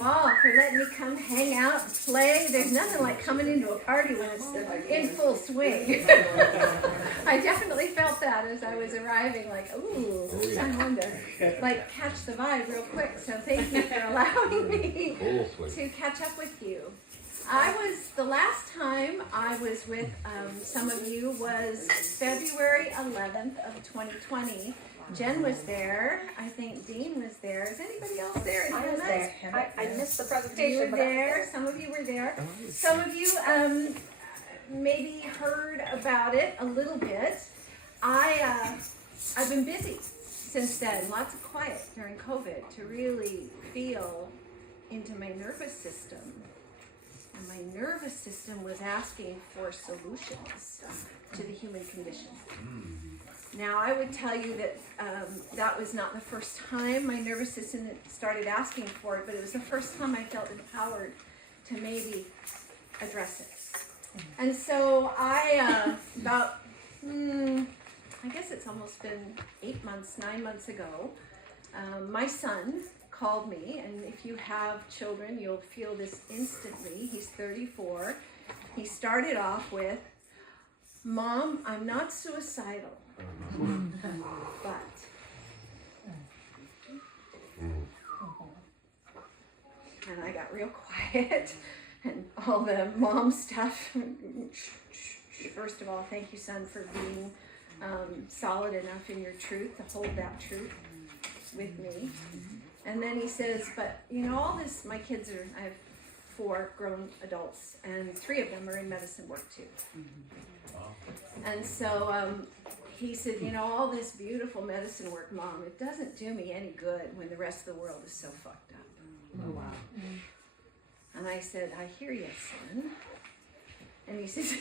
all for letting me come hang out and play. There's nothing like coming into a party when it's in full swing. I definitely felt that as I was arriving, like, ooh, I wanted to like catch the vibe real quick. So thank you for allowing me to catch up with you. The last time I was with some of you was February 11th of 2020. Jen was there. I think Dean was there. Is anybody else there? I was there. I missed the presentation. You were there. Some of you were there. Some of you maybe heard about it a little bit. I've been busy since then. Lots of quiet during COVID to really feel into my nervous system. And my nervous system was asking for solutions to the human condition. Now, I would tell you that that was not the first time my nervous system started asking for it, but it was the first time I felt empowered to maybe address it. And so I guess it's almost been 9 months ago, my son called me, and if you have children, you'll feel this instantly. He's 34. He started off with, "Mom, I'm not suicidal, but..." And I got real quiet, and all the mom stuff. First of all, thank you, son, for being solid enough in your truth to hold that truth with me. And then he says, "But you know, all this, I have 4 grown adults, and 3 of them are in medicine work too." And so he said, "You know, all this beautiful medicine work, Mom, it doesn't do me any good when the rest of the world is so fucked up." Oh, wow. And I said, "I hear you, son." And he says,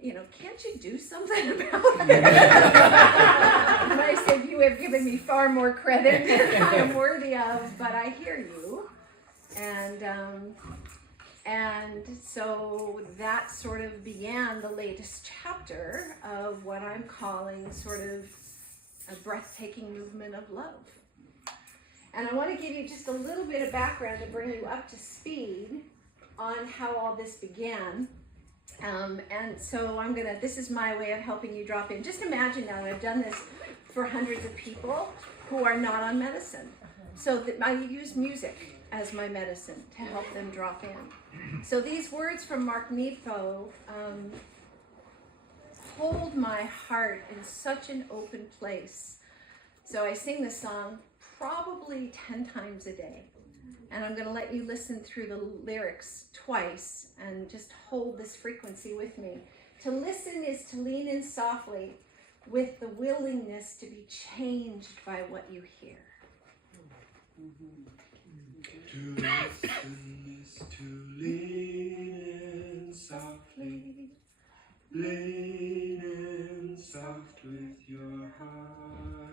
"You know, can't you do something about it?" And I said, "You have given me far more credit than I am worthy of, but I hear you." And so that sort of began the latest chapter of what I'm calling sort of a breathtaking movement of love. And I want to give you just a little bit of background to bring you up to speed on how all this began. And so this is my way of helping you drop in. Just imagine now that I've done this for hundreds of people who are not on medicine. So that I use music as my medicine to help them drop in. So these words from Mark Nepo hold my heart in such an open place. So I sing this song probably 10 times a day. And I'm going to let you listen through the lyrics twice and just hold this frequency with me. To listen is to lean in softly with the willingness to be changed by what you hear. To listen is to lean in softly, lean in soft with your heart,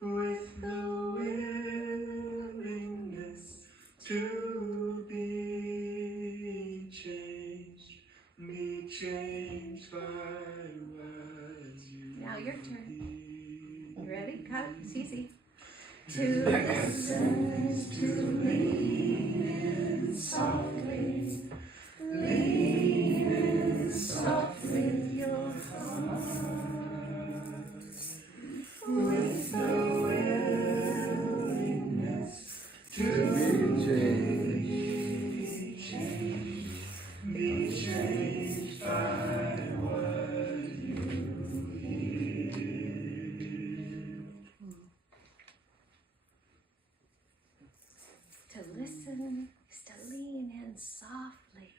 with the willingness to be changed by what you Now your turn. hear. You ready? Cut. It's easy. To listen is to lean in softly, lean in soft with your heart, with the willingness to be changed by what you hear. To listen is to lean in softly,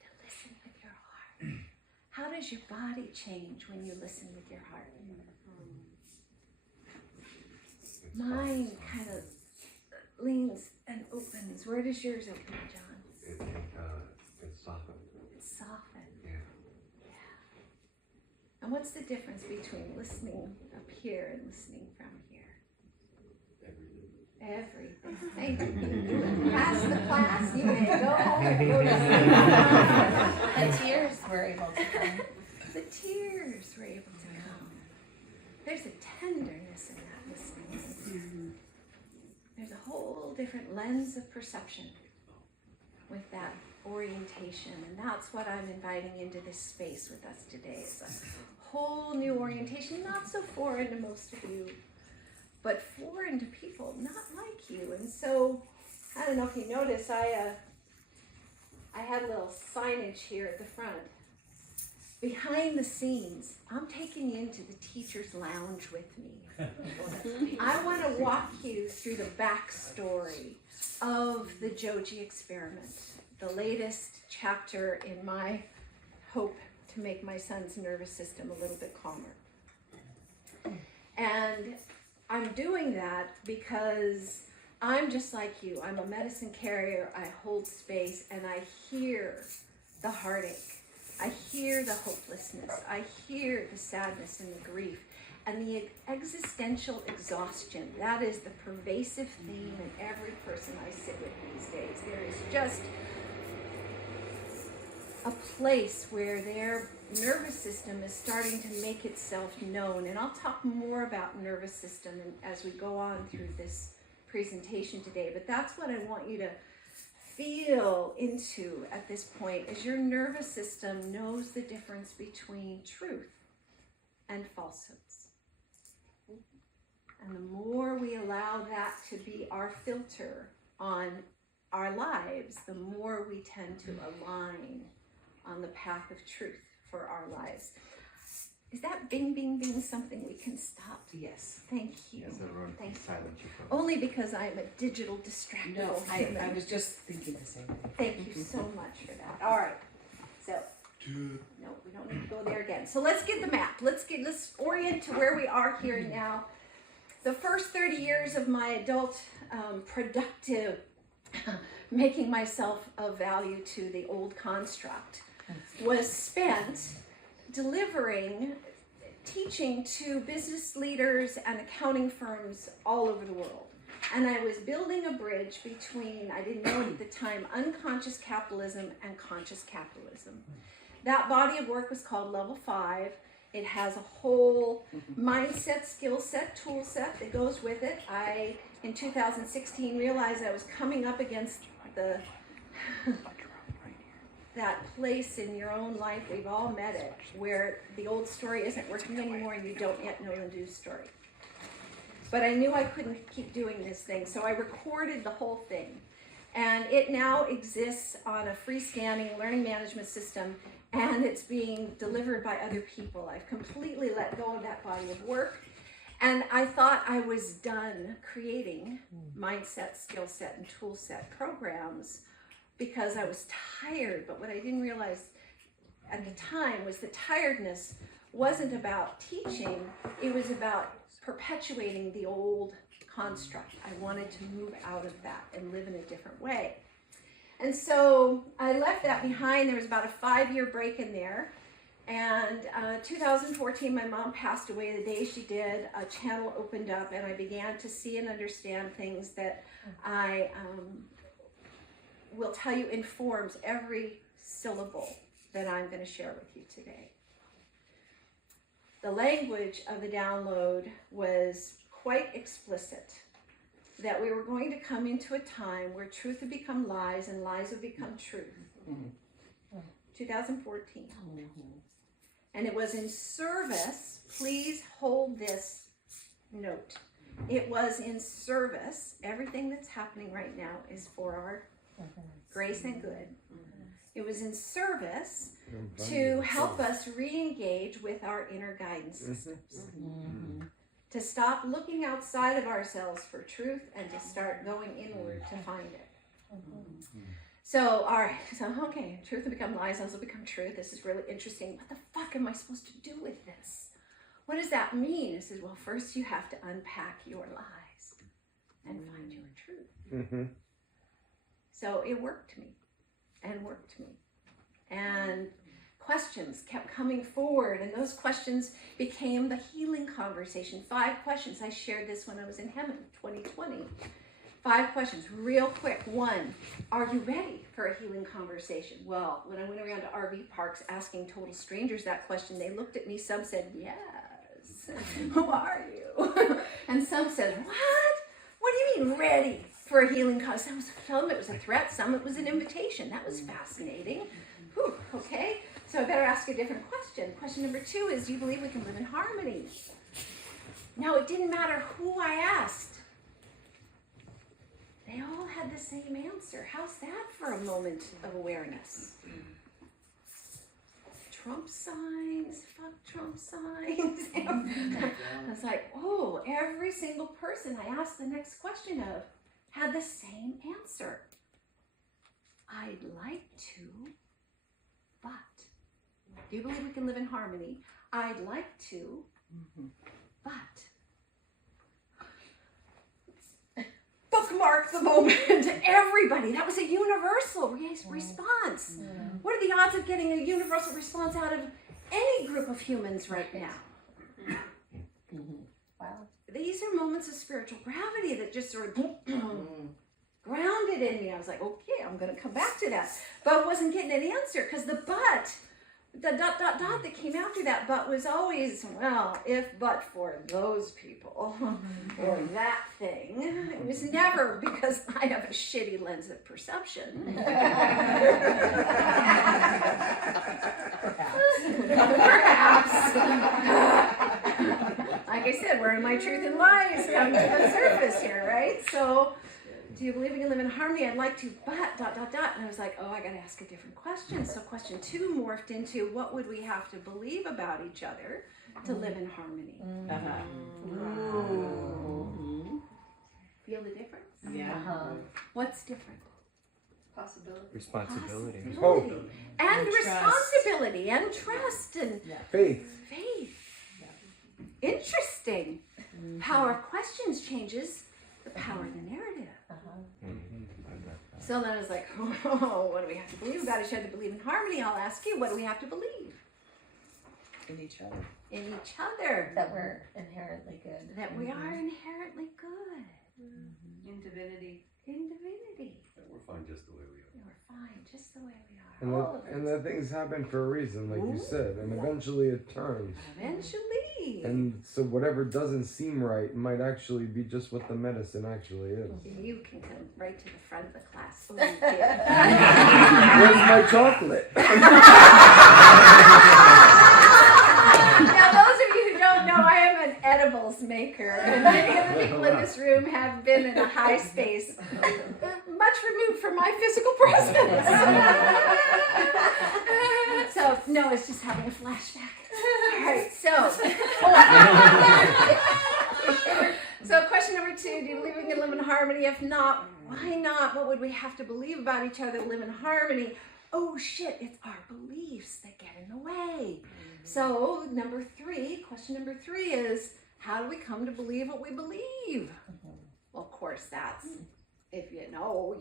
to listen with your heart. How does your body change when you listen with your heart? Mine kind of leans and opens. Where does yours open, John? It's softened. It's softened. Yeah. Yeah. And what's the difference between listening up here and listening from here? Everything. Hey, you can do it. Pass the class. You may go home and go to sleep. The tears were able to come. The tears were able to come. There's a tenderness in that listening. There's a whole different lens of perception with that orientation. And that's what I'm inviting into this space with us today. It's a whole new orientation, not so foreign to most of you, but foreign to people not like you. And so, I don't know if you notice, I had a little signage here at the front. Behind the scenes, I'm taking you into the teacher's lounge with me. I want to walk you through the backstory of the JOJI Experiment, the latest chapter in my hope to make my son's nervous system a little bit calmer. And I'm doing that because I'm just like you. I'm a medicine carrier. I hold space and I hear the heartache. I hear the hopelessness. I hear the sadness and the grief and the existential exhaustion. That is the pervasive theme in every person I sit with these days. There is just a place where their nervous system is starting to make itself known. And I'll talk more about nervous system as we go on through this presentation today. But that's what I want you to feel into at this point, is your nervous system knows the difference between truth and falsehoods. And the more we allow that to be our filter on our lives, the more we tend to align on the path of truth for our lives. Is that bing, bing, bing something we can stop? Yes. Thank you. Yes, everyone Thank can you. silence your phone. Only because I'm a digital distractible No, human. I was just thinking the same thing. Thank you so much for that. All right. So, no, we don't need to go there again. So let's get the map. Let's orient to where we are here and now. The first 30 years of my adult productive making myself of value to the old construct was spent teaching to business leaders and accounting firms all over the world. And I was building a bridge between, I didn't know it at the time, unconscious capitalism and conscious capitalism. That body of work was called Level 5. It has a whole mindset, skill set, tool set that goes with it. I, in 2016, realized I was coming up against that place in your own life, we've all met it, where the old story isn't working anymore and you don't yet know the new story. But I knew I couldn't keep doing this thing, so I recorded the whole thing. And it now exists on a freestanding learning management system, and it's being delivered by other people. I've completely let go of that body of work, and I thought I was done creating mindset, skill set, and tool set programs because I was tired. But what I didn't realize at the time was the tiredness wasn't about teaching, it was about perpetuating the old construct. I wanted to move out of that and live in a different way. And so I left that behind. There was about a 5-year break in there. And 2014, my mom passed away. The day she did, a channel opened up and I began to see and understand things that I will tell you informs every syllable that I'm going to share with you today. The language of the download was quite explicit, that we were going to come into a time where truth would become lies and lies would become truth. 2014. And it was in service, please hold this note. It was in service, everything that's happening right now is for our grace and good. It was in service to help us re-engage with our inner guidance systems. To stop looking outside of ourselves for truth and to start going inward to find it. So, all right, so okay, truth will become lies, lies will become truth. This is really interesting. What the fuck am I supposed to do with this? What does that mean? It says, well, first you have to unpack your lies and find your truth. So it worked me and worked me. And questions kept coming forward, and those questions became the healing conversation. 5 questions. I shared this when I was in Hemet 2020. 5 questions, real quick. 1, are you ready for a healing conversation? Well, when I went around to RV parks asking total strangers that question, they looked at me, some said, yes. Who are you? And some said, what? What do you mean ready? for a healing cause. Some it was a threat, some it was an invitation. That was fascinating. Whew, okay, so I better ask a different question. Question number 2 is, do you believe we can live in harmony? Now, it didn't matter who I asked. They all had the same answer. How's that for a moment of awareness? Trump signs, fuck Trump signs. I was like, oh, every single person I asked the next question of had the same answer. I'd like to, but. Do you believe we can live in harmony? I'd like to, but. Bookmark the moment. Everybody. That was a universal response. What are the odds of getting a universal response out of any group of humans right now? Wow. These are moments of spiritual gravity that just sort of grounded in me. I was like, okay, I'm going to come back to that. But I wasn't getting an answer because the but, the ... that came after that but was always, well, if but for those people or that thing. It was never because I have a shitty lens of perception. Perhaps. Like I said, where my truth and lies come to the surface here, right? So, do you believe we can live in harmony? I'd like to, but ... And I was like, oh, I got to ask a different question. So question 2 morphed into, what would we have to believe about each other to live in harmony? Feel the difference? Yeah. What's different? Possibility. Responsibility. Possibility. Hope. And Trust. responsibility and trust and Faith. faith. Interesting. Power of questions changes the power of the narrative. So then I was like, oh, what do we have to believe about each other to believe in harmony? I'll ask you, what do we have to believe? In each other. In each other. That we're inherently good. That we are inherently good. In divinity. In divinity. We're fine just the way we are. We're fine just the way we are. And All of and us. that things happen for a reason, like you said, and eventually it turns. Eventually. And so whatever doesn't seem right might actually be just what the medicine actually is. You can come right to the front of the class. Oh, you kid. Where's my chocolate? Now, those of you who don't know, I am an edibles maker. And many of the people in this room have been in a high space, much removed from my physical presence. So, no, it's just having a flashback. All right, so question number 2, do you believe we can live in harmony? If not, why not? What would we have to believe about each other to live in harmony? Oh shit, it's our beliefs that get in the way. So question number 3 is, how do we come to believe what we believe? Well, of course, that's, if you know,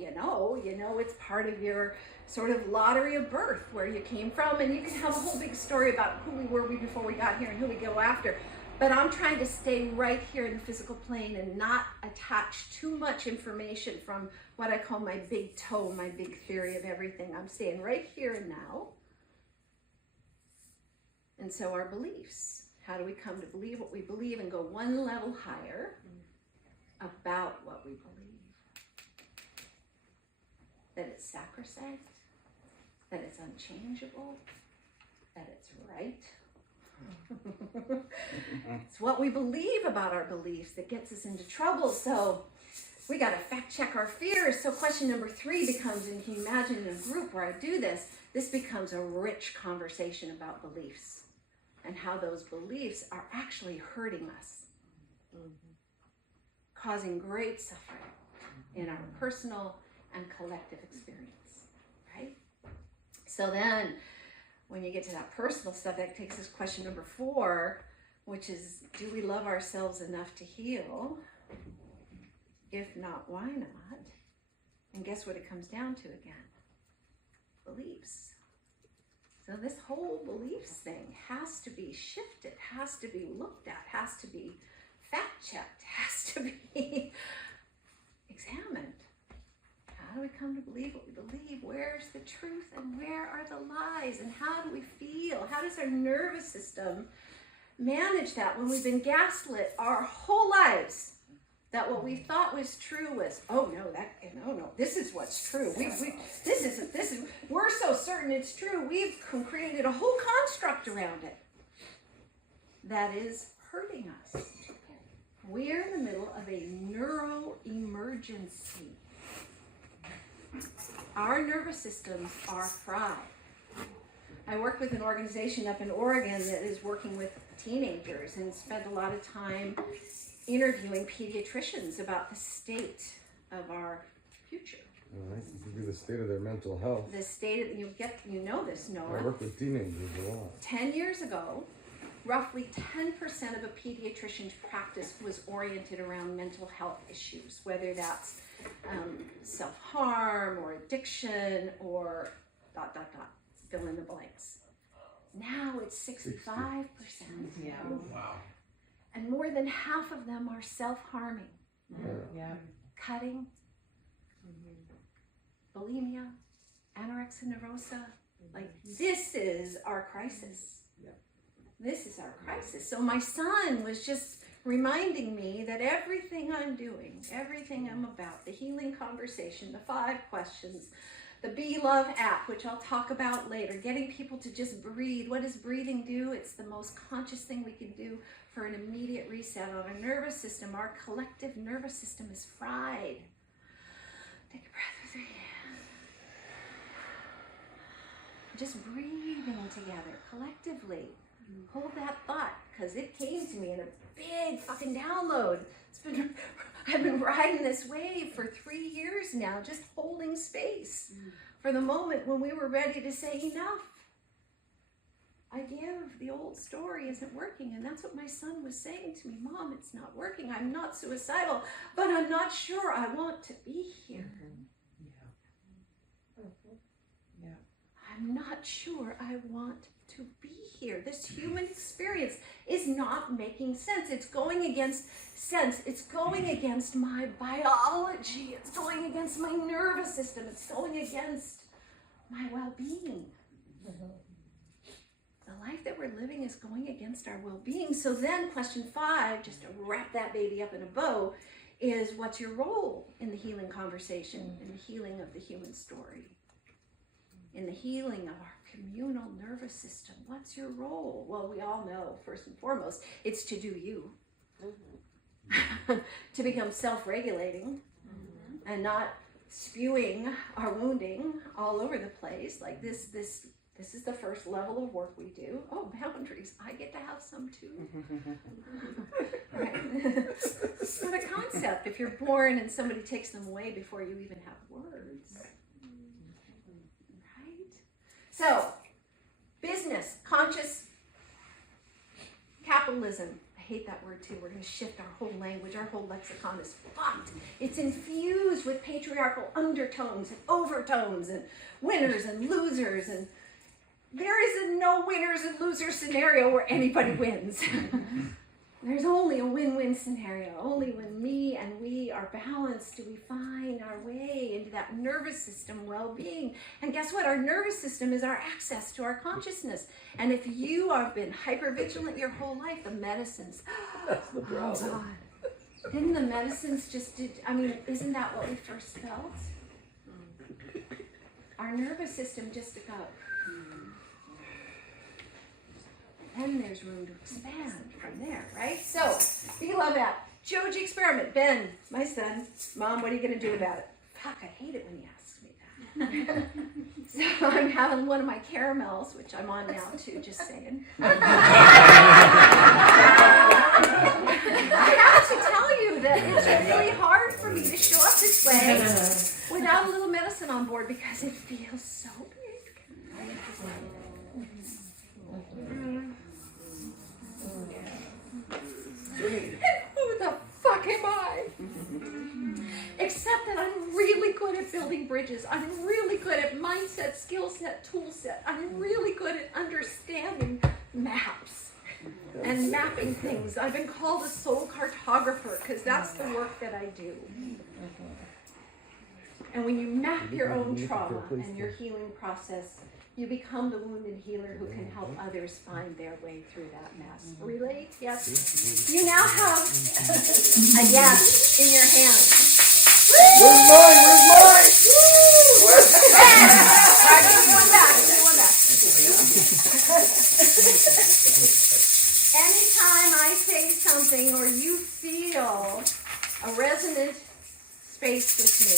it's part of your sort of lottery of birth, where you came from, and you can have a whole big story about who we were before we got here and who we go after. But I'm trying to stay right here in the physical plane and not attach too much information from what I call my big toe, my big theory of everything. I'm staying right here and now. And so our beliefs, how do we come to believe what we believe and go one level higher about what we believe? That it's sacrosanct, that it's unchangeable, that it's right. It's what we believe about our beliefs that gets us into trouble. So we got to fact check our fears. So question number 3 becomes, and can you imagine in a group where I do this, this becomes a rich conversation about beliefs and how those beliefs are actually hurting us, causing great suffering in our personal and collective experience, right? So then, when you get to that personal stuff, that takes us to question number 4, which is, do we love ourselves enough to heal? If not, why not? And guess what it comes down to again? Beliefs. So this whole beliefs thing has to be shifted, has to be looked at, has to be fact-checked, has to be examined. How do we come to believe what we believe? Where's the truth and where are the lies? And how do we feel? How does our nervous system manage that when we've been gaslit our whole lives That what we thought was true was, oh no, this is what's true. We're so certain it's true. We've created a whole construct around it that is hurting us. We're in the middle of a neuro-emergency. Our nervous systems are fried. I work with an organization up in Oregon that is working with teenagers and spent a lot of time interviewing pediatricians about the state of our future. Nice to be the state of their mental health. The state of, you know this, I Noah. work with teenagers a lot. 10 years ago, roughly 10% of a pediatrician's practice was oriented around mental health issues, whether that's self-harm or addiction or ... fill in the blanks. Now it's 65%. Yeah. Wow. And more than half of them are self-harming. Yeah. Cutting, bulimia, anorexia nervosa. Like, this is our crisis. This is our crisis. So my son was just reminding me that everything I'm doing, everything I'm about, the healing conversation, the 5 questions, the Be Love app, which I'll talk about later, getting people to just breathe. What does breathing do? It's the most conscious thing we can do for an immediate reset on our nervous system. Our collective nervous system is fried. Take a breath with me. Just breathing together collectively. Hold that thought, because it came to me in a big fucking download. I've been riding this wave for 3 years now, just holding space for the moment when we were ready to say enough. I give, the old story isn't working, and that's what my son was saying to me. Mom, it's not working. I'm not suicidal, but I'm not sure I want to be here. I'm not sure I want to be here. This human experience is not making sense. It's going against sense. It's going against my biology. It's going against my nervous system. It's going against my well-being. The life that we're living is going against our well-being. So then question 5, just to wrap that baby up in a bow, is what's your role in the healing conversation, in the healing of the human story? In the healing of our communal nervous system, what's your role? Well, we all know, first and foremost, it's to do you. To become self-regulating and not spewing our wounding all over the place. Like this is the first level of work we do. Oh, boundaries. I get to have some too. Right? It's not a concept. If you're born and somebody takes them away before you even have words. So, business, conscious capitalism. I hate that word too. We're going to shift our whole language. Our whole lexicon is fucked. It's infused with patriarchal undertones and overtones and winners and losers. And there is a no winners and losers scenario where anybody wins. There's only a win-win scenario. Only when me and we are balanced do we find our way into that nervous system well-being. And guess what? Our nervous system is our access to our consciousness. And if you have been hypervigilant your whole life, the medicines. That's the problem. Oh God. Didn't the medicines just isn't that what we first felt? Our nervous system just got. Then there's room to expand from there, right? So, Be Love app, JOJI Experiment. Ben, my son, Mom, what are you going to do about it? Fuck, I hate it when he asks me that. So I'm having one of my caramels, which I'm on now too, just saying. I have to tell you that it's really hard for me to show up this way without a little medicine on board because it feels so big. Who the fuck am I? Except that I'm really good at building bridges. I'm really good at mindset, skill set, tool set. I'm really good at understanding maps and mapping things. I've been called a soul cartographer because that's the work that I do. And when you map your own trauma and your healing process, you become the wounded healer who can help others find their way through that mess. Relate? Yes? You now have a yes in your hand. Where's mine? Where's mine? All right, give me one back. Give me one back. Anytime I say something or you feel a resonant space with me,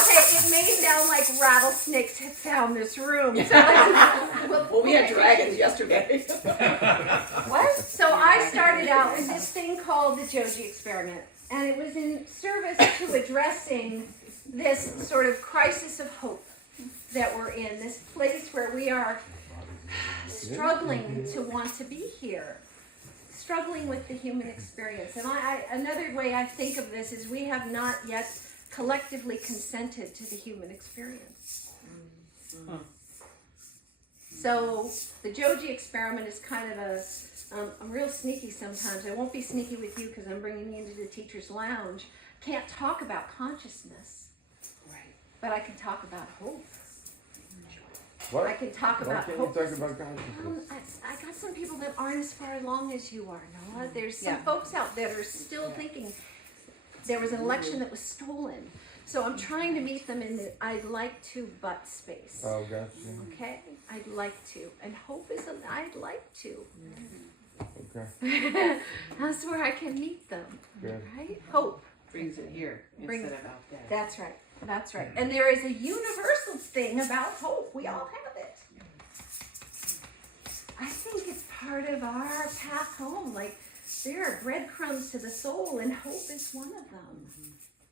okay, it may sound like rattlesnakes had found this room. So Well, we had dragons yesterday. What? So I started out with this thing called the JOJI Experiment, and it was in service to addressing this sort of crisis of hope that we're in, this place where we are struggling to want to be here, struggling with the human experience. And another way I think of this is we have not yet collectively consented to the human experience. So the JOJI Experiment is kind of I'm real sneaky sometimes. I won't be sneaky with you because I'm bringing you into the teacher's lounge. Can't talk about consciousness, but I can talk about hope. What? I can talk Why about can't hope. you talk about consciousness? I got some people that aren't as far along as you are, Noah. There's some folks out there that are still thinking there was an election that was stolen. So I'm trying to meet them in the I'd like to but space. Oh, gotcha. Okay? I'd like to. And hope is an I'd like to. Okay. That's where I can meet them. Good. Right? Hope. Brings it here instead of out there. That's right. That's right. And there is a universal thing about hope. We all have it. I think it's part of our path home. Like, there are breadcrumbs to the soul, and hope is one of them.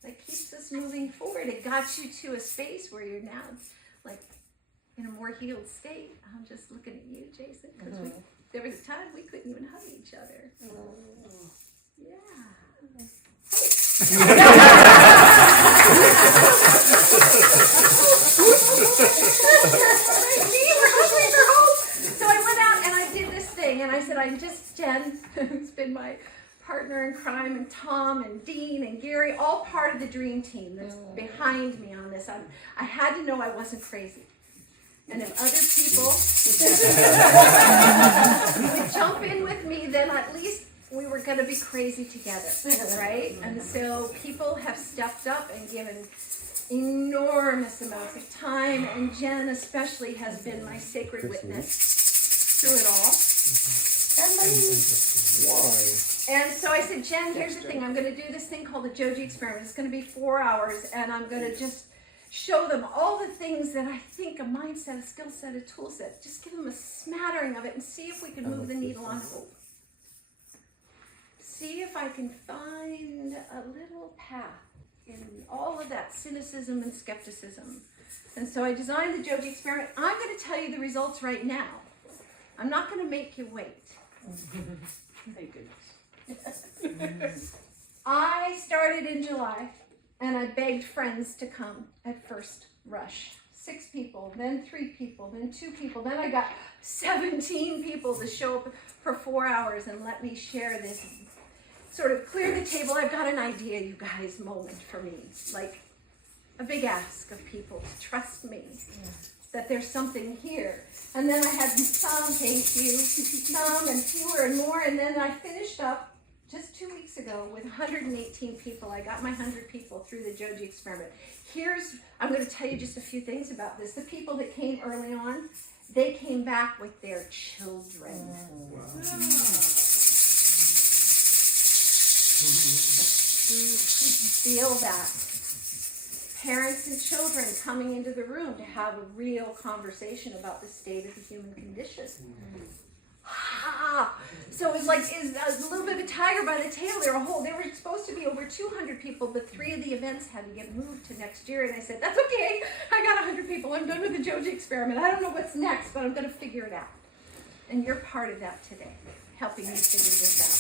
That keeps us moving forward. It got you to a space where you're now, like, in a more healed state. I'm just looking at you, Jason, because there was a time we couldn't even hug each other. Yeah. So I went out and I did this thing, and I said, I'm just Jen, who's been my partner in crime, and Tom and Dean and Gary, all part of the dream team that's behind me on this. I had to know I wasn't crazy. And if other people would jump in with me, then at least we were going to be crazy together, right? And so people have stepped up and given enormous amounts of time, and Jen especially has been my sacred witness through it all. Why? And so I said, Jen, here's the thing. I'm going to do this thing called the JOJI Experiment. It's going to be 4 hours, and I'm going to just show them all the things that I think a mindset, a skill set, a tool set. Just give them a smattering of it and see if we can move the needle on hope. See if I can find a little path in all of that cynicism and skepticism. And so I designed the JOJI Experiment. I'm going to tell you the results right now. I'm not going to make you wait. Thank goodness. I started in July, and I begged friends to come at first rush. 6 people, then 3 people, then 2 people. Then I got 17 people to show up for 4 hours and let me share this, sort of clear the table. I've got an idea, you guys, moment for me. Like a big ask of people to trust me, that there's something here. And then I had some, thank you, some and fewer and more. And then I finished up just 2 weeks ago with 118 people. I got my 100 people through the JOJI Experiment. I'm going to tell you just a few things about this. The people that came early on, they came back with their children. Feel that. Parents and children coming into the room to have a real conversation about the state of the human condition. So it was like a little bit of a tiger by the tail. There were supposed to be over 200 people, but 3 of the events had to get moved to next year. And I said, that's okay. I got 100 people. I'm done with the JOJI Experiment. I don't know what's next, but I'm going to figure it out. And you're part of that today, helping me figure this out.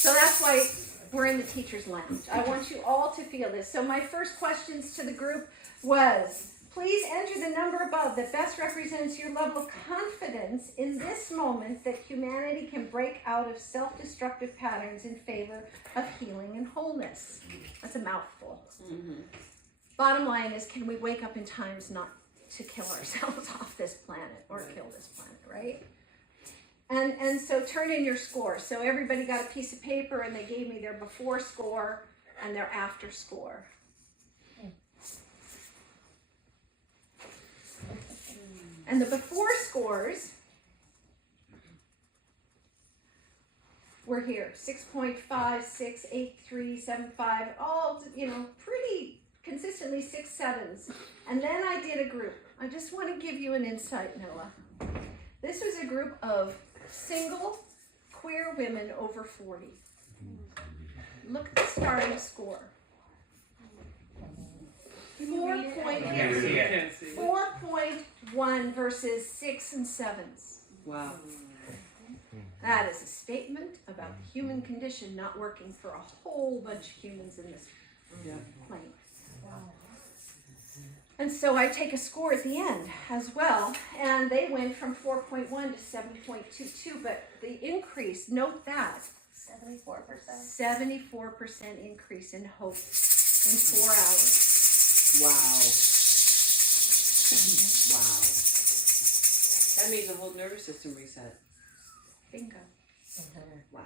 So that's why we're in the teacher's lounge. I want you all to feel this. So my first questions to the group was, please enter the number above that best represents your level of confidence in this moment that humanity can break out of self-destructive patterns in favor of healing and wholeness. That's a mouthful. bottom line is, can we wake up in times not to kill ourselves off this planet or kill this planet, right? And so turn in your score. So everybody got a piece of paper and they gave me their before score and their after score. And the before scores were here, 6.5, 6, 8, 3, 7, 5, all, pretty consistently 6 7s. And then I did a group. I just want to give you an insight, Noah. This was a group of single queer women over 40. Look at the starting score. 4.1 versus 6 and 7s. Wow. That is a statement about the human condition not working for a whole bunch of humans in this plane. And so I take a score at the end as well, and they went from 4.1 to 7.22, but the increase, note that, 74% increase in hope in 4 hours. Wow. Wow. That means the whole nervous system reset. Bingo. Wow.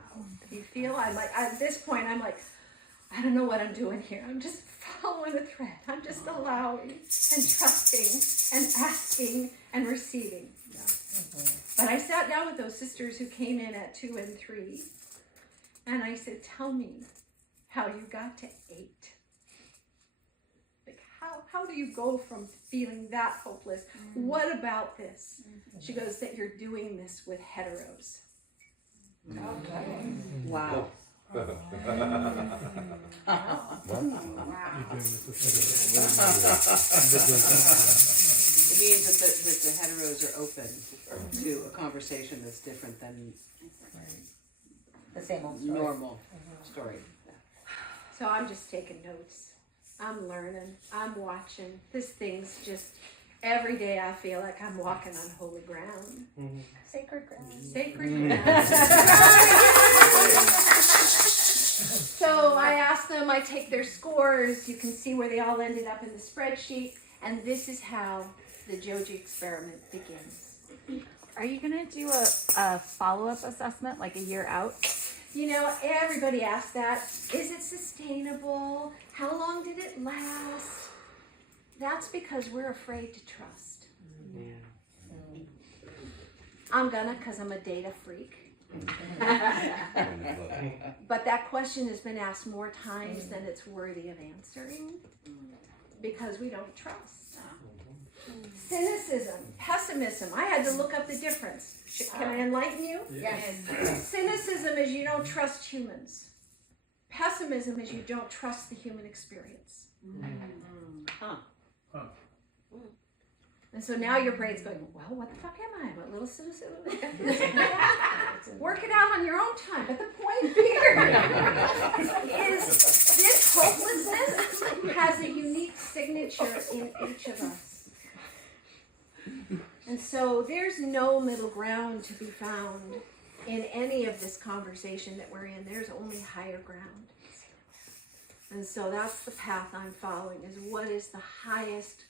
You feel, at this point, I'm like, I don't know what I'm doing here. I'm just following a thread. I'm just allowing and trusting and asking and receiving. Yeah. But I sat down with those sisters who came in at 2 and 3, and I said, tell me how you got to 8. Like, how do you go from feeling that hopeless? What about this? She goes, that you're doing this with heteros. Wow. Wow. It means that the heteros are open to a conversation that's different than The same old story. normal story. So I'm just taking notes. I'm learning. I'm watching. This thing's just, every day I feel like I'm walking on holy ground. Sacred ground. Sacred ground. So I ask them, I take their scores. You can see where they all ended up in the spreadsheet. And this is how the JOJI experiment begins. Are you gonna do a follow-up assessment like a year out? Everybody asks that. Is it sustainable? How long did it last? That's because we're afraid to trust. I'm gonna, because I'm a data freak. But that question has been asked more times than it's worthy of answering because we don't trust. Cynicism, pessimism. I had to look up the difference. Can I enlighten you? Yes. Cynicism is you don't trust humans. Pessimism is you don't trust the human experience. And so now your brain's going, well, what the fuck am I? What little cynicism? Work it out on your own time. But the point here is this hopelessness has a unique signature in each of us. And so there's no middle ground to be found in any of this conversation that we're in. There's only higher ground. And so that's the path I'm following, is what is the highest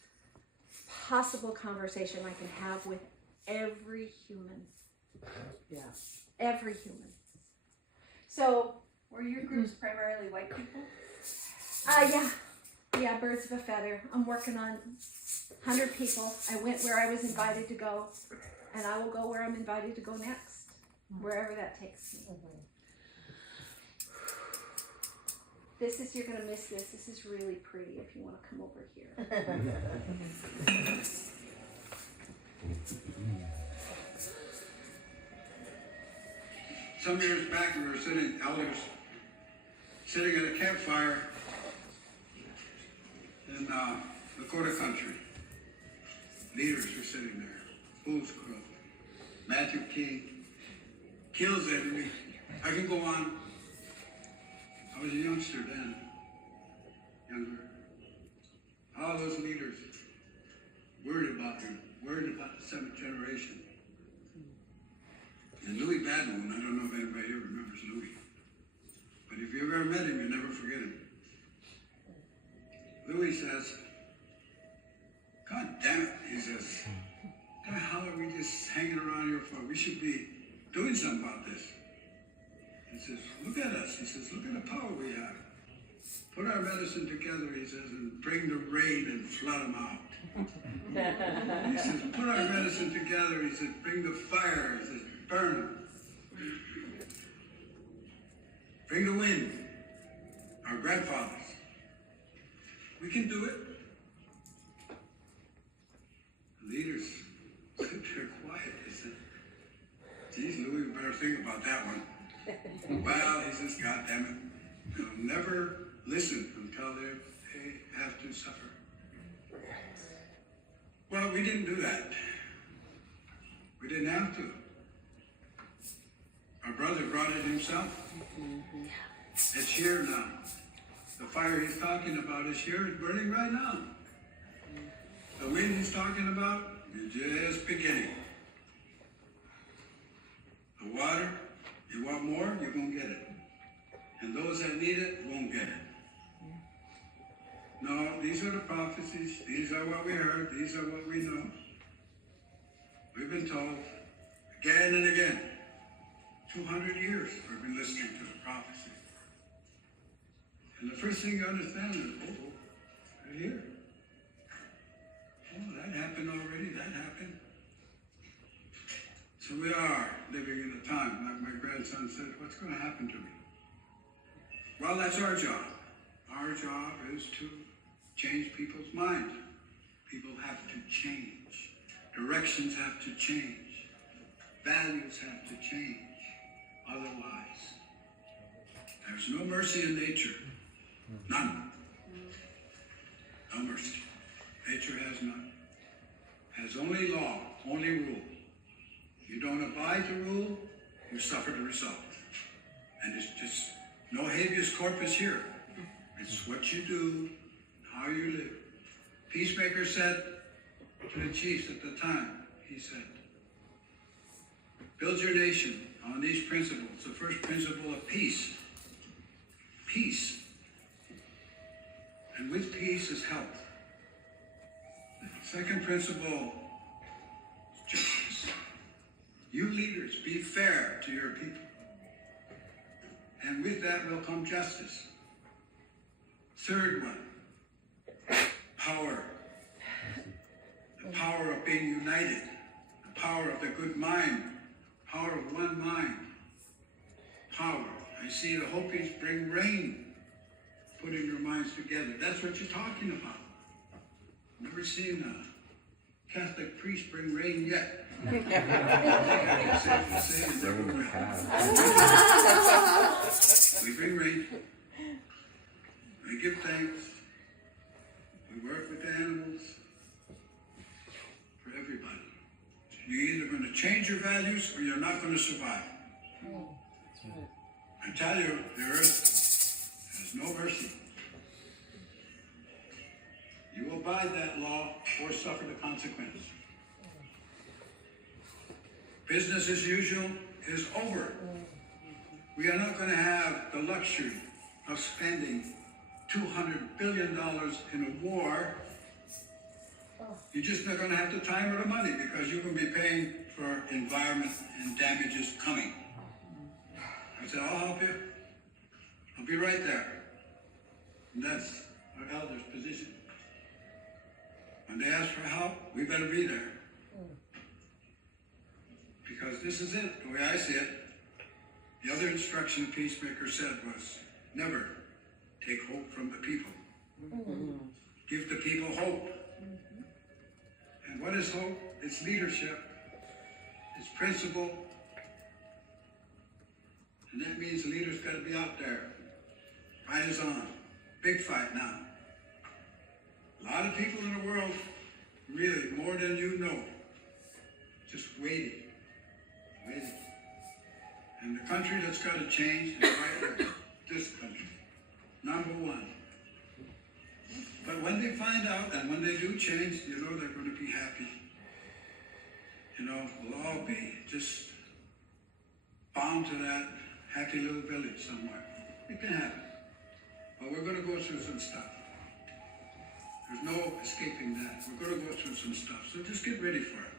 possible conversation I can have with every human. Yeah. Every human. So, Were your groups primarily white people? yeah, birds of a feather. I'm working on 100 people. I went where I was invited to go, and I will go where I'm invited to go next, wherever that takes me. You're gonna miss this. This is really pretty if you want to come over here. Some years back, we were elders sitting at a campfire in Lakota country. Leaders were sitting there. Bulls Crow, Matthew King, kills enemy. I can go on. I was a youngster then, younger. All those leaders worried about him, worried about the 7th generation. And Louis Badmoon, I don't know if anybody here remembers Louis, but if you ever met him, you'll never forget him. Louis says, God damn it, he says. What the hell are we just hanging around here for? We should be doing something about this. He says, look at us. He says, look at the power we have. Put our medicine together, he says, and bring the rain and flood them out. He says, put our medicine together, he says, bring the fire, he says, burn them. Bring the wind, our grandfathers. We can do it. The leaders sit there quiet. They said, geez, Louis, we better think about that one. Well, he says, God damn it. They'll never listen until they have to suffer. Well, we didn't do that. We didn't have to. Our brother brought it himself. It's here now. The fire he's talking about is here, it's burning right now. The wind he's talking about is just beginning. The water, you want more, you're going to get it. And those that need it won't get it. No, these are the prophecies. These are what we heard. These are what we know. We've been told again and again. 200 years we've been listening to the prophecy. And the first thing you understand is, oh, they're here. Oh, that happened already. That happened. So we are living in a time, like my grandson said, what's going to happen to me? Well, that's our job. Our job is to change people's minds. People have to change. Directions have to change. Values have to change. Otherwise, there's no mercy in nature. None. No mercy. Nature has none. Has only law, only rule. You don't abide the rule, you suffer the result. And it's just no habeas corpus here. It's what you do, how you live. Peacemaker said to the chiefs at the time, he said, build your nation on these principles. The first principle of peace. Peace. And with peace is health. The second principle is justice. You leaders, be fair to your people. And with that will come justice. Third one, power. The power of being united. The power of the good mind. Power of one mind. Power. I see the Hopis bring rain, putting your minds together. That's what you're talking about. Never seen a Catholic priest bring rain yet. It's safe to say it never will. We bring rain. We give thanks. We work with the animals. For everybody. You're either going to change your values or you're not going to survive. I tell you, the earth has no mercy. You abide that law or suffer the consequence. Business as usual is over. We are not going to have the luxury of spending $200 billion in a war. You're just not going to have the time or the money because you're going to be paying for environment and damages coming. I said, I'll help you. I'll be right there. And that's our elders' position. When they ask for help, we better be there. Because this is it, the way I see it. The other instruction the peacemaker said was, never take hope from the people. Give the people hope. And what is hope? It's leadership. It's principle. And that means the leader's got to be out there. Fight is on. Big fight now. A lot of people in the world, really, more than you know, just waiting. Waiting. And the country that's got to change is right here, this country. Number one. But when they find out and when they do change, you know they're going to be happy. You know, we'll all be just bound to that happy little village somewhere. It can happen. But we're going to go through some stuff. There's no escaping that. We're going to go through some stuff, so just get ready for it.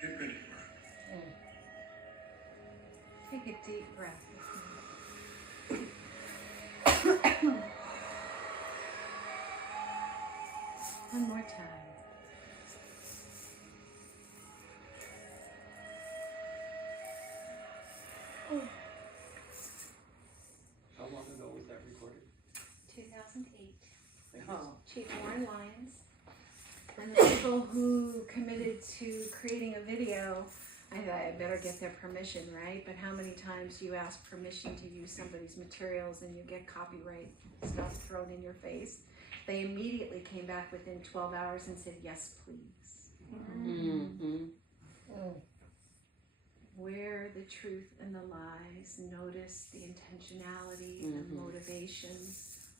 Get ready for it. Take a deep breath. One more time. How long ago was that recorded? 2008. Oh. Chief Warren Lyons. And the people who committed to creating a video, I thought I better get their permission, right? But how many times do you ask permission to use somebody's materials and you get copyright stuff thrown in your face? They immediately came back within 12 hours and said, yes, please. Mm-hmm. Where the truth and the lies, notice the intentionality, the motivation.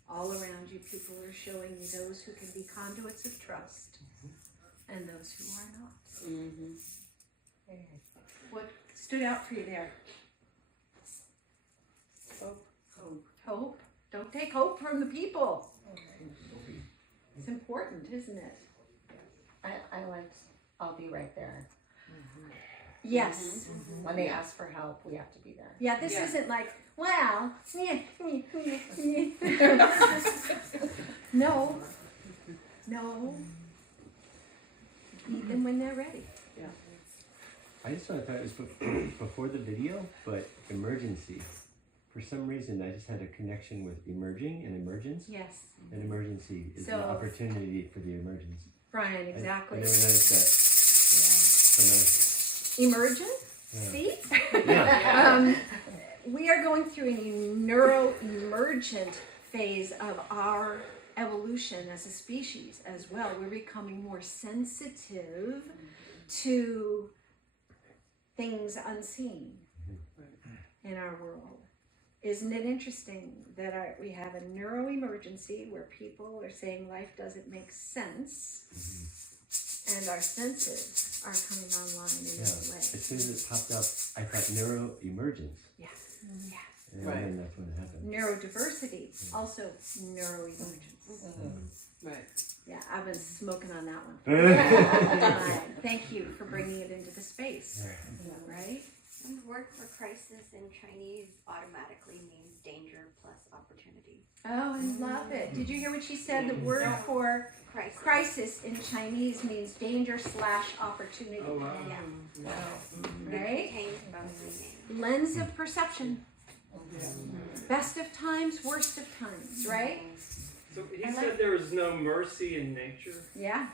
All around you, people are showing you those who can be conduits of trust and those who are not. Mm-hmm. What stood out for you there? Hope. Hope. Hope. Don't take hope from the people. It's important, isn't it? I liked, I'll be right there. Yes. When they ask for help, we have to be there. Yeah, this Yeah. isn't like, well, no. No. Meet them when they're ready. I just thought it was before the video, but emergency. For some reason, I just had a connection with emerging and emergence. Yes. And emergency is So- an opportunity for the emergence. Brian, I exactly. never noticed that. Emergent? Yeah. See? Yeah. We are going through a neuro-emergent phase of our evolution as a species as well. We're becoming more sensitive to things unseen in our world. Isn't it interesting that we have a neuroemergency where people are saying life doesn't make sense, and our senses are coming online in Yeah. a way. As soon as it popped up, I thought neuroemergence. Yeah. And Right. then that's when it happened. Neurodiversity, also neuroemergence. Right. Yeah, I've been smoking on that one. Thank you for bringing it into the space, right? And the word for crisis in Chinese automatically means danger plus opportunity. Oh, I love it. Did you hear what she said? The word for Crisis. crisis in Chinese means danger / opportunity. Oh, wow. Yeah. Right? Contains both meanings. Lens of perception. Best of times, worst of times, right? So he said there was no mercy in nature, Yeah.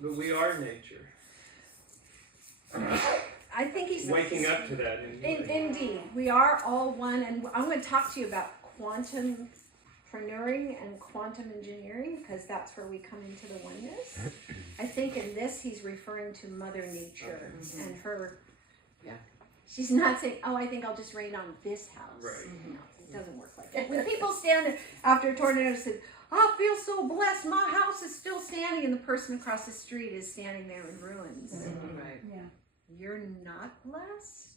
but we are nature. I think he's Waking up to that. Indeed, we are all one, and I'm going to talk to you about quantum preneuring and quantum engineering because that's where we come into the oneness. I think in this he's referring to Mother Nature and her. Yeah. She's not saying, "Oh, I think I'll just rain on this house." Right. No, it doesn't work like that. When people stand there after a tornado and say, "I feel so blessed, my house is still standing," and the person across the street is standing there in ruins. Right. You're not blessed?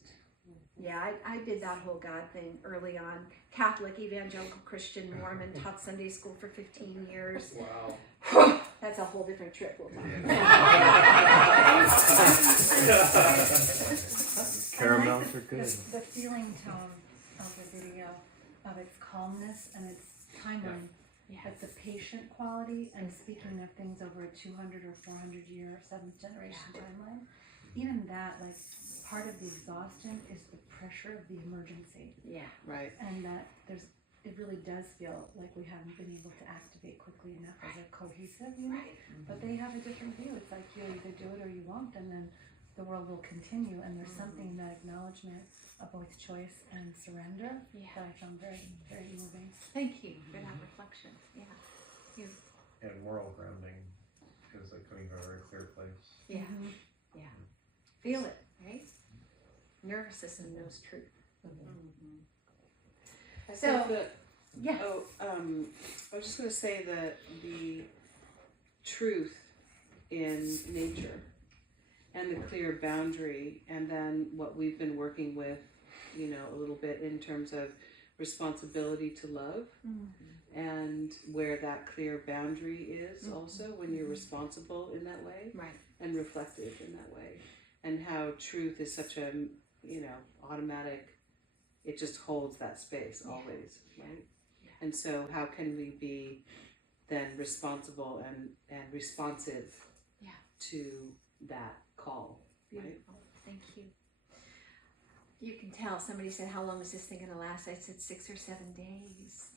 Yeah, I did that whole God thing early on. Catholic, evangelical, Christian, Mormon, taught Sunday school for 15 years. Wow. That's a whole different trip. We'll talk. Caramels are good. The feeling tone of the video, of its calmness and its timeline, but the patient quality and speaking of things over a 200 or 400 year, 7th generation timeline, even that, like, part of the exhaustion is the pressure of the emergency. Yeah. Right. And that it really does feel like we haven't been able to activate quickly enough as a cohesive unit. But they have a different view. It's like you'll either do it or you won't, and then the world will continue. And there's something in that acknowledgement of both choice and surrender that I found very, very moving. Thank you for that reflection. Yeah. And moral grounding, because like coming from a very clear place. Yeah. Yeah. Feel it, right? Nervous system knows truth. I So, think that, yeah. I was just going to say that the truth in nature and the clear boundary, and then what we've been working with, a little bit in terms of responsibility to love and where that clear boundary is also when you're responsible in that way Right. and reflective in that way, and how truth is such a, you know, automatic, it just holds that space always, right? Yeah. And so how can we be then responsible and responsive to that call, right? Beautiful. Thank you. You can tell. Somebody said, "How long is this thing going to last?" I said 6 or 7 days.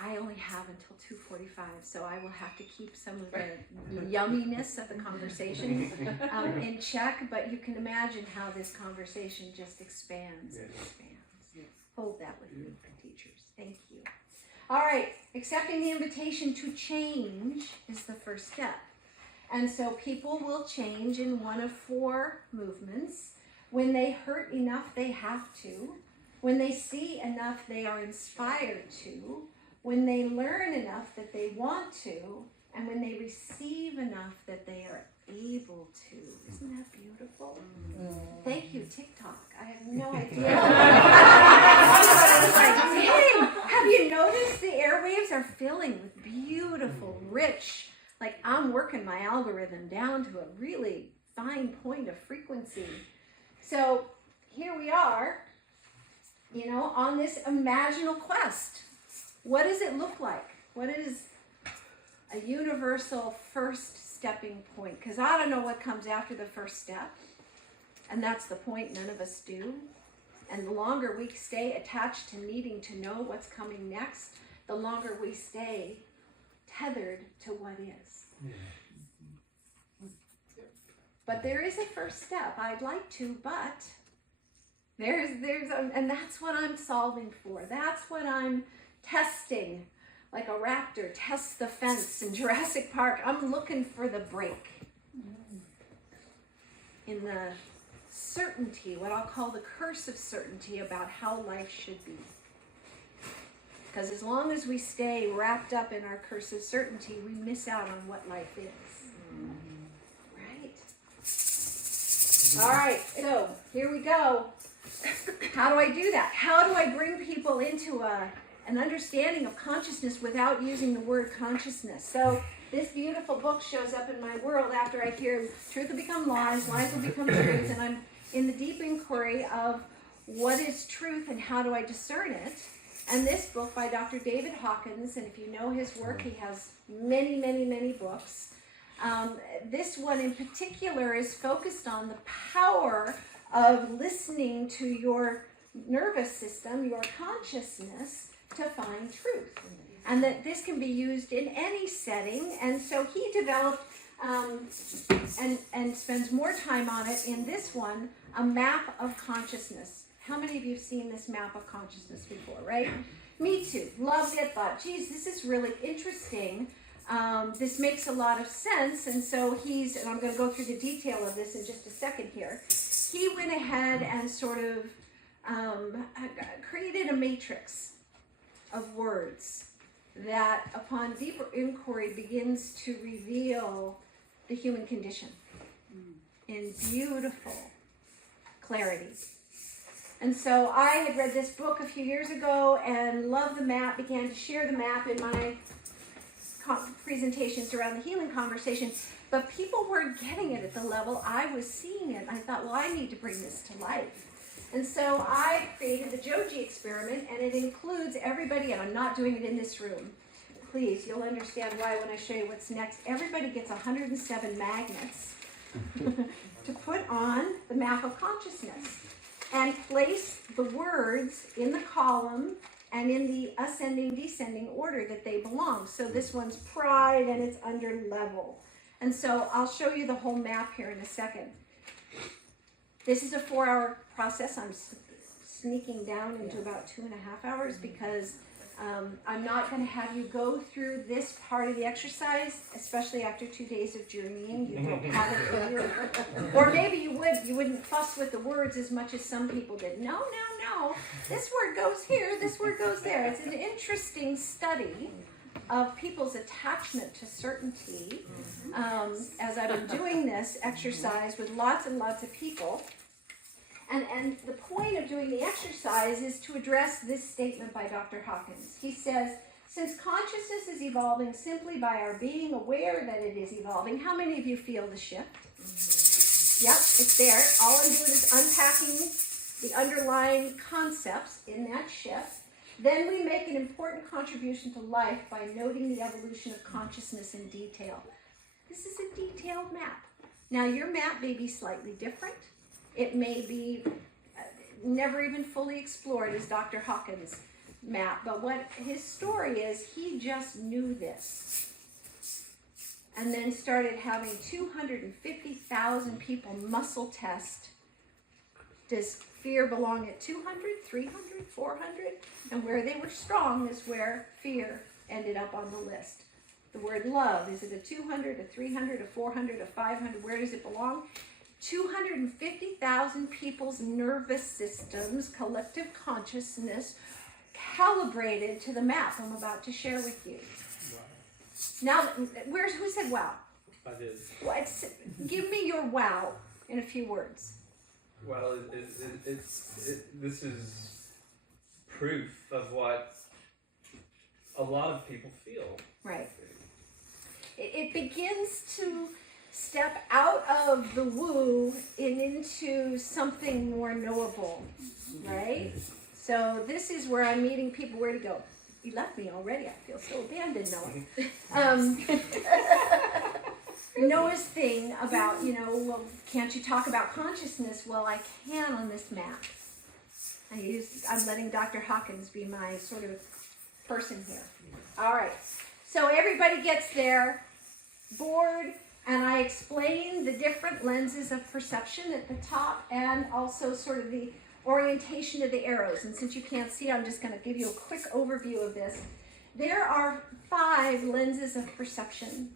I only have until 2:45, so I will have to keep some of the yumminess of the conversation in check. But you can imagine how this conversation just expands and expands. Hold that with you, teachers. Thank you. All right, accepting the invitation to change is the first step. And so people will change in one of 4 movements. When they hurt enough, they have to. When they see enough, they are inspired to. When they learn enough that they want to. And when they receive enough that they are able to. Isn't that beautiful? Thank you, TikTok. I have no idea. I was like, dang, have you noticed the airwaves are filling with beautiful, rich, like I'm working my algorithm down to a really fine point of frequency. So here we are, you know, on this imaginal quest. What does it look like? What is a universal first stepping point? Because I don't know what comes after the first step. And that's the point, none of us do. And the longer we stay attached to needing to know what's coming next, the longer we stay tethered to what is. But there is a first step. I'd like to, but and that's what I'm solving for. That's what I'm testing. Like a raptor tests the fence in Jurassic Park. I'm looking for the break. In the certainty, what I'll call the curse of certainty about how life should be. Because as long as we stay wrapped up in our curse of certainty, we miss out on what life is. Right? All right, so here we go. How do I do that? How do I bring people into an understanding of consciousness without using the word consciousness? So this beautiful book shows up in my world after I hear truth will become lies, lies will become truth, and I'm in the deep inquiry of what is truth and how do I discern it. And this book by Dr. David Hawkins, and if you know his work, he has many, many, many books. This one in particular is focused on the power of listening to your nervous system, your consciousness, to find truth. And that this can be used in any setting. And so he developed, and spends more time on it in this one, a map of consciousness. How many of you have seen this map of consciousness before, right? Me too. Loved it, thought, geez, this is really interesting. This makes a lot of sense. And so and I'm going to go through the detail of this in just a second here. He went ahead and sort of created a matrix of words that upon deeper inquiry begins to reveal the human condition in beautiful clarity. And so I had read this book a few years ago and loved the map, began to share the map in my presentations around the healing conversation, but people weren't getting it at the level I was seeing it. I thought, well, I need to bring this to life. And so I created the JOJI Experiment, and it includes everybody, and I'm not doing it in this room. Please, you'll understand why when I show you what's next. Everybody gets 107 magnets to put on the map of consciousness and place the words in the column and in the ascending, descending order that they belong. So this one's pride, and it's under level. And so I'll show you the whole map here in a second. This is a 4-hour process. I'm sneaking down into about 2.5 hours because I'm not going to have you go through this part of the exercise, especially after 2 days of journeying. You don't have it here. Or maybe you wouldn't fuss with the words as much as some people did. No. This word goes here, this word goes there. It's an interesting study of people's attachment to certainty as I've been doing this exercise with lots and lots of people. And the point of doing the exercise is to address this statement by Dr. Hawkins. He says, since consciousness is evolving simply by our being aware that it is evolving, how many of you feel the shift? Yep, it's there. All I'm doing is unpacking the underlying concepts in that shift. Then we make an important contribution to life by noting the evolution of consciousness in detail. This is a detailed map. Now, your map may be slightly different. It may be never even fully explored as Dr. Hawkins' map, but what his story is, he just knew this. And then started having 250,000 people muscle test. Does fear belong at 200, 300, 400? And where they were strong is where fear ended up on the list. The word love, is it a 200, a 300, a 400, a 500? Where does it belong? 250,000 people's nervous systems, collective consciousness, calibrated to the map I'm about to share with you. Wow. Now, who said wow? I did. Give me your wow in a few words. Well, this is proof of what a lot of people feel. Right. It begins to step out of the woo and into something more knowable, right? So this is where I'm meeting people where to go. You left me already. I feel so abandoned, Noah. Noah's thing about, well, can't you talk about consciousness? Well, I can on this map. I'm letting Dr. Hawkins be my sort of person here. All right. So everybody gets their board, and I explain the different lenses of perception at the top and also sort of the orientation of the arrows. And since you can't see, I'm just going to give you a quick overview of this. There are 5 lenses of perception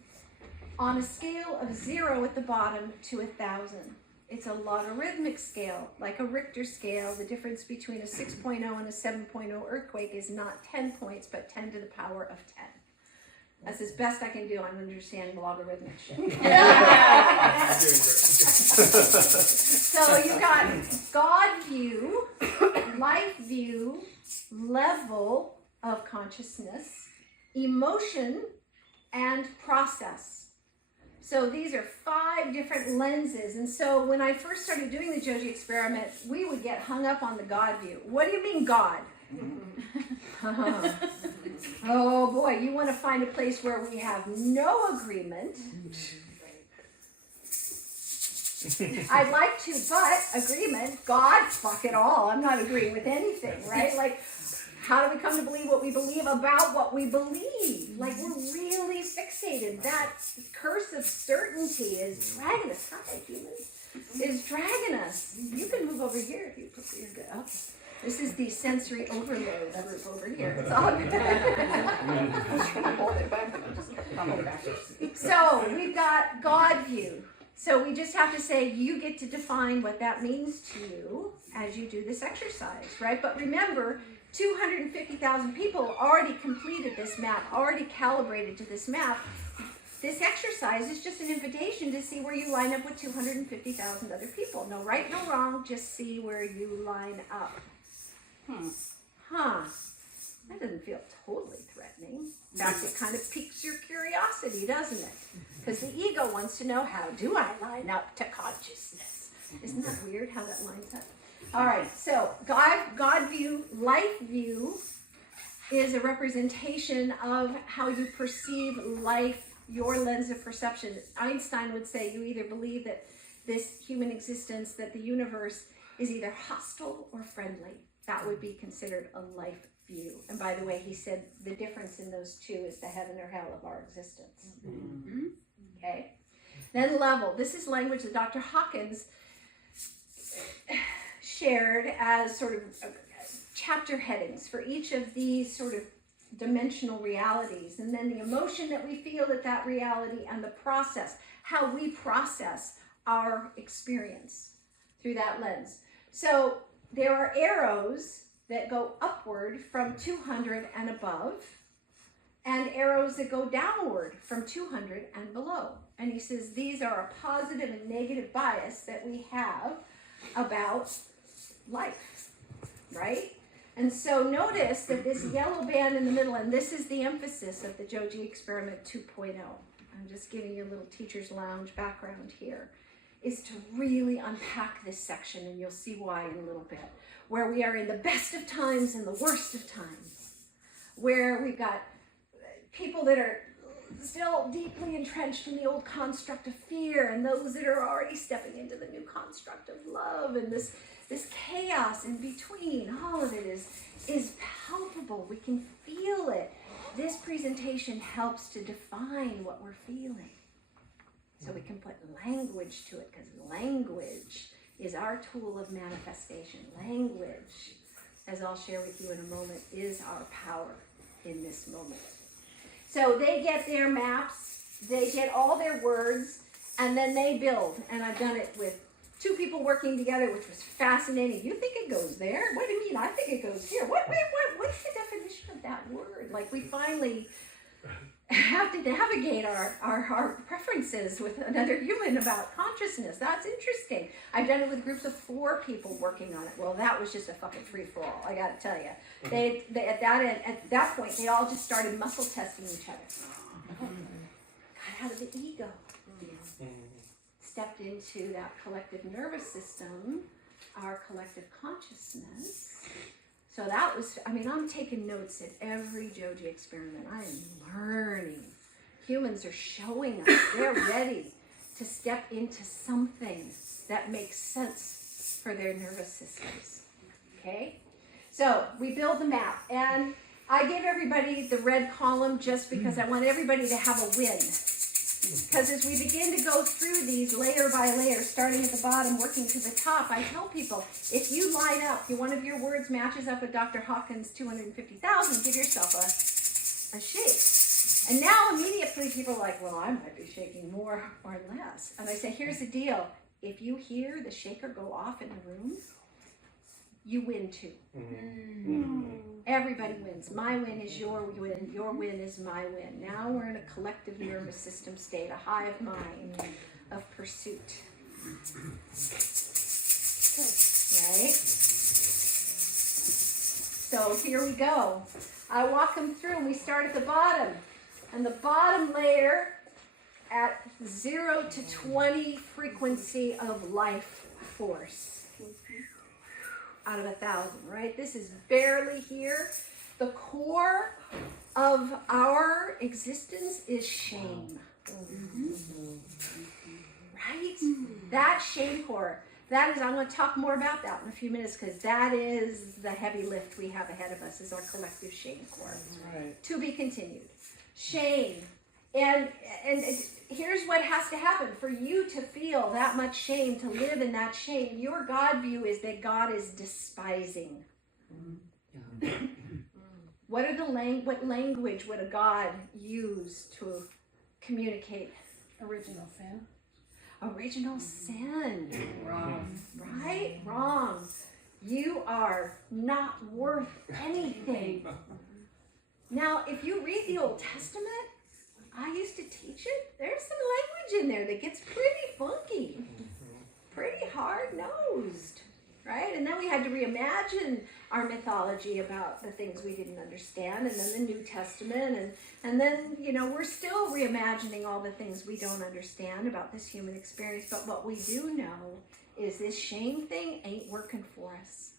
on a scale of 0 at the bottom to 1,000. It's a logarithmic scale, like a Richter scale. The difference between a 6.0 and a 7.0 earthquake is not 10 points, but 10 to the power of 10. That's as best I can do on understanding logarithmic shit. So you got God view, life view, level of consciousness, emotion, and process. So these are 5 different lenses. And so when I first started doing the JOJI experiment, we would get hung up on the God view. What do you mean God? Oh boy, you want to find a place where we have no agreement. I'd like to, but agreement, God, fuck it all. I'm not agreeing with anything, right? Like, how do we come to believe what we believe about what we believe? Like, we're really fixated. That curse of certainty is dragging us. Hi, humans. Is dragging us. You can move over here if you prefer. You're good. Okay. This is the sensory overload group over here. It's all good. So we've got God view. So we just have to say, you get to define what that means to you as you do this exercise, right? But remember, 250,000 people already completed this map, already calibrated to this map. This exercise is just an invitation to see where you line up with 250,000 other people. No right, no wrong, just see where you line up. That doesn't feel totally threatening. In fact, it kind of piques your curiosity, doesn't it? Because the ego wants to know, how do I line up to consciousness? Isn't that weird how that lines up? All right, so God view, life view is a representation of how you perceive life, your lens of perception. Einstein would say you either believe that this human existence, that the universe is either hostile or friendly. That would be considered a life view. And by the way, he said the difference in those two is the heaven or hell of our existence. Mm-hmm. Okay? Then level. This is language that Dr. Hawkins shared as sort of chapter headings for each of these sort of dimensional realities. And then the emotion that we feel at that reality and the process, how we process our experience through that lens. So there are arrows that go upward from 200 and above, and arrows that go downward from 200 and below. And he says these are a positive and negative bias that we have about life, right? And so notice that this yellow band in the middle, and this is the emphasis of the JOJI Experiment 2.0. I'm just giving you a little teacher's lounge background here, is to really unpack this section, and you'll see why in a little bit, where we are in the best of times and the worst of times, where we've got people that are still deeply entrenched in the old construct of fear, and those that are already stepping into the new construct of love, and this chaos in between. All of it is palpable. We can feel it. This presentation helps to define what we're feeling, so we can put language to it, because language is our tool of manifestation. Language, as I'll share with you in a moment, is our power in this moment. So they get their maps, they get all their words, and then they build. And I've done it with 2 people working together, which was fascinating. You think it goes there? What do you mean? I think it goes here. What's the definition of that word? Like, we finally have to navigate our preferences with another human about consciousness. That's interesting. I've done it with groups of 4 people working on it. Well, that was just a fucking free-for-all, I gotta tell you. They at that point, they all just started muscle testing each other. Got out of the ego. Stepped into that collective nervous system, our collective consciousness. So that was, I'm taking notes at every JOJI experiment. I am learning. Humans are showing us they're ready to step into something that makes sense for their nervous systems. Okay? So we build the map, and I give everybody the red column just because I want everybody to have a win. Because as we begin to go through these layer by layer, starting at the bottom, working to the top, I tell people, if you line up, if one of your words matches up with Dr. Hawkins' 250,000, give yourself a shake. And now immediately people are like, well, I might be shaking more or less. And I say, here's the deal. If you hear the shaker go off in the room, you win too. Everybody wins. My win is your win. Your win is my win. Now we're in a collective nervous system state, a hive mind of pursuit. Right? So here we go. I walk them through, and we start at the bottom. And the bottom layer at 0 to 20 frequency of life force. Out of 1,000, right? This is barely here. The core of our existence is shame. Right? That shame core. That is, I'm going to talk more about that in a few minutes, because that is the heavy lift we have ahead of us, is our collective shame core. Right. To be continued. Shame. And here's what has to happen for you to feel that much shame, to live in that shame. Your God view is that God is despising. What language would a God use to communicate? Original sin. Original sin. Wrong. Right? Wrong. You are not worth anything. Now, if you read the Old Testament, I used to teach it. There's some language in there that gets pretty funky, pretty hard-nosed, right? And then we had to reimagine our mythology about the things we didn't understand, and then the New Testament, and then, we're still reimagining all the things we don't understand about this human experience. But what we do know is this shame thing ain't working for us.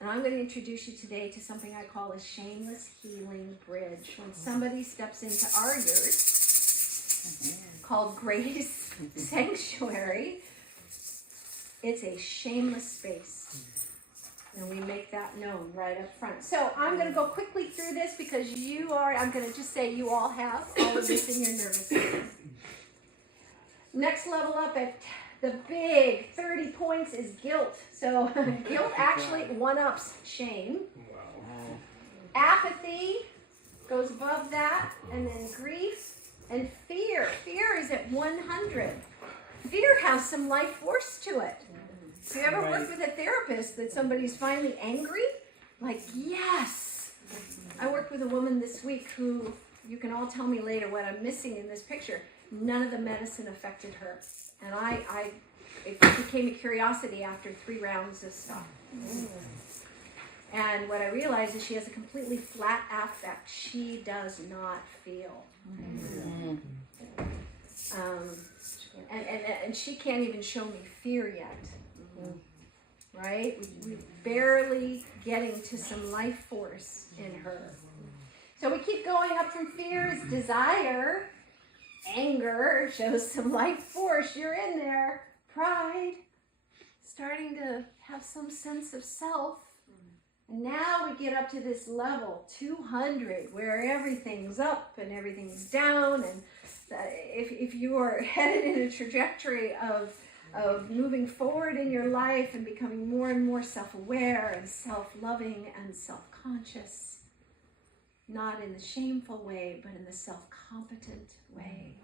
And I'm going to introduce you today to something I call a shameless healing bridge. When somebody steps into our yurt, called Grace Sanctuary, it's a shameless space. And we make that known right up front. So I'm going to go quickly through this because I'm going to just say you all have all of this in your nervous system. Next level up at the big 30 points is guilt. So guilt actually one-ups shame. Apathy goes above that, and then grief and fear. Fear is at 100. Fear has some life force to it. Have you ever worked with a therapist that somebody's finally angry? Like, yes. I worked with a woman this week who, you can all tell me later what I'm missing in this picture. none of the medicine affected her. And it became a curiosity after 3 rounds of stuff. And what I realized is she has a completely flat affect. She does not feel. And she can't even show me fear yet. Right? We're barely getting to some life force in her. So we keep going up from fear is desire. Anger shows some life force. You're in there. Pride. Starting to have some sense of self. And now we get up to this level, 200, where everything's up and everything's down. And if you are headed in a trajectory of moving forward in your life and becoming more and more self-aware and self-loving and self-conscious, not in the shameful way, but in the self-competent way.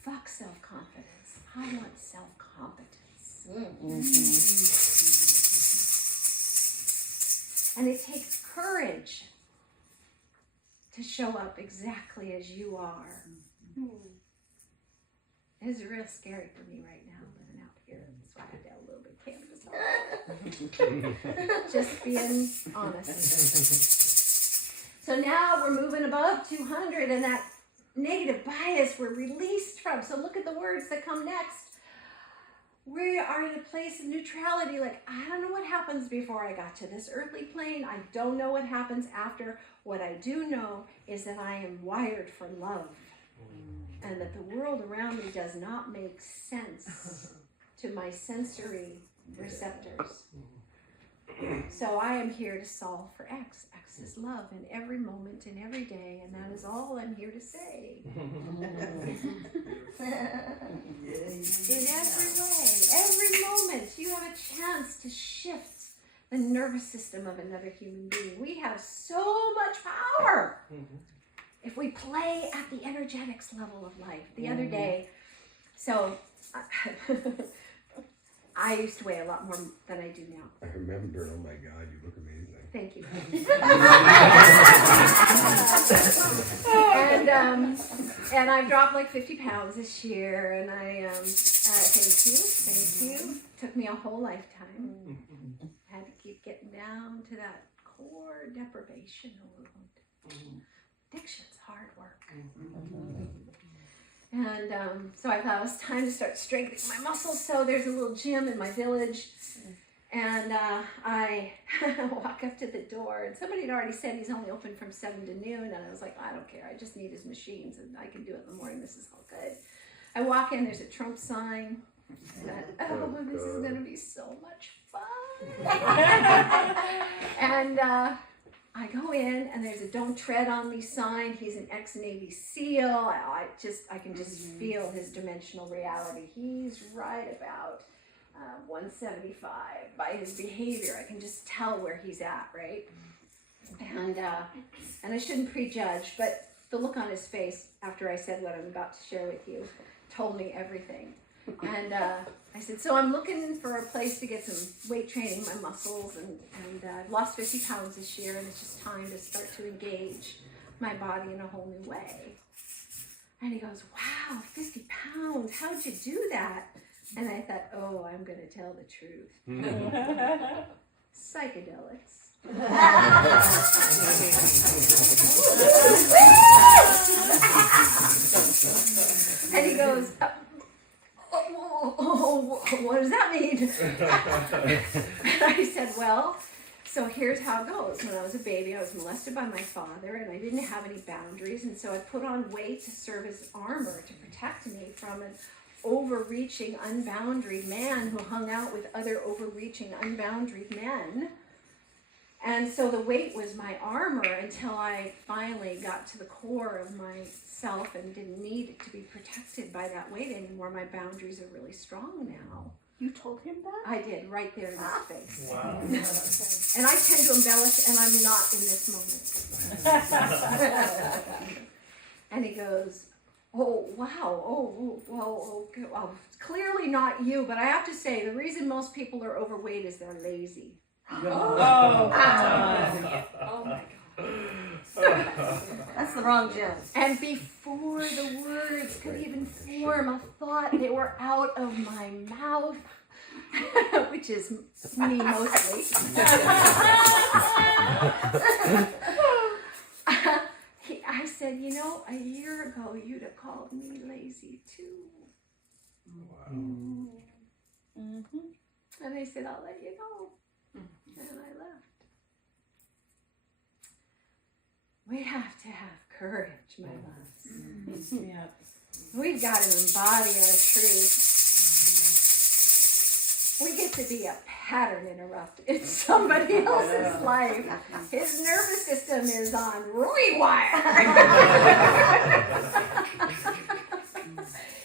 Fuck self-confidence. I want self-competence. And it takes courage to show up exactly as you are. It's real scary for me right now, living out here. That's why I have to have a little bit of canvas on. Just being honest. So now we're moving above 200, and that negative bias we're released from. So look at the words that come next. We are in a place of neutrality. Like, I don't know what happens before I got to this earthly plane. I don't know what happens after. What I do know is that I am wired for love. And that the world around me does not make sense to my sensory receptors. So I am here to solve for X. X is love in every moment and every day, and that is all I'm here to say. In every moment, you have a chance to shift the nervous system of another human being. We have so much power if we play at the energetics level of life. The other day, so I used to weigh a lot more than I do now. I remember, oh my God, you look amazing. Thank you. And I've dropped like 50 pounds this year, and thank you. Took me a whole lifetime. Had to keep getting down to that core deprivation wound. Addiction's hard work. And so I thought it was time to start strengthening my muscles. So there's a little gym in my village. And I walk up to the door, and somebody had already said he's only open from 7 to noon. And I was like, I don't care. I just need his machines, and I can do it in the morning. This is all good. I walk in. There's a Trump sign. And this is going to be so much fun. And I go in, and there's a "Don't tread on me" sign. He's an ex-Navy SEAL. I can just feel his dimensional reality. He's right about 175 by his behavior. I can just tell where he's at, right? And I shouldn't prejudge, but the look on his face after I said what I'm about to share with you told me everything. And I said, so I'm looking for a place to get some weight training, my muscles, and I've lost 50 pounds this year, and it's just time to start to engage my body in a whole new way. And he goes, wow, 50 pounds, how'd you do that? And I thought, oh, I'm going to tell the truth. Psychedelics. And he goes, what does that mean? And I said, well, so here's how it goes. When I was a baby, I was molested by my father, and I didn't have any boundaries, and so I put on weight to serve as armor to protect me from an overreaching, unboundaried man who hung out with other overreaching, unboundaried men. And so the weight was my armor until I finally got to the core of myself and didn't need it to be protected by that weight anymore. My boundaries are really strong now. You told him that? I did, right there in his face. Wow. And I tend to embellish, and I'm not in this moment. And he goes, oh, wow, well, okay, well, clearly not you, but I have to say, the reason most people are overweight is they're lazy. Oh my God. That's the the wrong gym. And before the words could even form a thought, they were out of my mouth, which is me mostly. I said, you know, a year ago you'd have called me lazy too. Wow. Mm-hmm. And I said, I'll let you go. And I left. We have to have courage, my loves. Yeah. We've got to embody our truth. We get to be a pattern interrupt in somebody else's life. His nervous system is on rewire.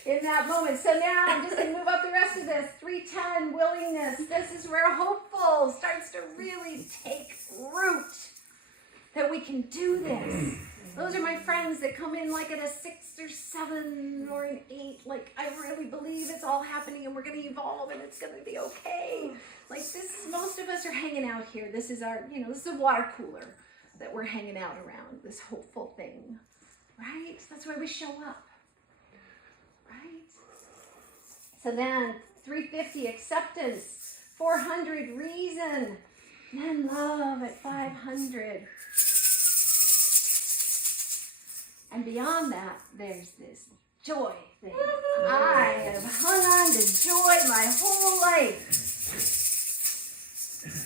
In that moment. So now I'm just going to move up the rest of this. 310, willingness. This is where hopeful starts to really take root. That we can do this. Those are my friends that come in like at a 6 or 7 or an 8. Like, I really believe it's all happening and we're going to evolve and it's going to be okay. Like this, most of us are hanging out here. This is our, this is a water cooler that we're hanging out around. This hopeful thing, right? That's why we show up, right? So then 350, acceptance. 400, reason. Then love at 500. And beyond that, there's this joy thing. I have hung on to joy my whole life.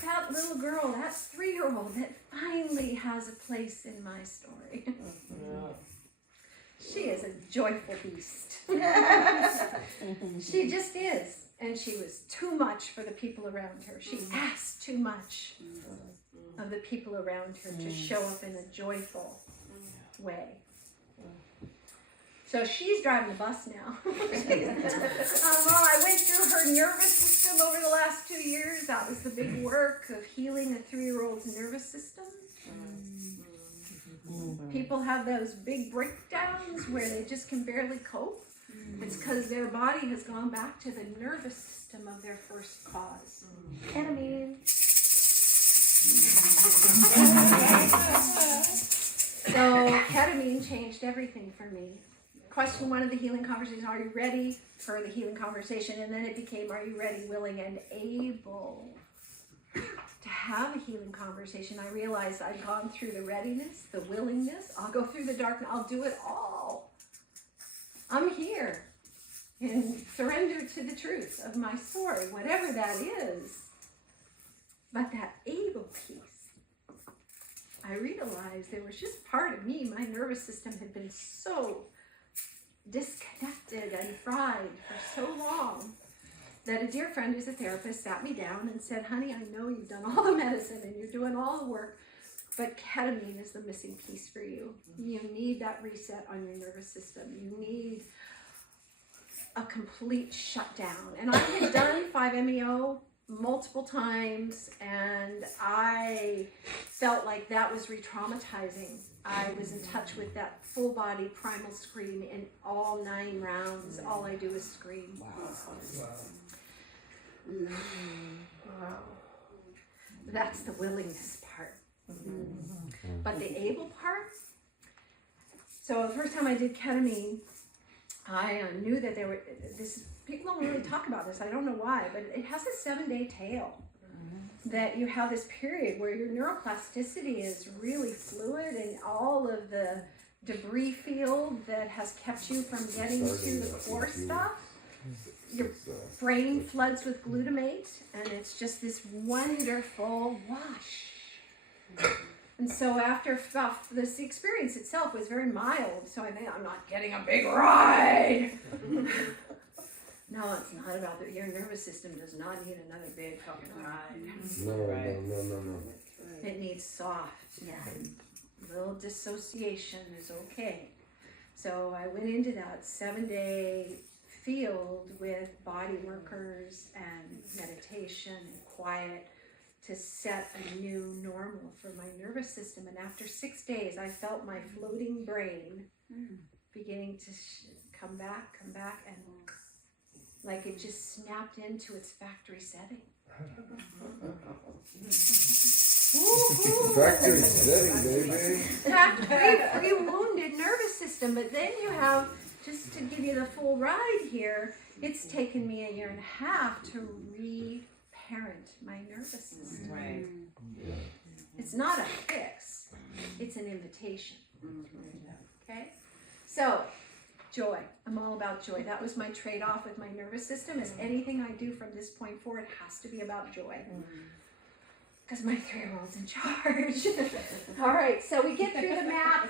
That little girl, that 3-year-old that finally has a place in my story. She is a joyful beast. She just is. And she was too much for the people around her. She asked too much of the people around her to show up in a joyful way. So she's driving the bus now. Well, I went through her nervous system over the last 2 years. That was the big work of healing a 3-year-old's nervous system. People have those big breakdowns where they just can barely cope. It's because their body has gone back to the nervous system of their first cause. Ketamine. So ketamine changed everything for me. Question 1 of the healing conversation, are you ready for the healing conversation? And then it became, are you ready, willing, and able to have a healing conversation? I realized I'd gone through the readiness, the willingness. I'll go through the darkness. I'll do it all. I'm here and surrender to the truth of my story, whatever that is. But that able piece, I realized there was just part of me, my nervous system had been so disconnected and fried for so long that a dear friend who's a therapist sat me down and said, honey, I know you've done all the medicine and you're doing all the work, but ketamine is the missing piece for you. You need that reset on your nervous system. You need a complete shutdown. And I had done 5-MeO multiple times, and I felt like that was re-traumatizing. I was in touch with that full body primal scream in all 9 rounds. All I do is scream. Wow. That's the willingness part. But the able part, so the first time I did ketamine, I knew that there were, people don't really talk about this, I don't know why, but it has a 7-day tail. That you have this period where your neuroplasticity is really fluid and all of the debris field that has kept you from getting to the core stuff, your brain floods with glutamate, and it's just this wonderful wash. And so after this experience itself was very mild, so I think I'm not getting a big ride. No, it's not about that. Your nervous system does not need another big fucking ride. No. It needs soft. Yeah. A little dissociation is okay. So I went into that 7-day field with body workers and meditation and quiet to set a new normal for my nervous system. And after 6 days, I felt my floating brain beginning to come back, and like it just snapped into its factory setting. Factory setting, baby. Factory, we wounded system, but then you have, just to give you the full ride here, it's taken me 1.5 years to reparent my nervous system. Right. It's not a fix, it's an invitation. Okay? So, joy. I'm all about joy. That was my trade-off with my nervous system, is anything I do from this point forward has to be about joy. Because my 3-year-old's in charge. All right, so we get through the map.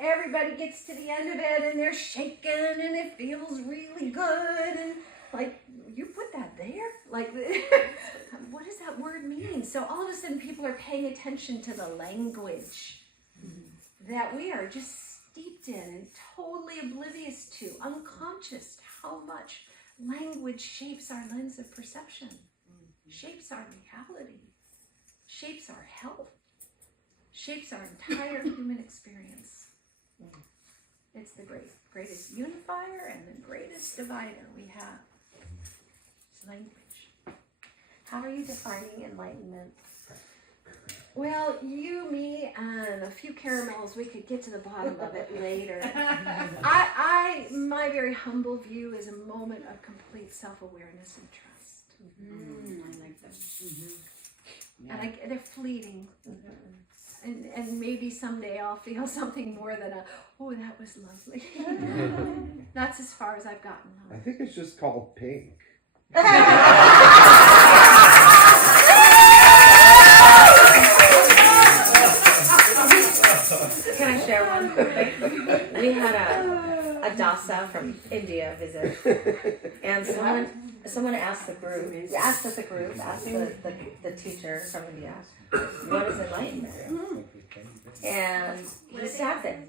Everybody gets to the end of it, and they're shaking, and it feels really good. And like, you put that there? Like, what does that word mean? So all of a sudden, people are paying attention to the language that we are just steeped in and totally oblivious to, unconscious how much language shapes our lens of perception, shapes our reality, shapes our health, shapes our entire human experience. It's the greatest unifier and the greatest divider we have. It's language. How are you defining enlightenment? Well, you, me, and a few caramels, we could get to the bottom of it later. My very humble view is a moment of complete self-awareness and trust. I like that. And they're fleeting. And maybe someday I'll feel something more than oh, that was lovely. That's as far as I've gotten. I think it's just called pink. Can I share one quickly? We had a dasa from India visit, and someone asked the group, asked the teacher from India, what is enlightenment? And he sat there.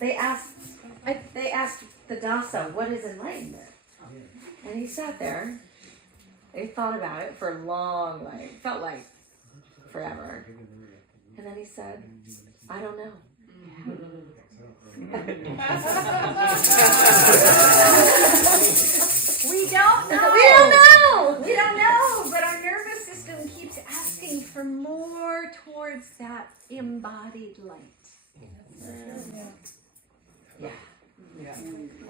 They asked the dasa, what is enlightenment? And he sat there. He thought about it for a long, felt like forever. And then he said, I don't know. We don't know. We don't know. We don't know. But our nervous system keeps asking for more towards that embodied light. Yeah.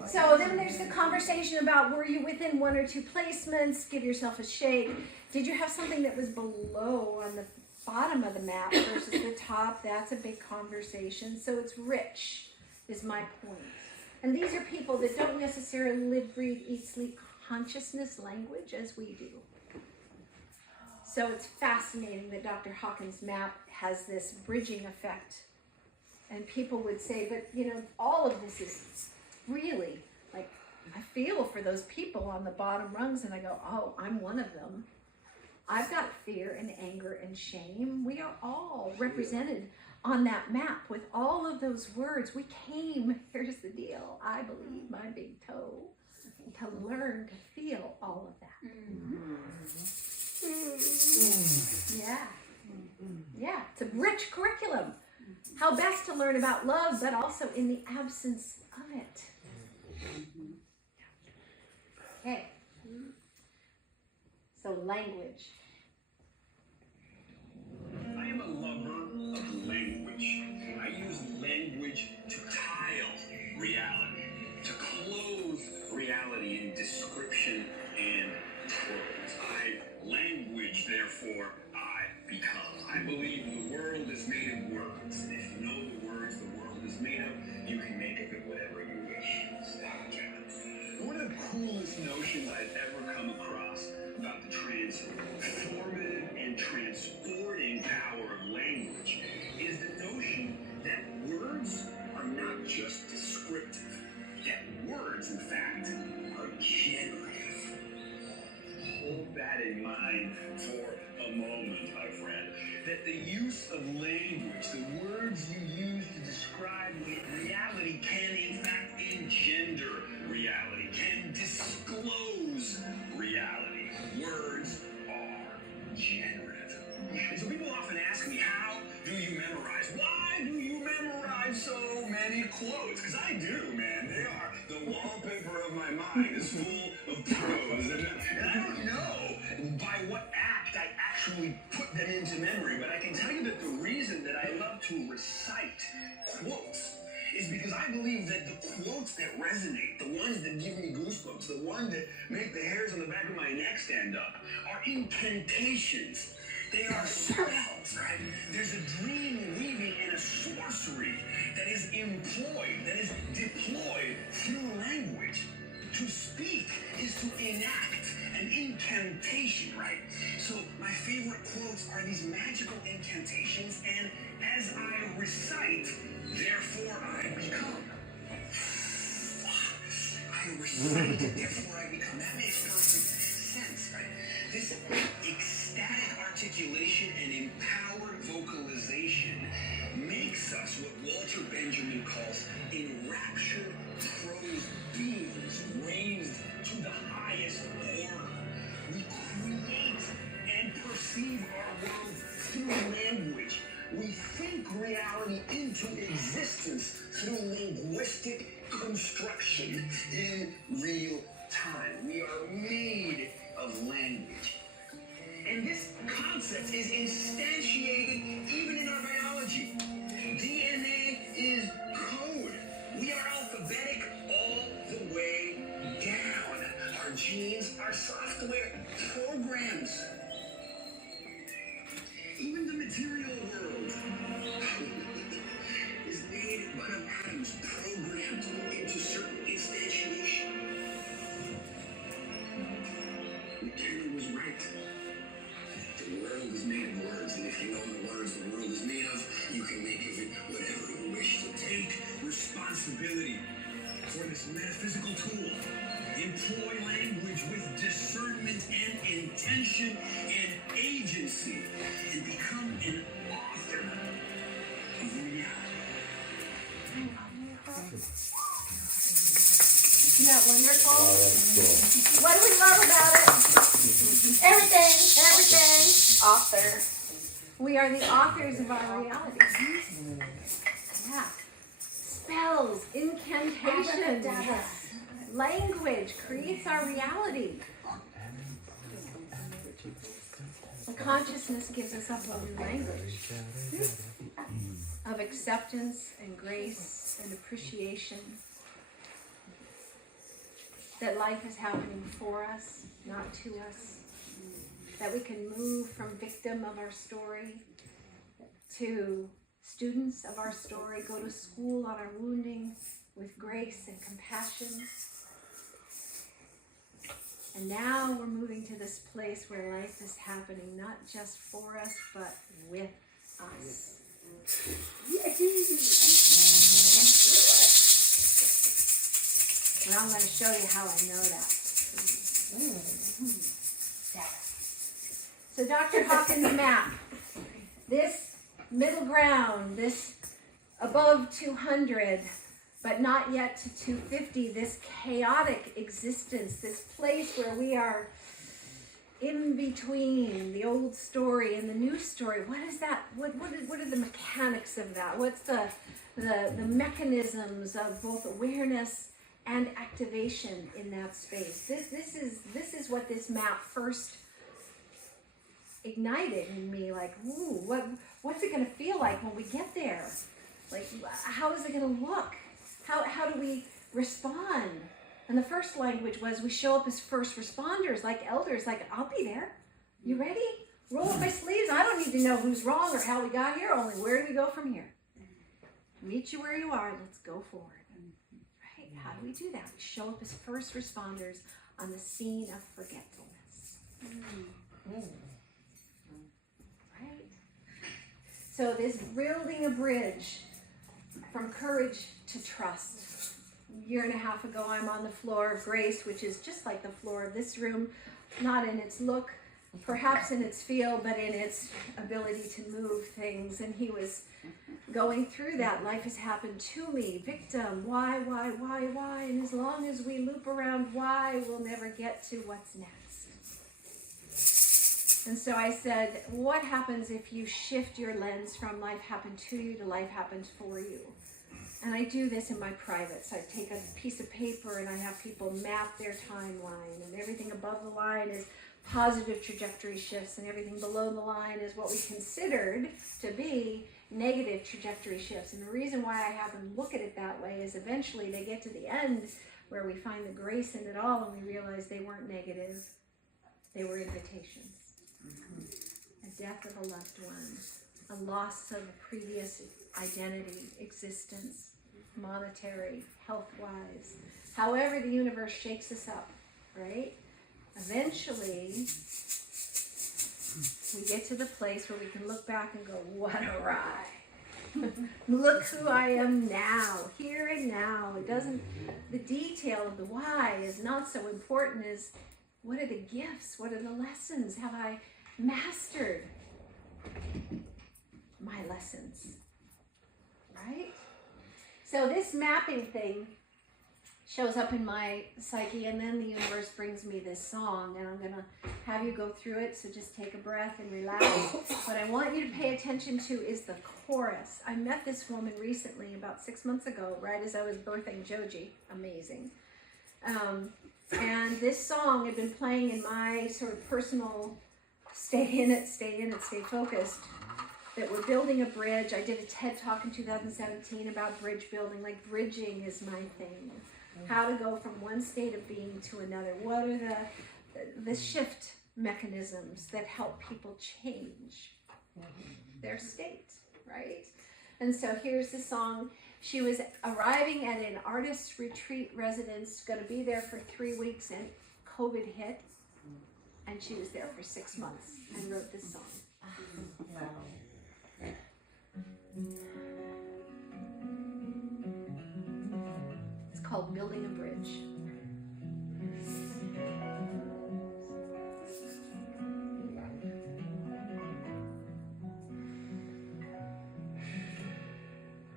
So then there's the conversation about, were you within 1 or 2 placements? Give yourself a shake. Did you have something that was below on the bottom of the map versus the top? That's a big conversation. So it's rich, is my point. And these are people that don't necessarily live, breathe, eat, sleep consciousness language as we do. So it's fascinating that Dr. Hawkins' map has this bridging effect. And people would say, but all of this is really, like, I feel for those people on the bottom rungs, and I go, oh, I'm one of them. I've got fear and anger and shame. We are all represented on that map with all of those words. We came, here's the deal, I believe, my big toe, to learn to feel all of that. Yeah, it's a rich curriculum. How best to learn about love, but also in the absence of it. Okay. So language. I am a lover of language. I use language to tile reality, to clothe reality in description and prose. Language, therefore, I become. I believe the world is made of words, and if you know the words the world is made of, you can make of it whatever you wish. One of the coolest notions I've ever come across about the transformative and transporting power of language is the notion that words are not just descriptive, that words, in fact, are generative. Hold that in mind for a moment, my friend, that the use of language, the words you use to describe reality, can in fact engender reality, can disclose reality. Words are generative. And so people often ask me, how do you memorize? Why do you memorize so many quotes? Because I do, man. They are the wallpaper of my mind is full of prose. And I don't know by what act I actually put them into memory, but I can tell you that the reason that I love to recite quotes is because I believe that the quotes that resonate, the ones that give me goosebumps, the ones that make the hairs on the back of my neck stand up, are incantations. They are spells, right? There's a dream weaving and a sorcery that is employed, that is deployed through language. To speak is to enact an incantation, right? So my favorite quotes are these magical incantations, and as I recite, therefore I become. I recite, therefore I become. That makes perfect sense, right? This ecstatic articulation and empowered vocalization makes us what Walter Benjamin calls enraptured prose beings raised to the highest order. We create and perceive our world through language. We think reality into existence through linguistic construction in real time. We are made of language. And this concept is instantiated even in our biology. DNA is code. We are alphabetic all the way down. Our genes are software programs. Even the material world is made but of atoms programmed into certain instantiation. McKenna was right. The world is made of words, and if you know the words the world is made of, you can make of it whatever you wish to. Take responsibility for this metaphysical tool. Employ language with discernment and intention and agency, and become an author of reality. Isn't that wonderful? Oh, that's cool. What do we love about it? Everything. Author. We are the authors of our reality. Yeah. Spells, incantations, language creates our reality. The consciousness gives us a whole new language of acceptance and grace and appreciation. That life is happening for us, not to us. That we can move from victim of our story to students of our story, go to school on our wounding with grace and compassion. And now we're moving to this place where life is happening not just for us, but with us. Well, I'm going to show you how I know that. So Dr. Hawkins' map, this middle ground, this above 200, but not yet to 250, this chaotic existence, this place where we are in between the old story and the new story. What is that? What are the mechanics of that? What's the mechanisms of both awareness and activation in that space? This is what this map first ignited in me. Like, ooh, what's it going to feel like when we get there? Like, how is it going to look? How do we respond? And the first language was we show up as first responders, like elders, like, I'll be there. You ready? Roll up my sleeves. I don't need to know who's wrong or how we got here, only where do we go from here? Meet you where you are. Let's go forward. Right? How do we do that? We show up as first responders on the scene of forgetfulness. Right? So this building a bridge from courage to trust. A year and a half ago, I'm on the floor of grace, which is just like the floor of this room, not in its look, perhaps in its feel, but in its ability to move things. And he was going through that. Life has happened to me. Victim. Why? And as long as we loop around why, we'll never get to what's next. And so I said, what happens if you shift your lens from life happened to you to life happened for you? And I do this in my privates. I take a piece of paper and I have people map their timeline, and everything above the line is positive trajectory shifts, and everything below the line is what we considered to be negative trajectory shifts. And the reason why I have them look at it that way is eventually they get to the end where we find the grace in it all and we realize they weren't negative, they were invitations. A death of a loved one, a loss of a previous identity, existence, monetary, health-wise, however the universe shakes us up, right? Eventually, we get to the place where we can look back and go, what a ride. Look who I am now, here and now. It doesn't, the detail of the why is not so important as what are the gifts, what are the lessons, have I mastered my lessons, right? So this mapping thing shows up in my psyche, and then the universe brings me this song, and I'm gonna have you go through it, so just take a breath and relax. What I want you to pay attention to is the chorus. I met this woman recently, about 6 months ago, right as I was birthing JOJI. Amazing. And this song had been playing in my sort of personal stay in it, stay focused, that we're building a bridge. I did a TED Talk in 2017 about bridge building, like bridging is my thing. How to go from one state of being to another. What are the shift mechanisms that help people change their state, right? And so here's the song. She was arriving at an artist retreat residence, going to be there for 3 weeks, and COVID hit, and she was there for 6 months and wrote this song. Wow. It's called Building a Bridge.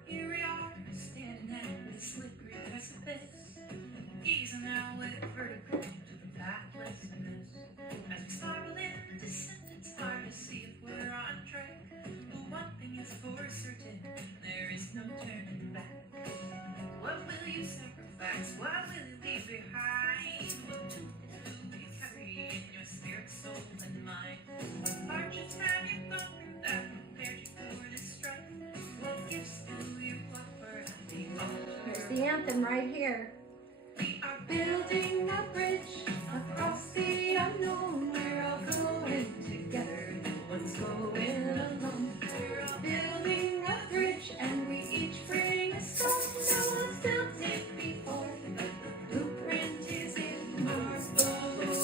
Here we are, standing at this slippery precipice, easing our way vertical to the pathlessness. As we spiral in descent, it's hard to see if we're on track. But one thing is for certain, there is no turning back. What will you sacrifice? What will you leave behind? What do you carry in your spirit, soul, and mind? What hardships have you gone through that prepared you for this strife? What gifts do you offer at the altar? There's the anthem right here. We are building a bridge across the unknown. We're all going together. No one's going alone. We're all building a bridge, and we each bring a stone. No one's built it before, but the blueprint is in our bones.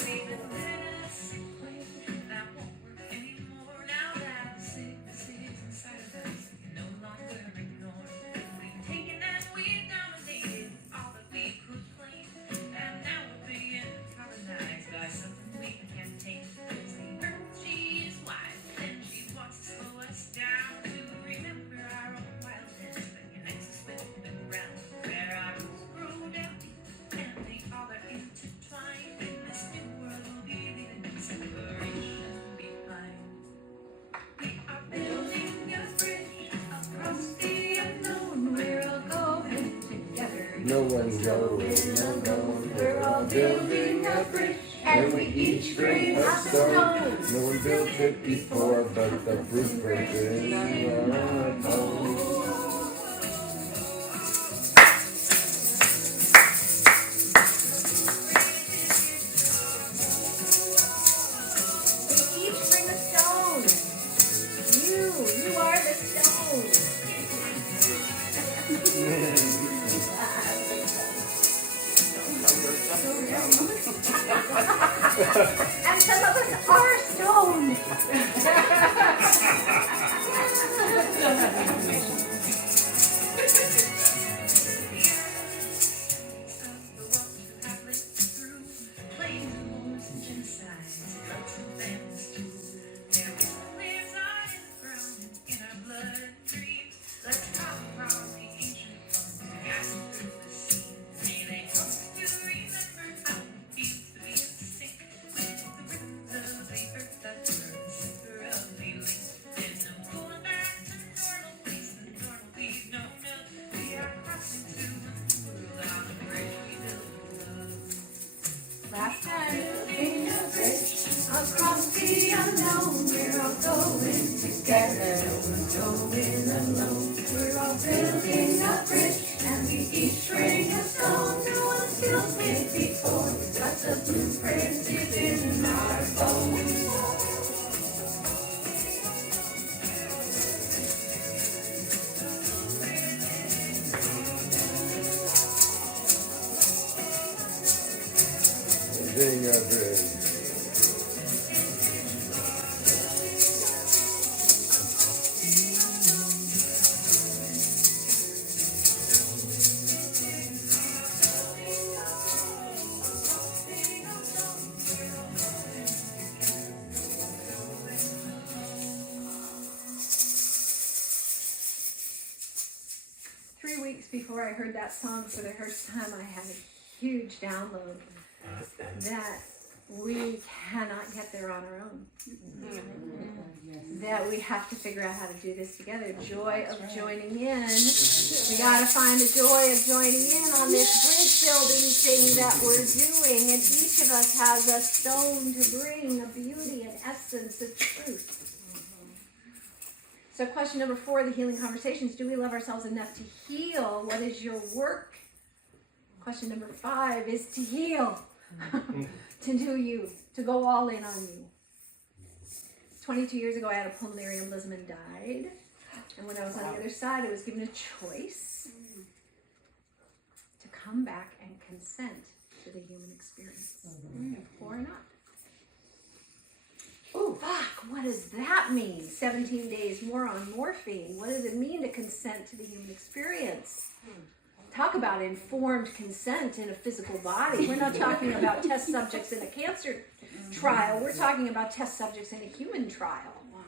We've been living in a sick way that won't work anymore. Now that the sickness is inside of us, we can no longer ignore. We've taken and we've dominated all that we could claim, and now we're being colonized by something we can't tame. It's the earth, she is wise, and she wants to slow us down to remember our own wildness that connects us with the ground, where our roots grow down deep and they all are intertwined. In this new world we'll be leaving separation behind. We are building a bridge across the unknown. We're all going together. No one's going alone. We're all building a bridge, And we each bring a stone. No one built it before, but the blueprint is in our bones. We each bring a stone. You are the stone. And some of us are stone. With the rhythms of the earth that burns, be alone. We're all going together. No one's going alone. We're all building a bridge, and we each bring a stone. No one's built it before, but the blueprint is in our bones. Building a bridge. 3 weeks before I heard that song for the first time, I had a huge download that we cannot get there on our own. That we have to figure out how to do this together. Joy of joining in. We gotta find the joy of joining in on this bridge building thing that we're doing. And each of us has a stone to bring, a beauty, an essence, a truth. So question number 4, the healing conversations. Do we love ourselves enough to heal? What is your work? Question number 5 is to heal. To do you. To go all in on you. 22 years ago, I had a pulmonary embolism and died. And when I was on the other side, I was given a choice to come back and consent to the human experience. Or not. Oh, fuck, what does that mean? 17 days more on morphine. What does it mean to consent to the human experience? Talk about informed consent in a physical body. We're not talking about test subjects in a cancer trial. We're talking about test subjects in a human trial. Wow.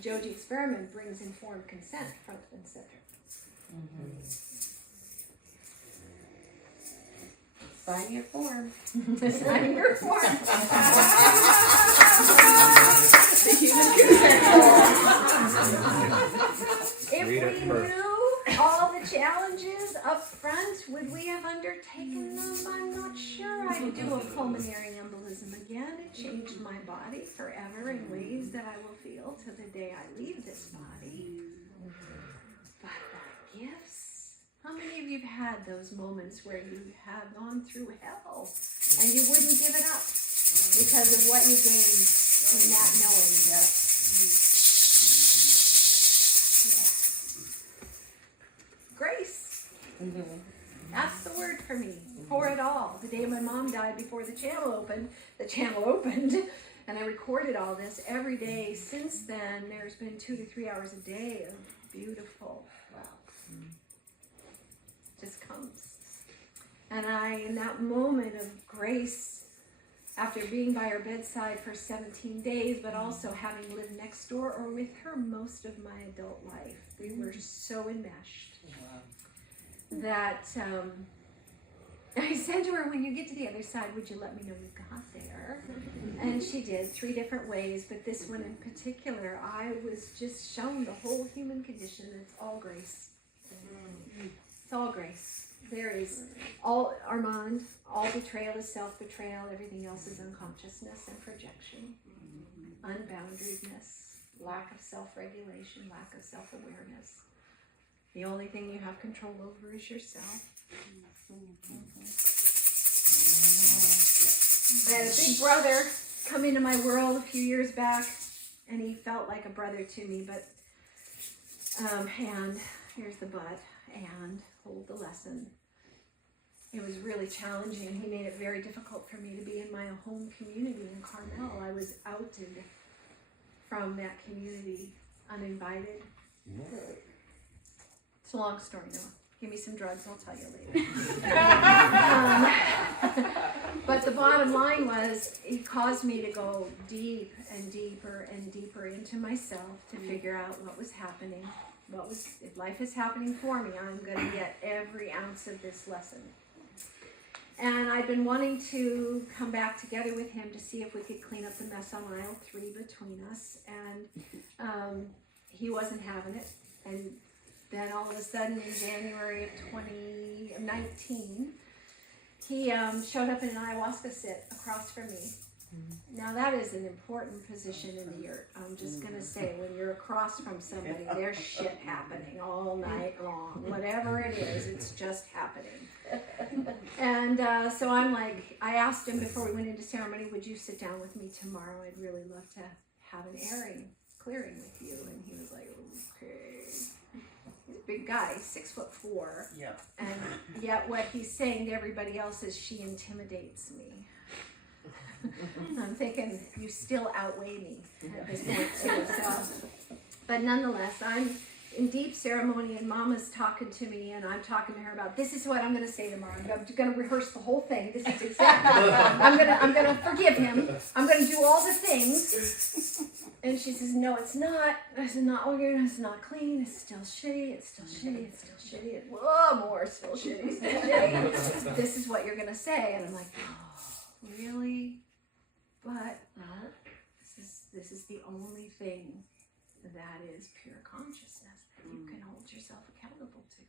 JOJI Experiment brings informed consent front and center. Sign your form. Sign your form. The human consent If we knew all the challenges up front, would we have undertaken them? I'm not sure. I'd do a pulmonary embolism again. It changed my body forever in ways that I will feel to the day I leave this body. But the gifts. How many of you have had those moments where you have gone through hell and you wouldn't give it up because of what you gained in that knowing that? Grace. That's the word for me. For it all. The day my mom died, before the channel opened, and I recorded all this every day. Since then, there's been 2 to 3 hours a day of beautiful, just comes. And in that moment of grace, after being by her bedside for 17 days, but also having lived next door or with her most of my adult life, we were so enmeshed that I said to her, when you get to the other side, would you let me know you got there? And she did, 3 different ways, but this one in particular, I was just shown the whole human condition. It's all grace. It's all grace. There is all Armand, all betrayal is self-betrayal, everything else is unconsciousness and projection, unboundedness, lack of self-regulation, lack of self-awareness. The only thing you have control over is yourself. I had a big brother come into my world a few years back, and he felt like a brother to me, but, and here's the but, and hold the lesson. It was really challenging. He made it very difficult for me to be in my home community in Carmel. I was outed from that community, uninvited. It's a long story, Noah. Give me some drugs, I'll tell you later. But the bottom line was, it caused me to go deep and deeper and deeper into myself to figure out what was happening. If life is happening for me, I'm going to get every ounce of this lesson. And I've been wanting to come back together with him to see if we could clean up the mess on aisle 3 between us. And he wasn't having it. And then all of a sudden in January of 2019, he showed up in an ayahuasca sit across from me. Now that is an important position in the yurt. I'm just gonna say, when you're across from somebody, there's shit happening all night long. Whatever it is, it's just happening. And so I'm like, I asked him before we went into ceremony, would you sit down with me tomorrow? I'd really love to have an clearing with you. And he was like, okay. He's a big guy, 6'4". Yeah. And yet what he's saying to everybody else is, she intimidates me. I'm thinking, you still outweigh me at this point too. So, but nonetheless, I'm in deep ceremony, and Mama's talking to me, and I'm talking to her about, this is what I'm going to say tomorrow. I'm going to rehearse the whole thing. This is exactly. I'm going to forgive him. I'm going to do all the things. And she says, no, it's not. It's not organized. It's not clean. It's still shitty. It's still shitty. It's still shitty. And whoa, more. Still shitty. Still shitty. This is what you're going to say. And I'm like, oh, really? But this is the only thing that is pure consciousness that you can hold yourself accountable to.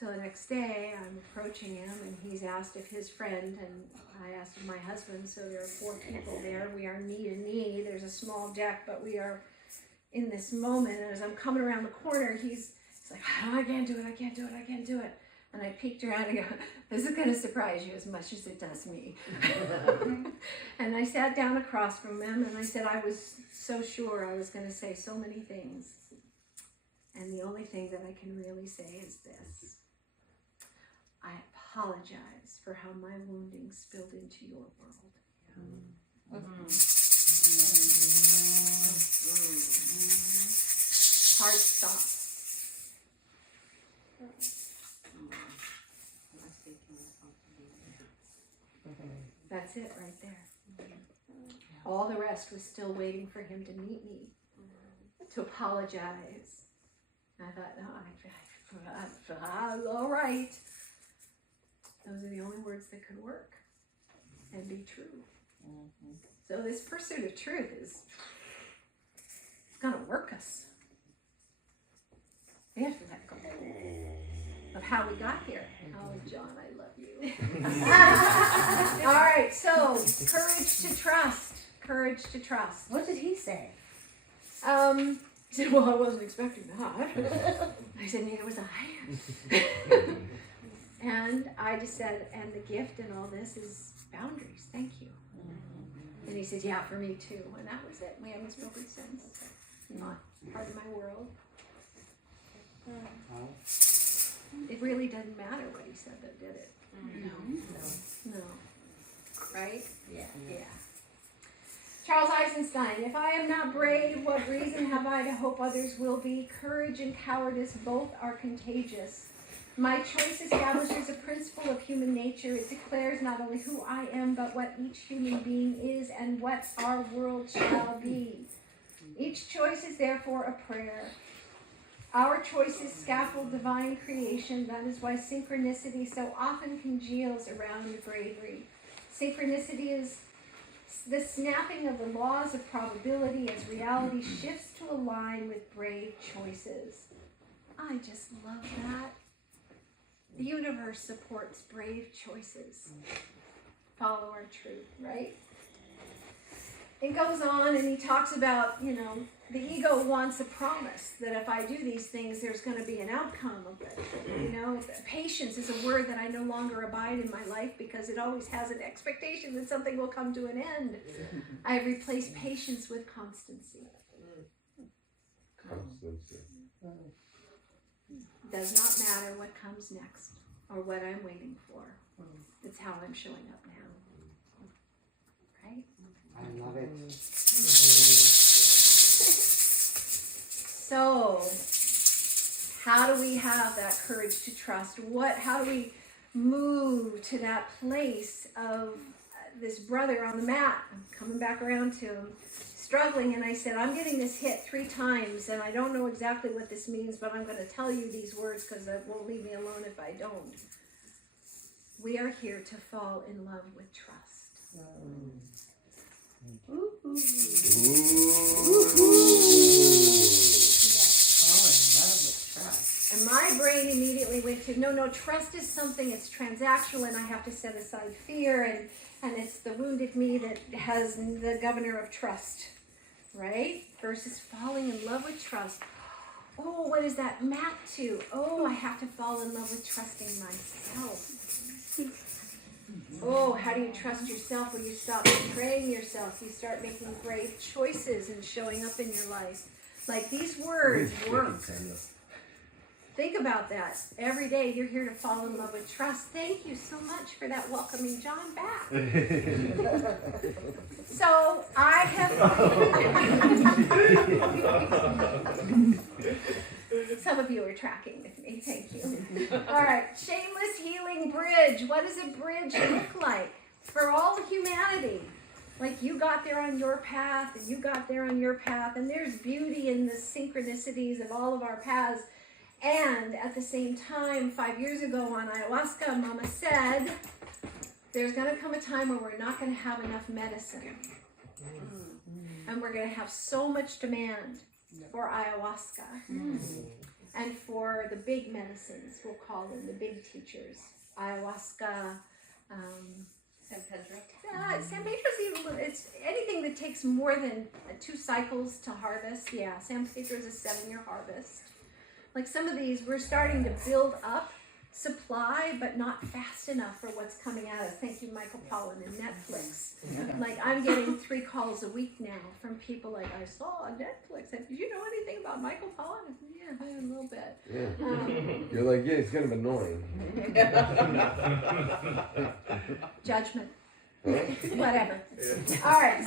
So the next day, I'm approaching him, and he's asked if his friend, and I asked if my husband, so there are 4 people there. We are knee to knee. There's a small deck, but we are in this moment. And as I'm coming around the corner, he's like, oh, I can't do it, I can't do it, I can't do it. And I peeked around and go, this is going to surprise you as much as it does me. And I sat down across from him, and I said, I was so sure I was going to say so many things. And the only thing that I can really say is this. I apologize for how my wounding spilled into your world. Hard stop. That's it right there. All the rest was still waiting for him to meet me, to apologize. And I thought, oh, all right. Those are the only words that could work and be true. So this pursuit of truth is, it's gonna work us. We have to let go of how we got here. Oh, John, I love you. All right, so courage to trust. Courage to trust. What did he say? He said, well, I wasn't expecting that. I said, neither was I. And I just said, and the gift in all this is boundaries. Thank you. And he said, yeah, for me too. And that was it. We haven't spoken since. Not part of my world. It really doesn't matter what he said, though, did it? No. Right? Yeah. Charles Eisenstein, if I am not brave, what reason have I to hope others will be? Courage and cowardice both are contagious. My choice establishes a principle of human nature. It declares not only who I am, but what each human being is and what our world shall be. Each choice is therefore a prayer. Our choices scaffold divine creation. That is why synchronicity so often congeals around bravery. Synchronicity is the snapping of the laws of probability as reality shifts to align with brave choices. I just love that. The universe supports brave choices. Follow our truth, right? It goes on, and he talks about, the ego wants a promise that if I do these things, there's going to be an outcome of it. Patience is a word that I no longer abide in my life because it always has an expectation that something will come to an end. I have replaced patience with constancy. Does not matter what comes next or what I'm waiting for. It's how I'm showing up now. Right? I love it. So, how do we have that courage to trust? How do we move to that place of this brother on the mat? I'm coming back around to him, struggling, and I said, I'm getting this hit 3 times, and I don't know exactly what this means, but I'm going to tell you these words because it won't leave me alone if I don't. We are here to fall in love with trust. Ooh. And my brain immediately went to to, no, trust is something, it's transactional, and I have to set aside fear, and it's the wounded me that has the governor of trust, right? Versus falling in love with trust. Oh, what does that map to? Oh, I have to fall in love with trusting myself. Oh, how do you trust yourself when you stop betraying yourself? You start making brave choices and showing up in your life. Like, these words work. Think about that. Every day you're here to fall in love with trust. Thank you so much for that welcoming John back. So I have... Some of you are tracking with me. Thank you. All right. Shameless healing bridge. What does a bridge look like for all humanity? Like, you got there on your path, and you got there on your path, and there's beauty in the synchronicities of all of our paths. And at the same time, 5 years ago on ayahuasca, Mama said, there's going to come a time where we're not going to have enough medicine. And we're going to have so much demand for ayahuasca. And for the big medicines, we'll call them the big teachers. Ayahuasca, San Pedro. San Pedro's even, it's anything that takes more than 2 cycles to harvest. Yeah, San Pedro's a 7-year harvest. Like, some of these, we're starting to build up supply, but not fast enough for what's coming at us. Thank you, Michael Pollan and Netflix. Like, I'm getting 3 calls a week now from people like, I saw on Netflix. Did you know anything about Michael Pollan? I said, yeah, a little bit. Yeah. You're like, yeah, it's kind of annoying. Judgment. Whatever. All right,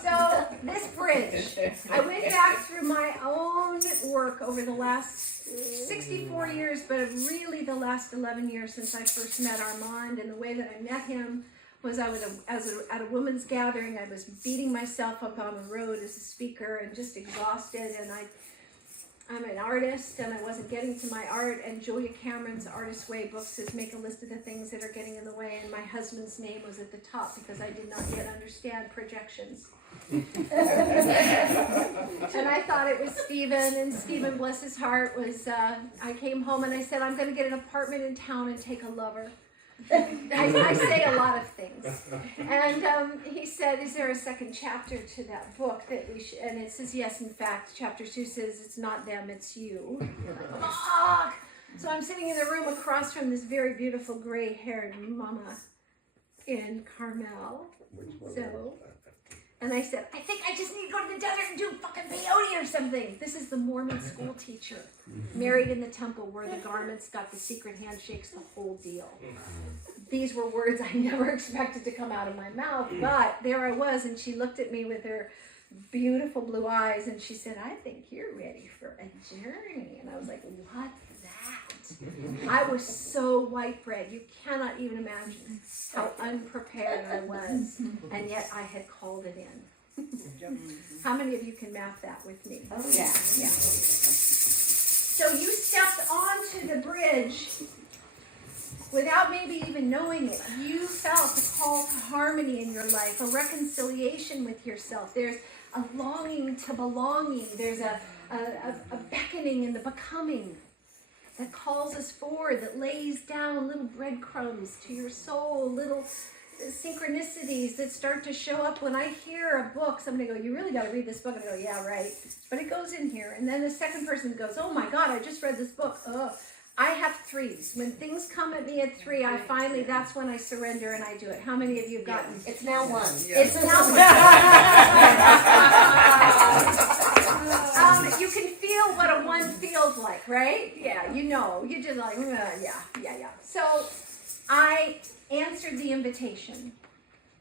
so this bridge, I went back through my own work over the last 64 years, but really the last 11 years since I first met Armand. And the way that I met him was at a women's gathering. I was beating myself up on the road as a speaker and just exhausted, and I'm an artist, and I wasn't getting to my art, and Julia Cameron's Artist's Way book says make a list of the things that are getting in the way, and my husband's name was at the top because I did not yet understand projections. And I thought it was Stephen, and Stephen, bless his heart, was, I came home and I said, I'm going to get an apartment in town and take a lover. I say a lot of things. And he said, is there a second chapter to that book that we should, and it says, yes, in fact, chapter 2 says, it's not them, it's you. Fuck! So I'm sitting in the room across from this very beautiful gray-haired mama in Carmel. So, and I said, I think I just need to go to the desert and do fucking peyote or something. This is the Mormon school teacher, married in the temple, where the garments got the secret handshakes, the whole deal. These were words I never expected to come out of my mouth, but there I was, and she looked at me with her beautiful blue eyes, and she said, I think you're ready for a journey. And I was like, what's that? I was so white bread, you cannot even imagine how unprepared I was, and yet I had called it in. How many of you can map that with me? Oh, yeah. Yeah. So you stepped onto the bridge without maybe even knowing it. You felt a call to harmony in your life, a reconciliation with yourself. There's a longing to belonging. There's a beckoning in the becoming that calls us forward, that lays down little breadcrumbs to your soul, little synchronicities that start to show up. When I hear a book, somebody go, you really got to read this book. I go, yeah, right. But it goes in here. And then the second person goes, oh my God, I just read this book. Oh, I have 3s. When things come at me at 3, that's when I surrender and I do it. How many of you have gotten? It's now 1. It's now 1. You can feel what a 1 feels like, right? Yeah, you know. You're just like, yeah. So I answered the invitation.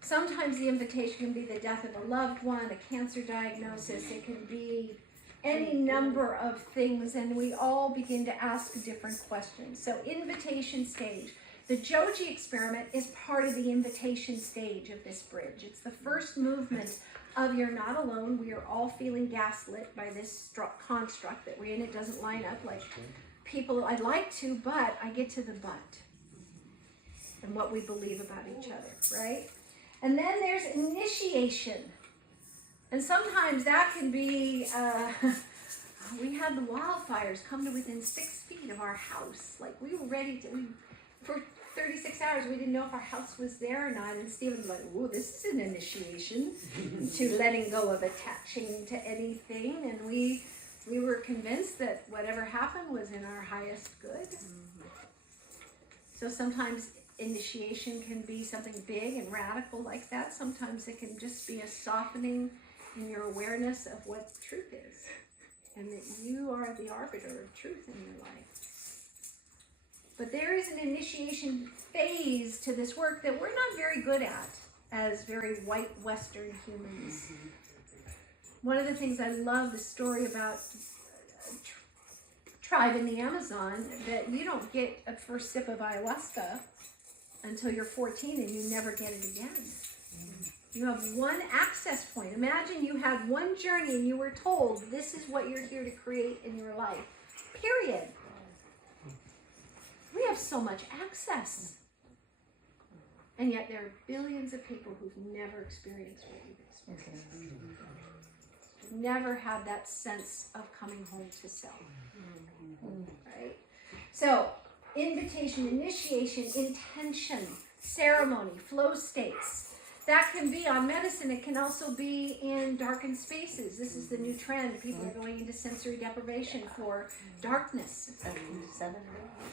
Sometimes the invitation can be the death of a loved one, a cancer diagnosis. It can be any number of things, and we all begin to ask different questions. So invitation stage. The JOJI Experiment is part of the invitation stage of this bridge. It's the first movement of you're not alone. We are all feeling gaslit by this construct that we're in. It doesn't line up like people I'd like to, but I get to the but and what we believe about each other, right? And then there's initiation. And sometimes that can be, we had the wildfires come to within 6 feet of our house. Like we were ready to, for 36 hours, we didn't know if our house was there or not. And Stephen was like, "Ooh, this is an initiation to letting go of attaching to anything." And we were convinced that whatever happened was in our highest good. So sometimes initiation can be something big and radical like that. Sometimes it can just be a softening in your awareness of what truth is, and that you are the arbiter of truth in your life. But there is an initiation phase to this work that we're not very good at as very white Western humans. One of the things I love, the story about a tribe in the Amazon, that you don't get a first sip of ayahuasca until you're 14 and you never get it again. You have one access point. Imagine you had one journey and you were told this is what you're here to create in your life. Period. We have so much access. And yet there are billions of people who've never experienced what you've experienced. Never had that sense of coming home to self. Right? So, invitation, initiation, intention, ceremony, flow states. That can be on medicine. It can also be in darkened spaces. This is the new trend. People are going into sensory deprivation for darkness.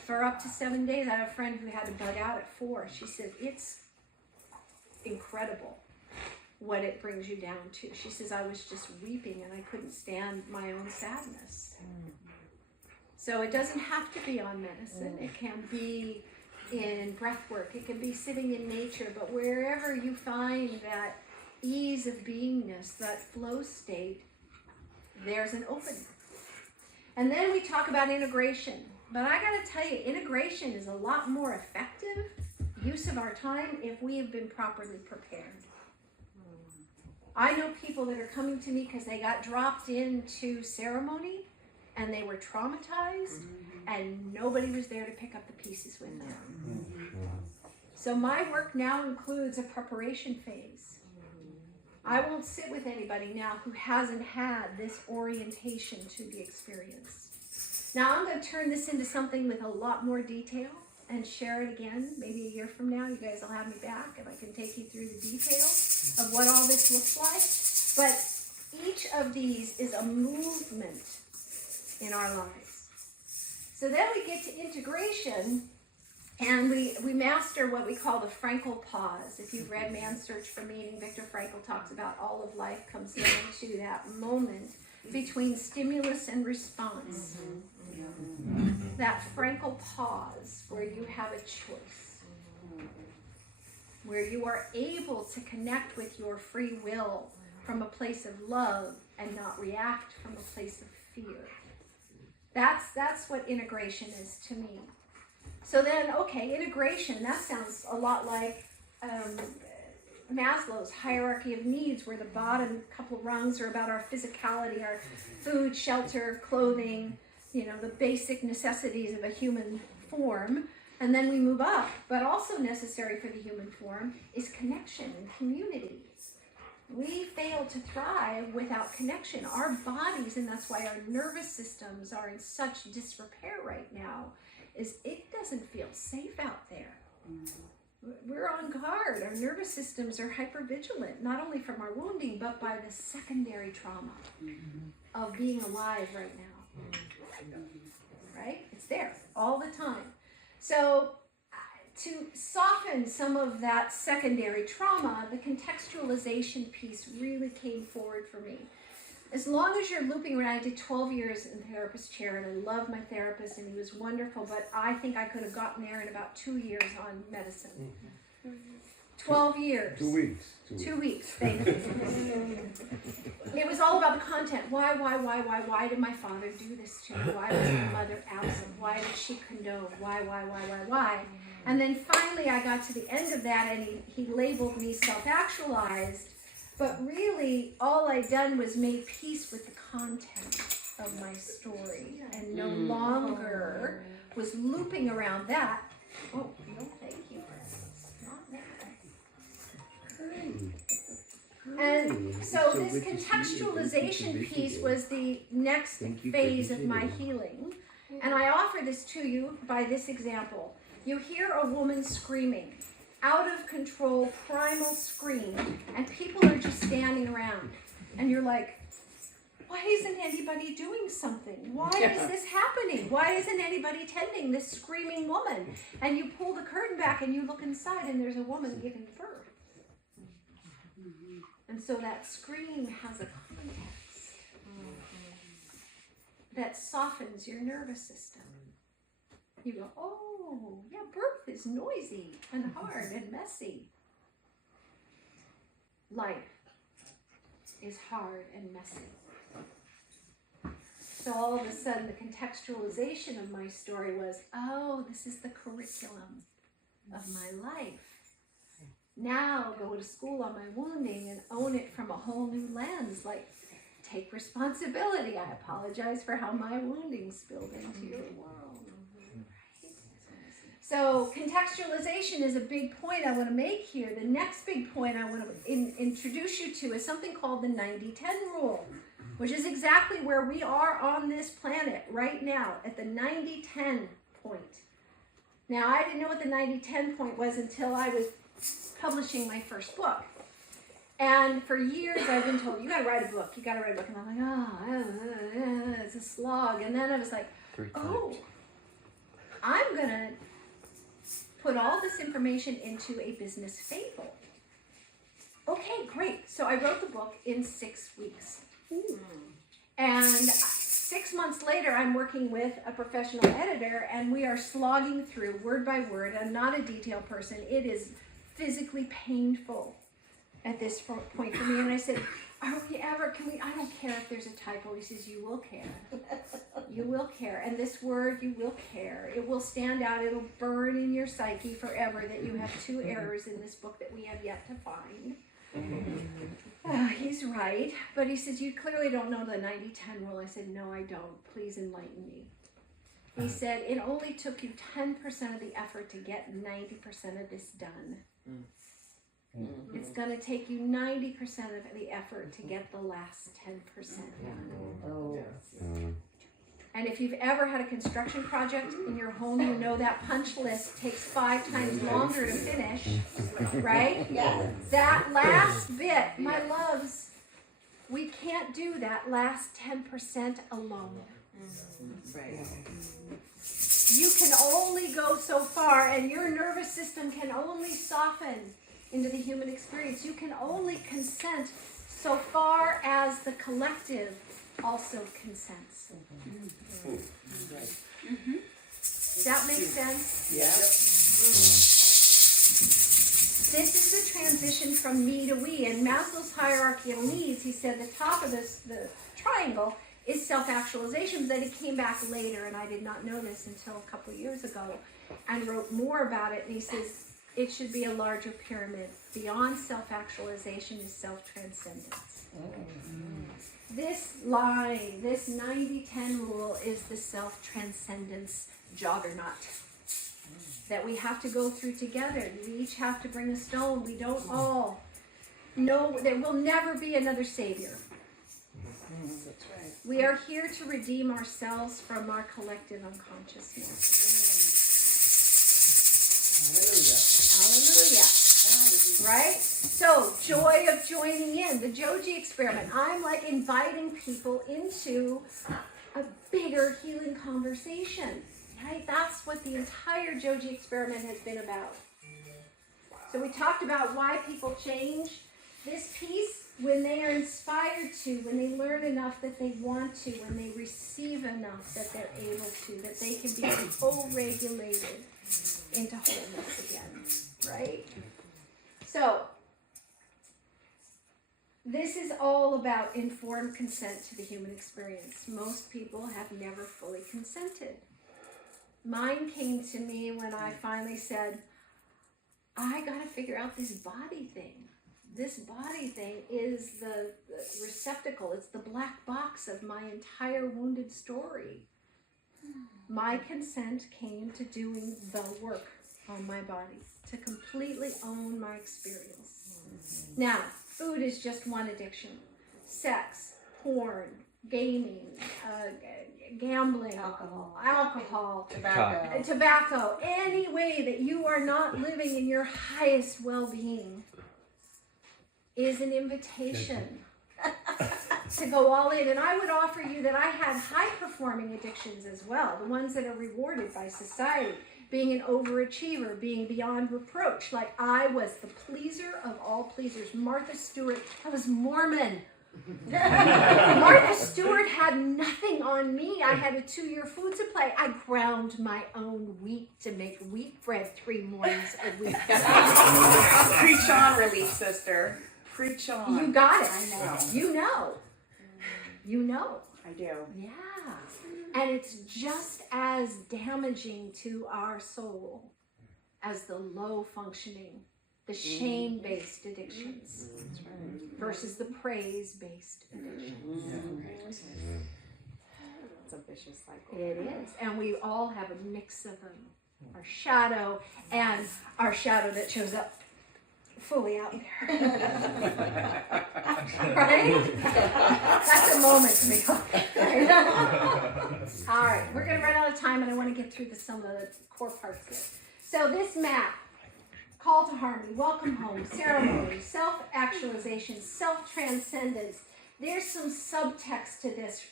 For up to 7 days. I have a friend who had to bug out at 4. She said, it's incredible what it brings you down to. She says, I was just weeping and I couldn't stand my own sadness. So it doesn't have to be on medicine. It can be in breath work. It can be sitting in nature. But wherever you find that ease of beingness, that flow state, there's an opening. And then we talk about integration. But I got to tell you, integration is a lot more effective use of our time if we have been properly prepared. I know people that are coming to me because they got dropped into ceremony and they were traumatized and nobody was there to pick up the pieces with them. So my work now includes a preparation phase. I won't sit with anybody now who hasn't had this orientation to the experience. Now I'm going to turn this into something with a lot more detail and share it again. Maybe a year from now you guys will have me back and I can take you through the details of what all this looks like. But each of these is a movement in our lives. So then we get to integration, and we master what we call the Frankl pause. If you've read Man's Search for Meaning, Viktor Frankl talks about all of life comes down to that moment between stimulus and response. That Frankl pause where you have a choice, where you are able to connect with your free will from a place of love and not react from a place of fear. That's what integration is to me. So then, okay, integration, that sounds a lot like Maslow's hierarchy of needs, where the bottom couple rungs are about our physicality, our food, shelter, clothing, the basic necessities of a human form. And then we move up, but also necessary for the human form is connection and community. We fail to thrive without connection. Our bodies, and that's why our nervous systems are in such disrepair right now, is it doesn't feel safe out there. We're on guard. Our nervous systems are hypervigilant, not only from our wounding, but by the secondary trauma of being alive right now. Right? It's there all the time. So to soften some of that secondary trauma, the contextualization piece really came forward for me. As long as you're looping around, I did 12 years in the therapist chair, and I love my therapist, and he was wonderful, but I think I could have gotten there in about 2 years on medicine. 12 years. 2 weeks. 2 weeks, thank you. It was all about the content. Why did my father do this to me? Why was my mother absent? Why did she condone? Why? And then finally I got to the end of that, and he labeled me self-actualized, but really all I'd done was made peace with the content of my story and no longer was looping around that. Oh, no, thank you, Francis. Not that. And so this contextualization piece was the next phase of my healing. And I offer this to you by this example. You hear a woman screaming, out of control, primal scream, and people are just standing around. And you're like, why isn't anybody doing something? Why is this happening? Why isn't anybody tending this screaming woman? And you pull the curtain back and you look inside and there's a woman giving birth. And so that scream has a context that softens your nervous system. You go, oh, yeah, birth is noisy and hard and messy. Life is hard and messy. So all of a sudden, the contextualization of my story was, oh, this is the curriculum of my life. Now go to school on my wounding and own it from a whole new lens, like take responsibility. I apologize for how my wounding spilled into your world. So contextualization is a big point I want to make here. The next big point I want to introduce you to is something called the 90-10 rule, which is exactly where we are on this planet right now, at the 90-10 point. Now, I didn't know what the 90-10 point was until I was publishing my first book. And for years I've been told, you gotta write a book, you gotta write a book. And I'm like, it's a slog. And then I was like, oh, I'm gonna put all this information into a business fable. Okay, great. So I wrote the book in 6 weeks. And 6 months later, I'm working with a professional editor, and we are slogging through word by word. I'm not a detail person. It is physically painful at this point for me. And I said, are we ever, I don't care if there's a typo. He says, you will care. You will care. And this word, you will care. It will stand out. It'll burn in your psyche forever that you have 2 errors in this book that we have yet to find. He's right. But he says, you clearly don't know the 90-10 rule. I said, no, I don't. Please enlighten me. He said, it only took you 10% of the effort to get 90% of this done. It's going to take you 90% of the effort to get the last 10% done. And if you've ever had a construction project in your home, you know that punch list takes 5 times longer to finish, right? Yes. That last bit, my loves, we can't do that last 10% alone. Right. You can only go so far, and your nervous system can only soften into the human experience. You can only consent so far as the collective also consents. Does that make sense? Yeah. This is the transition from me to we. In Maslow's hierarchy of needs, he said the top of the triangle is self-actualization, but then he came back later, and I did not know this until a couple of years ago, and wrote more about it, and he says it should be a larger pyramid. Beyond self-actualization is self-transcendence. This line, this 90-10 rule is the self-transcendence juggernaut that we have to go through together. We each have to bring a stone. We don't all know, there will never be another savior. That's right. We are here to redeem ourselves from our collective unconsciousness. Hallelujah. Right? So, joy of joining in. The JOJI Experiment. I'm like inviting people into a bigger healing conversation. Right? That's what the entire JOJI Experiment has been about. So we talked about why people change. This piece, when they are inspired to, when they learn enough that they want to, when they receive enough that they're able to, that they can be co-regulated into wholeness again, right? So, this is all about informed consent to the human experience. Most people have never fully consented. Mine came to me when I finally said, I gotta figure out this body thing. This body thing is the receptacle, it's the black box of my entire wounded story. My consent came to doing the work on my body, to completely own my experience. Now, Food is just one addiction. Sex, porn, gaming, gambling, alcohol, tobacco, any way that you are not living in your highest well-being is an invitation to go all in. And I would offer you that I had high-performing addictions as well, the ones that are rewarded by society, being an overachiever, being beyond reproach. Like I was the pleaser of all pleasers. Martha Stewart, I was Mormon. Martha Stewart had nothing on me. I had a 2-year food supply. I ground my own wheat to make wheat bread 3 mornings a week. Preach on, Relief Sister. Preach on. You got it. I know. You know. You know. I do. Yeah. And it's just as damaging to our soul as the low functioning, the shame-based addictions versus the praise-based addictions. It's a vicious cycle. It is. And we all have a mix of them. Our shadow and our shadow that shows up fully out there. Right? That's a moment to be okay. All right, we're going to run out of time, and I want to get through some of the core parts here. So this map, call to harmony, welcome home, ceremony, self-actualization, self-transcendence. There's some subtext to this.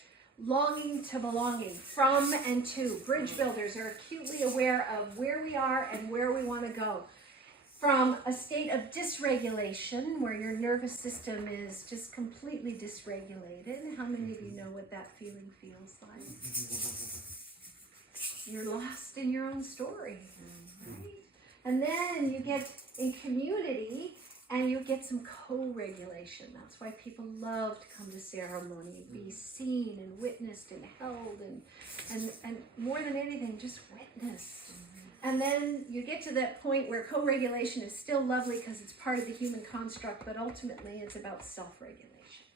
Longing to belonging, from and to. Bridge builders are acutely aware of where we are and where we want to go. From a state of dysregulation, where your nervous system is just completely dysregulated. How many of you know what that feeling feels like? You're lost in your own story, right? And then you get in community and you get some co-regulation. That's why people love to come to ceremony, be seen and witnessed and held, and more than anything, just witnessed. And then you get to that point where co-regulation is still lovely because it's part of the human construct, but ultimately it's about self-regulation,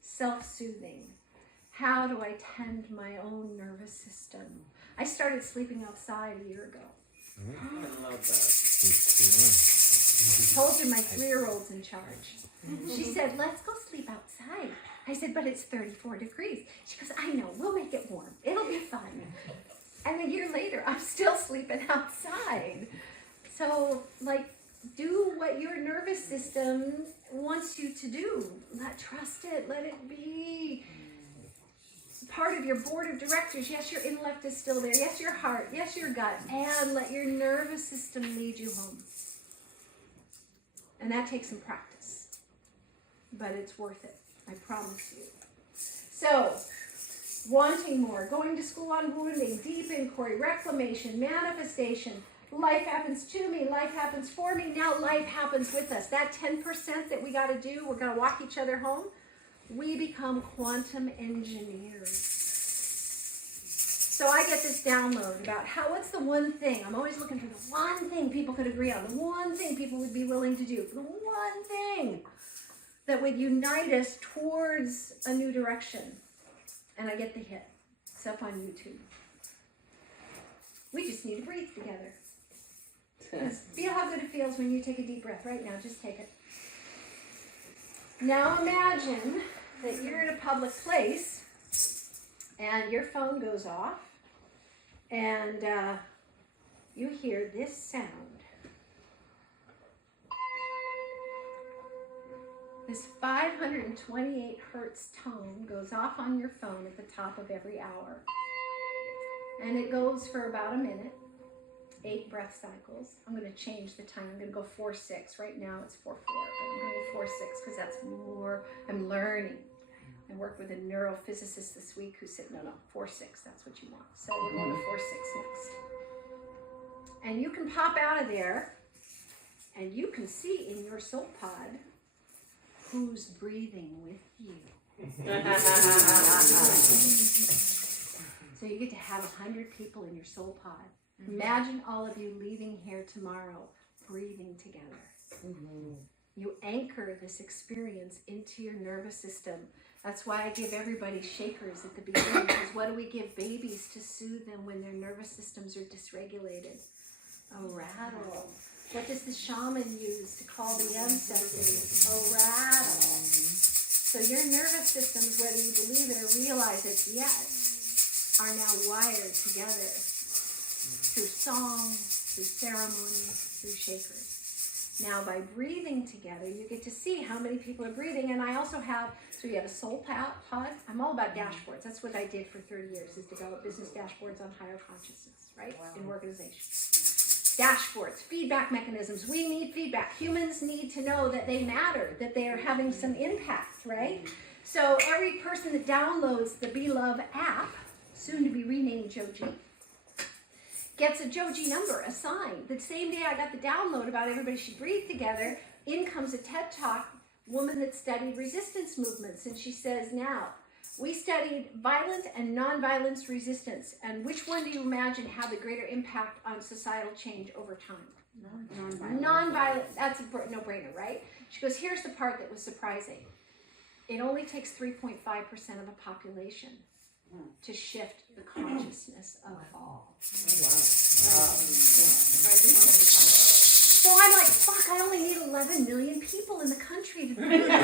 self-soothing. How do I tend my own nervous system? I started sleeping outside a year ago. I love that. Told you my 3-year-old's in charge. She said, let's go sleep outside. I said, but it's 34 degrees. She goes, I know, we'll make it warm. It'll be fun. And a year later, I'm still sleeping outside. So, do what your nervous system wants you to do. Trust it. Let it be part of your board of directors. Yes, your intellect is still there. Yes, your heart. Yes, your gut. And let your nervous system lead you home. And that takes some practice. But it's worth it. I promise you. So, wanting more, going to school on wounding, deep inquiry, reclamation, manifestation. Life happens to me, life happens for me, now life happens with us. That 10% that we got to do, we're going to walk each other home, we become quantum engineers. So I get this download about what's the one thing, I'm always looking for the one thing people could agree on, the one thing people would be willing to do, the one thing that would unite us towards a new direction. And I get the hit. It's up on YouTube. We just need to breathe together. Just feel how good it feels when you take a deep breath right now. Just take it. Now imagine that you're in a public place and your phone goes off and you hear this sound. This 528 hertz tone goes off on your phone at the top of every hour. And it goes for about a minute, 8 breath cycles. I'm going to change the time. I'm going to go 4-6. Right now it's 4-4, but I'm going to go 4-6 because that's more, I'm learning. I worked with a neurophysicist this week who said, no, 4-6, that's what you want. So we're going to 4-6 next. And you can pop out of there and you can see in your soul pod who's breathing with you. So you get to have 100 people in your soul pod. Imagine all of you leaving here tomorrow, breathing together. You anchor this experience into your nervous system. That's why I give everybody shakers at the beginning, because what do we give babies to soothe them when their nervous systems are dysregulated? A rattle. What does the shaman use to call the ancestors? A rattle. So your nervous systems, whether you believe it or realize it yet, are now wired together through song, through ceremony, through chakras. Now by breathing together, you get to see how many people are breathing. And I also have, so you have a soul pod. I'm all about dashboards. That's what I did for 30 years, is develop business dashboards on higher consciousness, right? In organizations. Dashboards, feedback mechanisms. We need feedback. Humans need to know that they matter, that they are having some impact, right? So every person that downloads the Be Love app, soon to be renamed JOJI, gets a JOJI number assigned. The same day I got the download about everybody should breathe together, in comes a TED Talk woman that studied resistance movements, and she says, now, we studied violent and non-violence resistance, and which one do you imagine had the greater impact on societal change over time? Non-violent, that's a no-brainer, right? She goes, here's the part that was surprising. It only takes 3.5% of a population to shift the consciousness of all. So I'm like, fuck, I only need 11 million people in the country to do that.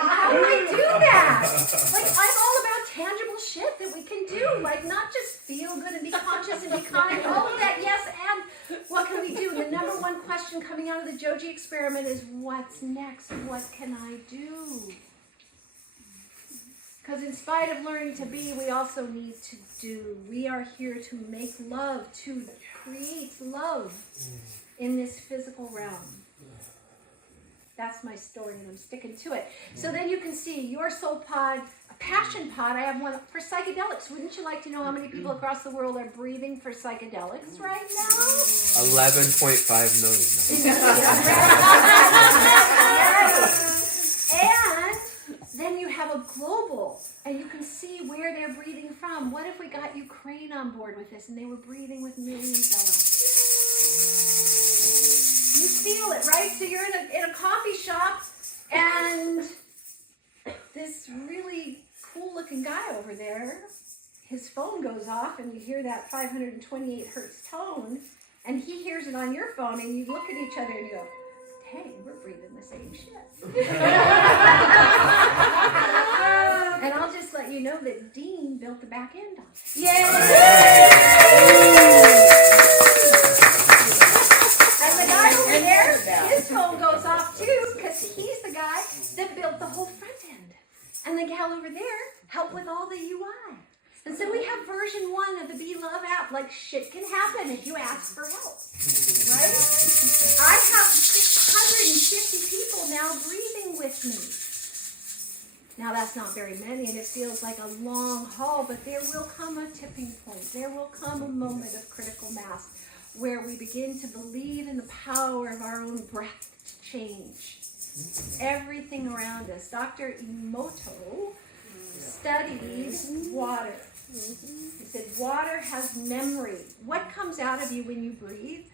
How do I do that? Like, I'm all about tangible shit that we can do. Like, not just feel good and be conscious and be kind, all of that, yes, and what can we do? The number one question coming out of the JOJI experiment is, what's next? What can I do? Because in spite of learning to be, we also need to do. We are here to make love, to create love in this physical realm. That's my story, and I'm sticking to it. So then you can see your soul pod, a passion pod. I have one for psychedelics. Wouldn't you like to know how many people across the world are breathing for psychedelics right now? 11.5 million. And then you have a global, and you can see where they're breathing from. What if we got Ukraine on board with this, and they were breathing with millions of us? You feel it, right? So you're in a coffee shop, and this really cool-looking guy over there, his phone goes off, and you hear that 528 hertz tone, and he hears it on your phone, and you look at each other and you go, hey, we're breathing the same shit. And I'll just let you know that Dean built the back end on it. Yay! And the guy over there, his phone goes off too, because he's the guy that built the whole front end. And the gal over there helped with all the UI. And so we have version 1 of the Be Love app. Like, shit can happen if you ask for help. Right? I have 650 people now breathing with me. Now that's not very many, and it feels like a long haul, but there will come a tipping point. There will come a moment of critical mass where we begin to believe in the power of our own breath to change everything around us. Dr. Emoto studied water. He said water has memory. What comes out of you when you breathe?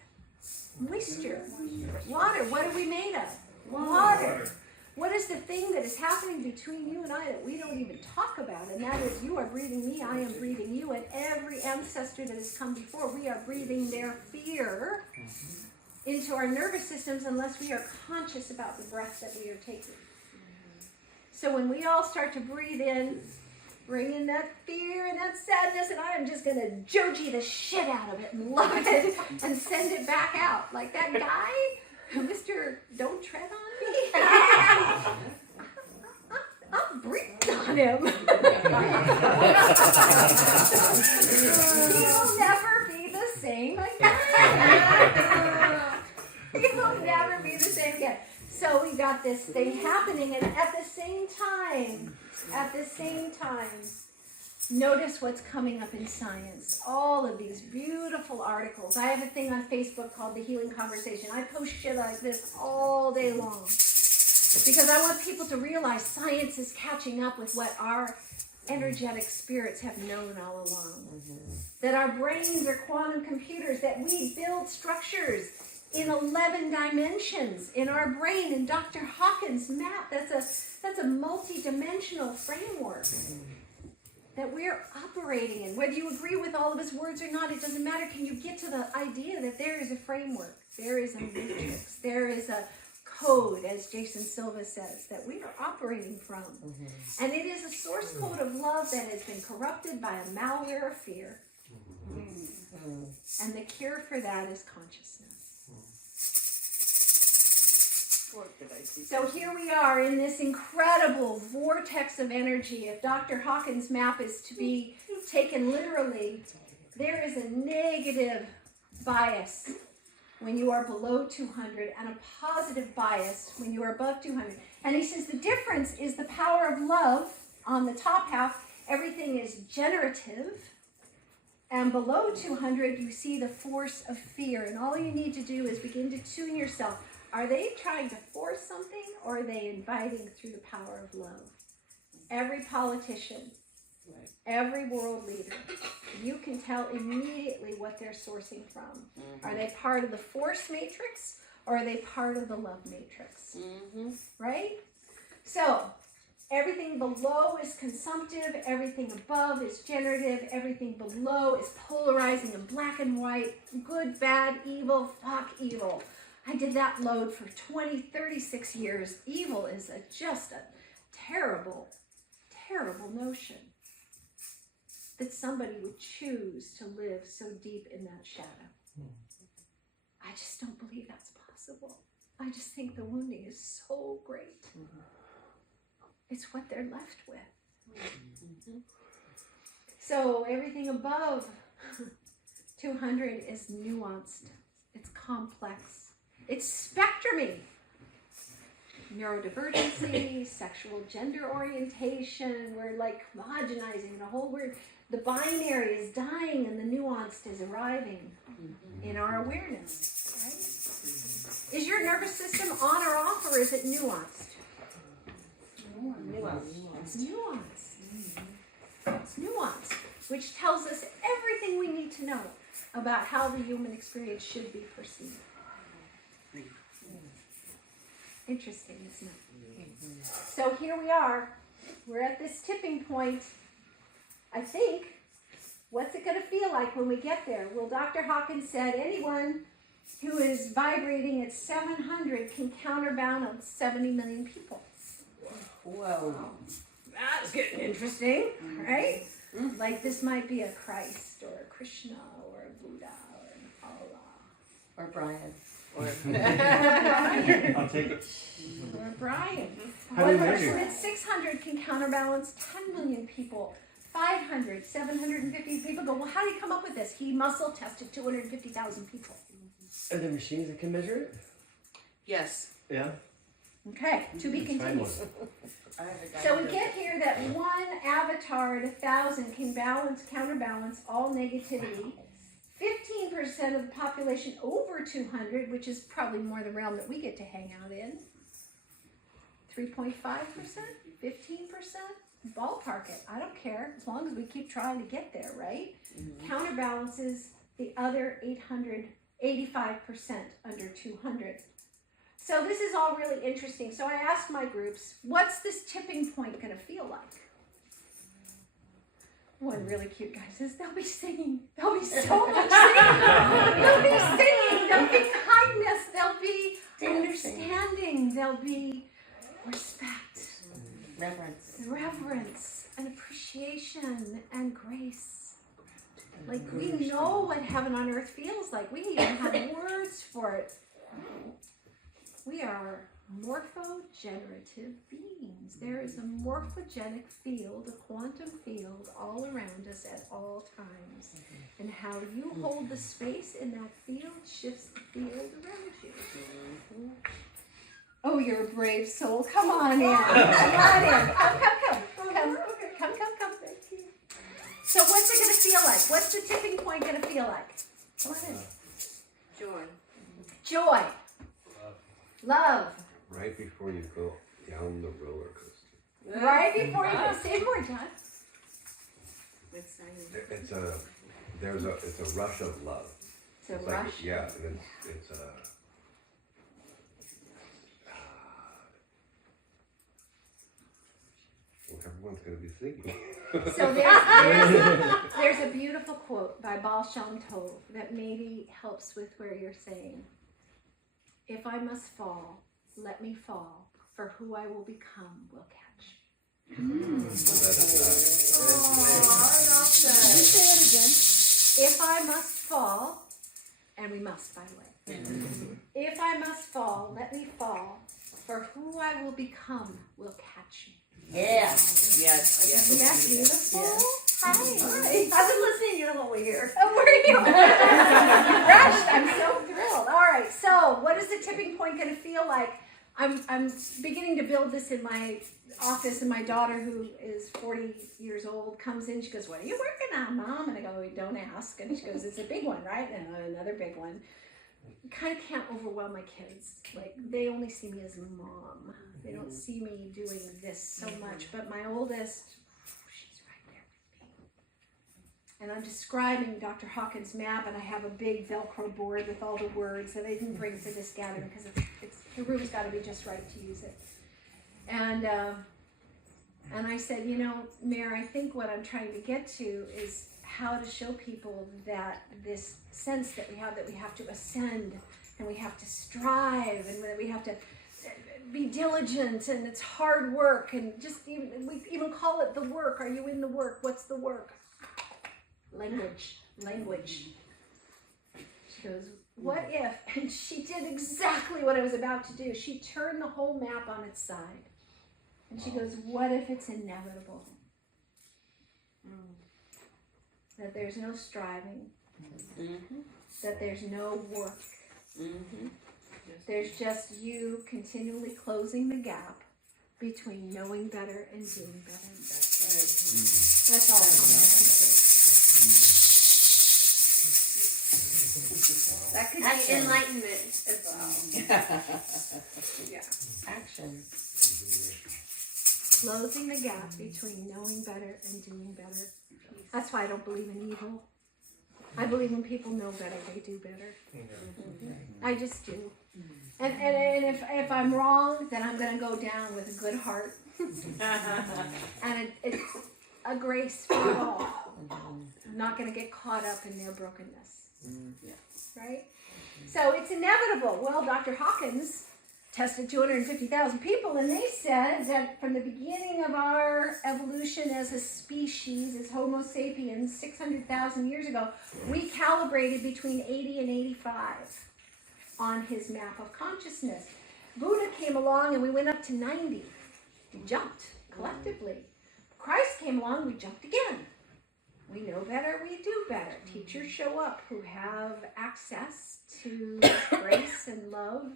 Moisture. Water. What are we made of? Water. What is the thing that is happening between you and I that we don't even talk about? And that is, you are breathing me, I am breathing you, and every ancestor that has come before, we are breathing their fear into our nervous systems unless we are conscious about the breath that we are taking. So when we all start to breathe in, bring in that fear and that sadness, and I am just going to JOJI the shit out of it and love it and send it back out. Like that guy, Mr. Don't Tread on Me. I'll breathe on him. He'll never be the same again. He'll never be the same again. So we got this thing happening, and at the same time, notice what's coming up in science. All of these beautiful articles. I have a thing on Facebook called The Healing Conversation. I post shit like this all day long because I want people to realize science is catching up with what our energetic spirits have known all along. That our brains are quantum computers, that we build structures in 11 dimensions in our brain. In Dr. Hawkins' map, that's a multi-dimensional framework that we're operating in. Whether you agree with all of his words or not, it doesn't matter. Can you get to the idea that there is a framework, there is a matrix, there is a code, as Jason Silva says, that we are operating from. And it is a source code of love that has been corrupted by a malware of fear. And the cure for that is consciousness. So here we are in this incredible vortex of energy. If Dr. Hawkins' map is to be taken literally, there is a negative bias when you are below 200 and a positive bias when you are above 200. And he says the difference is the power of love. On the top half, everything is generative. And below 200, you see the force of fear. And all you need to do is begin to tune yourself. Are they trying to force something, or are they inviting through the power of love? Every politician, every world leader, you can tell immediately what they're sourcing from. Are they part of the force matrix, or are they part of the love matrix? Right? So, everything below is consumptive, everything above is generative, everything below is polarizing and black and white, good, bad, evil, fuck evil. I did that load for 36 years. Evil is just a terrible, terrible notion that somebody would choose to live so deep in that shadow. I just don't believe that's possible. I just think the wounding is so great. It's what they're left with. So everything above 200 is nuanced. It's complex. It's spectrumy. Neurodivergency, sexual gender orientation, we're like homogenizing in a whole weird, the binary is dying and the nuanced is arriving in our awareness, right? Is your nervous system on or off, or is it nuanced? It's nuanced. It's nuanced, which tells us everything we need to know about how the human experience should be perceived. Interesting, isn't it? So here we are. We're at this tipping point. I think, what's it going to feel like when we get there? Well, Dr. Hawkins said anyone who is vibrating at 700 can counterbalance 70 million people. Whoa. That's getting interesting, right? Like this might be a Christ or a Krishna or a Buddha or an Allah. Or Brian. Or Brian. I'll take it. Or Brian. How do you One person measure? at 600 can counterbalance 10 million people. 500, 750 people go, well, how did he come up with this? He muscle tested 250,000 people. Are there machines that can measure it? Yes. Yeah. Okay, to be Let's find continued. one. So we get here that one avatar at 1,000 can counterbalance all negativity. 15% of the population over 200, which is probably more the realm that we get to hang out in. 3.5%, 15%, ballpark it. I don't care, as long as we keep trying to get there, right? Counterbalances the other 85% under 200. So this is all really interesting. So I asked my groups, what's this tipping point going to feel like? One really cute guy says, they'll be singing. There'll be so much singing. There'll be singing. There'll be kindness. There'll be understanding. There'll be respect. Reverence and appreciation and grace. Like we know what heaven on earth feels like. We even have words for it. We are morphogenerative beings. There is a morphogenic field, a quantum field all around us at all times. And how you hold the space in that field shifts the field around you. Oh, you're a brave soul. Come on in. Come on in. Come. Thank you. So what's it going to feel like? What's the tipping point going to feel like? Come on in. Joy. Love. Right before you go down the roller coaster. Right before you go. Say more, John. It's a rush of love. It's a rush? Yeah, and it's a well, everyone's going to be singing. So there's a beautiful quote by Baal Shem Tov that maybe helps with where you're saying, if I must fall, let me fall, for who I will become will catch. That's nice. Say it again. If I must fall, and we must, by the way. If I must fall, let me fall, for who I will become will catch me. Yeah. Yes, Isn't that beautiful? Hi. I've been listening, you know what we hear. Oh, were you? Rushed. I'm so thrilled. All right. So, what is the tipping point going to feel like? I'm beginning to build this in my office, and my daughter, who is 40 years old, comes in. She goes, "What are you working on, Mom?" And I go, "Don't ask." And she goes, "It's a big one, right?" And another big one. Kind of can't overwhelm my kids. Like, they only see me as mom. They don't see me doing this so much. But my oldest, she's right there with me. And I'm describing Dr. Hawkins' map, and I have a big Velcro board with all the words that I didn't bring to this gathering because the room's got to be just right to use it. And I said, you know, Mayor, I think what I'm trying to get to is how to show people that this sense that we have to ascend, and we have to strive, and that we have to be diligent, and it's hard work, and we even call it the work. Are you in the work? What's the work? Language. She goes, what if? And she did exactly what I was about to do. She turned the whole map on its side. And she goes, what if it's inevitable? That there's no striving, that there's no work. There's just you continually closing the gap between knowing better and doing better. That's all I'm That could be enlightenment as well. Yeah. Action. closing the gap between knowing better and doing better. That's why I don't believe in evil. I believe when people know better, they do better. I just do. And if I'm wrong, then I'm going to go down with a good heart. And it's a grace for all. I'm not going to get caught up in their brokenness. Right? So it's inevitable. Well, Dr. Hawkins tested 250,000 people, and they said that from the beginning of our evolution as a species, as Homo sapiens, 600,000 years ago, we calibrated between 80 and 85 on his map of consciousness. Buddha came along and we went up to 90. We jumped collectively. Christ came along, we jumped again. We know better, we do better. Teachers show up who have access to grace and love,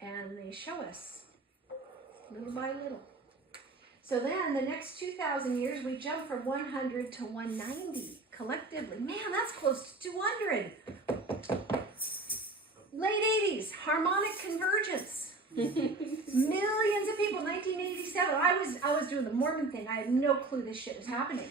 and they show us little by little. So then the next 2,000 years, we jump from 100 to 190 collectively. Man, that's close to 200. Late 80s, harmonic convergence. Millions of people, 1987. I was doing the Mormon thing. I had no clue this shit was happening.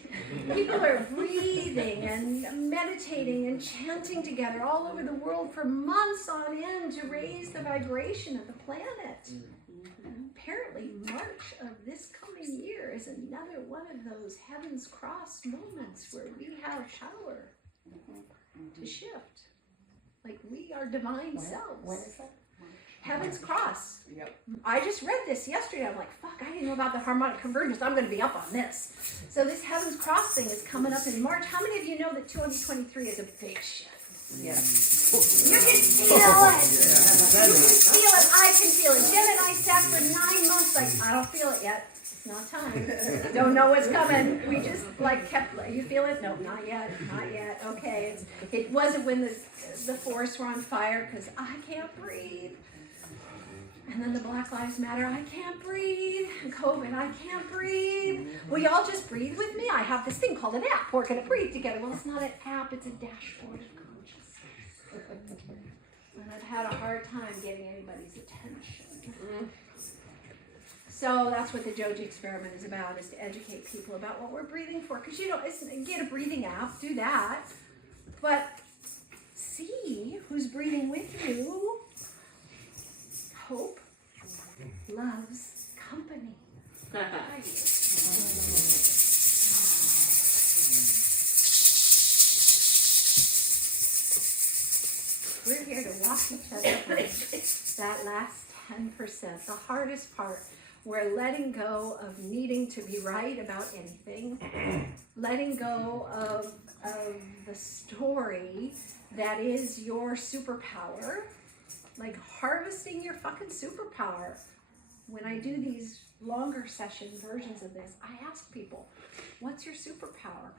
People are breathing and meditating and chanting together all over the world for months on end to raise the vibration of the planet. Apparently, March of this coming year is another one of those heavens cross moments where we have power to shift. Like we are divine selves. When is that? Heaven's cross. Yep. I just read this yesterday. I'm like, fuck, I didn't know about the harmonic convergence. I'm going to be up on this. So this Heaven's cross thing is coming up in March. How many of you know that 2023 is a big shift? Yeah. You can feel it. You can feel it. I can feel it. Jen and I sat for 9 months like, I don't feel it yet. It's not time. Don't know what's coming. We just like kept, you feel it? No, not yet. Not yet. Okay. It wasn't when the forests were on fire because I can't breathe. And then the Black Lives Matter, I can't breathe. COVID, I can't breathe. Will y'all just breathe with me? I have this thing called an app. We're going to breathe together. Well, it's not an app. It's a dashboard of consciousness. And I've had a hard time getting anybody's attention. So that's what the JOJI Experiment is about, is to educate people about what we're breathing for. Because, get a breathing app, do that. But see who's breathing with you. Hope loves company. We're here to walk each other through that last 10%, the hardest part. We're letting go of needing to be right about anything, letting go of the story that is your superpower, like harvesting your fucking superpower. When I do these longer session versions of this, I ask people, what's your superpower?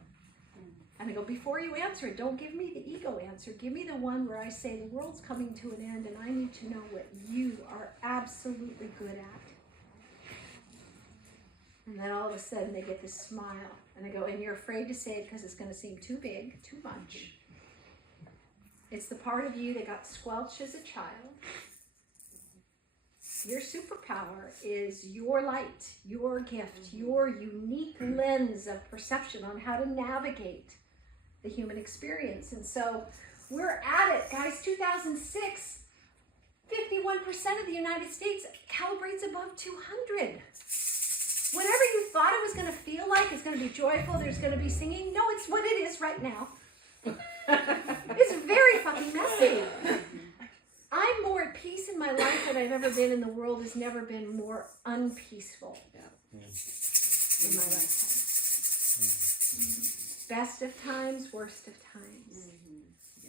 And I go, before you answer it, don't give me the ego answer. Give me the one where I say the world's coming to an end and I need to know what you are absolutely good at. And then all of a sudden they get this smile. And I go, and you're afraid to say it because it's going to seem too big, too much. It's the part of you that got squelched as a child. Your superpower is your light, your gift, your unique lens of perception on how to navigate the human experience. And so we're at it, guys. 2006, 51% of the United States calibrates above 200. Whatever you thought it was going to feel like, it's going to be joyful, there's going to be singing. No, it's what it is right now. It's very fucking messy. I'm more at peace in my life than I've ever been, and the world has never been more unpeaceful in my lifetime. Best of times, worst of times.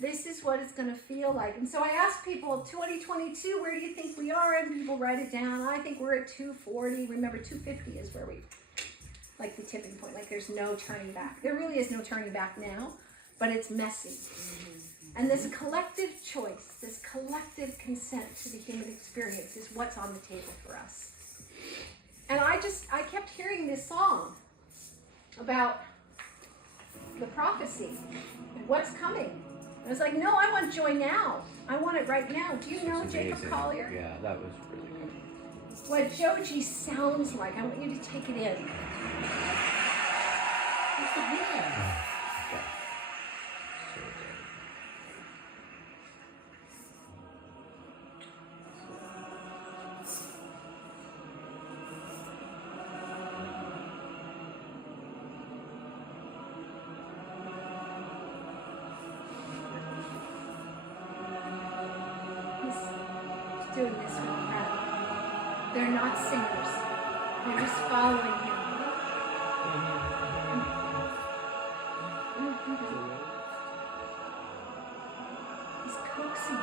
This is what it's going to feel like. And so I ask people, 2022, where do you think we are? And people write it down. I think we're at 240. Remember, 250 is where we, like the tipping point, like there's no turning back. There really is no turning back now, but it's messy. And this collective choice, this collective consent to the human experience is what's on the table for us. And I kept hearing this song about the prophecy and what's coming. I was like, no, I want joy now. I want it right now. Do you know Jacob Collier? Yeah, that was really good. What JOJI sounds like. I want you to take it in. Doing this with breath. They're not singers. They're just following him. He's coaxing it.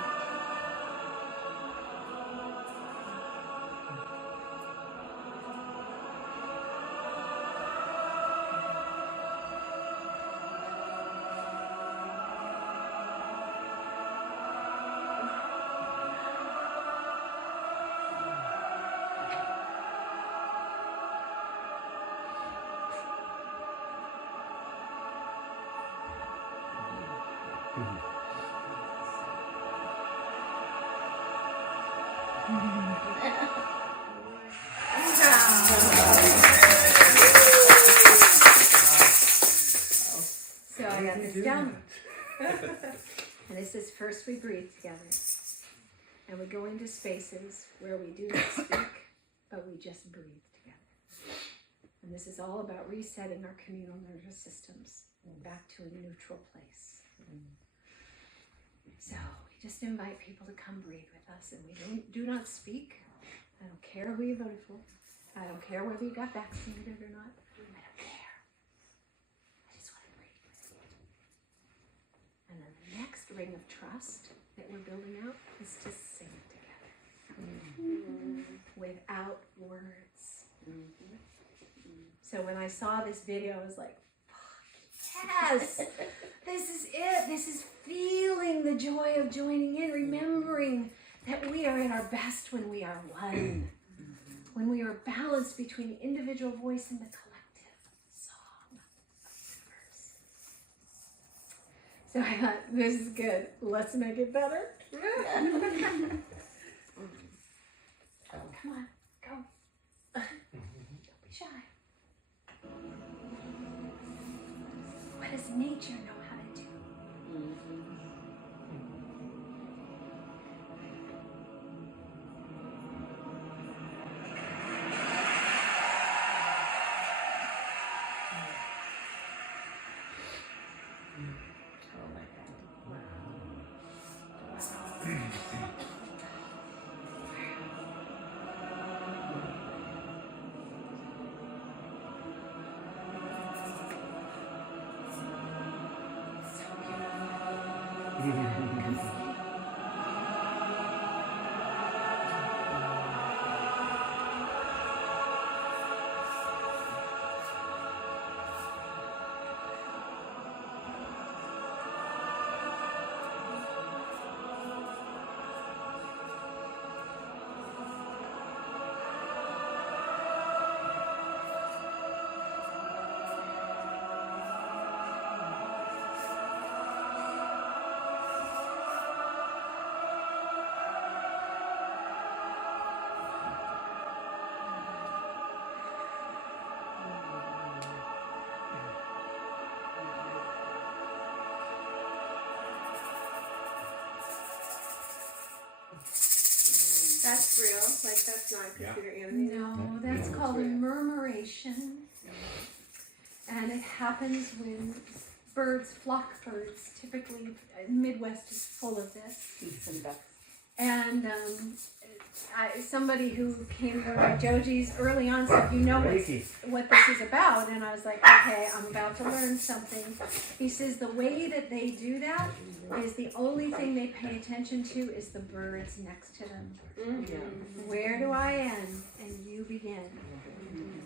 So I got this down. And it says, first we breathe together. And we go into spaces where we do not speak, but we just breathe together. And this is all about resetting our communal nervous systems back to a neutral place. So we just invite people to come breathe with us, and we do not speak. I don't care who you voted for. I don't care whether you got vaccinated or not. I don't care. I just want to breathe with you. And then the next ring of trust that we're building out is to sing together. Without words. So when I saw this video, I was like, yes, this is it. This is feeling the joy of joining in, remembering that we are at our best when we are one, when we are balanced between individual voice and the collective song of the universe. So I thought, this is good. Let's make it better. Come on, go. Don't be shy. What does nature know how to do? That's real, like that's not computer animated. No, that's called a murmuration. And it happens when birds, flock birds, typically Midwest is full of this. Geese and ducks. And somebody who came to my JOJI's early on said, you know what this is about? And I was like, okay, I'm about to learn something. He says the way that they do that is the only thing they pay attention to is the birds next to them. Mm-hmm. Where do I end? And you begin.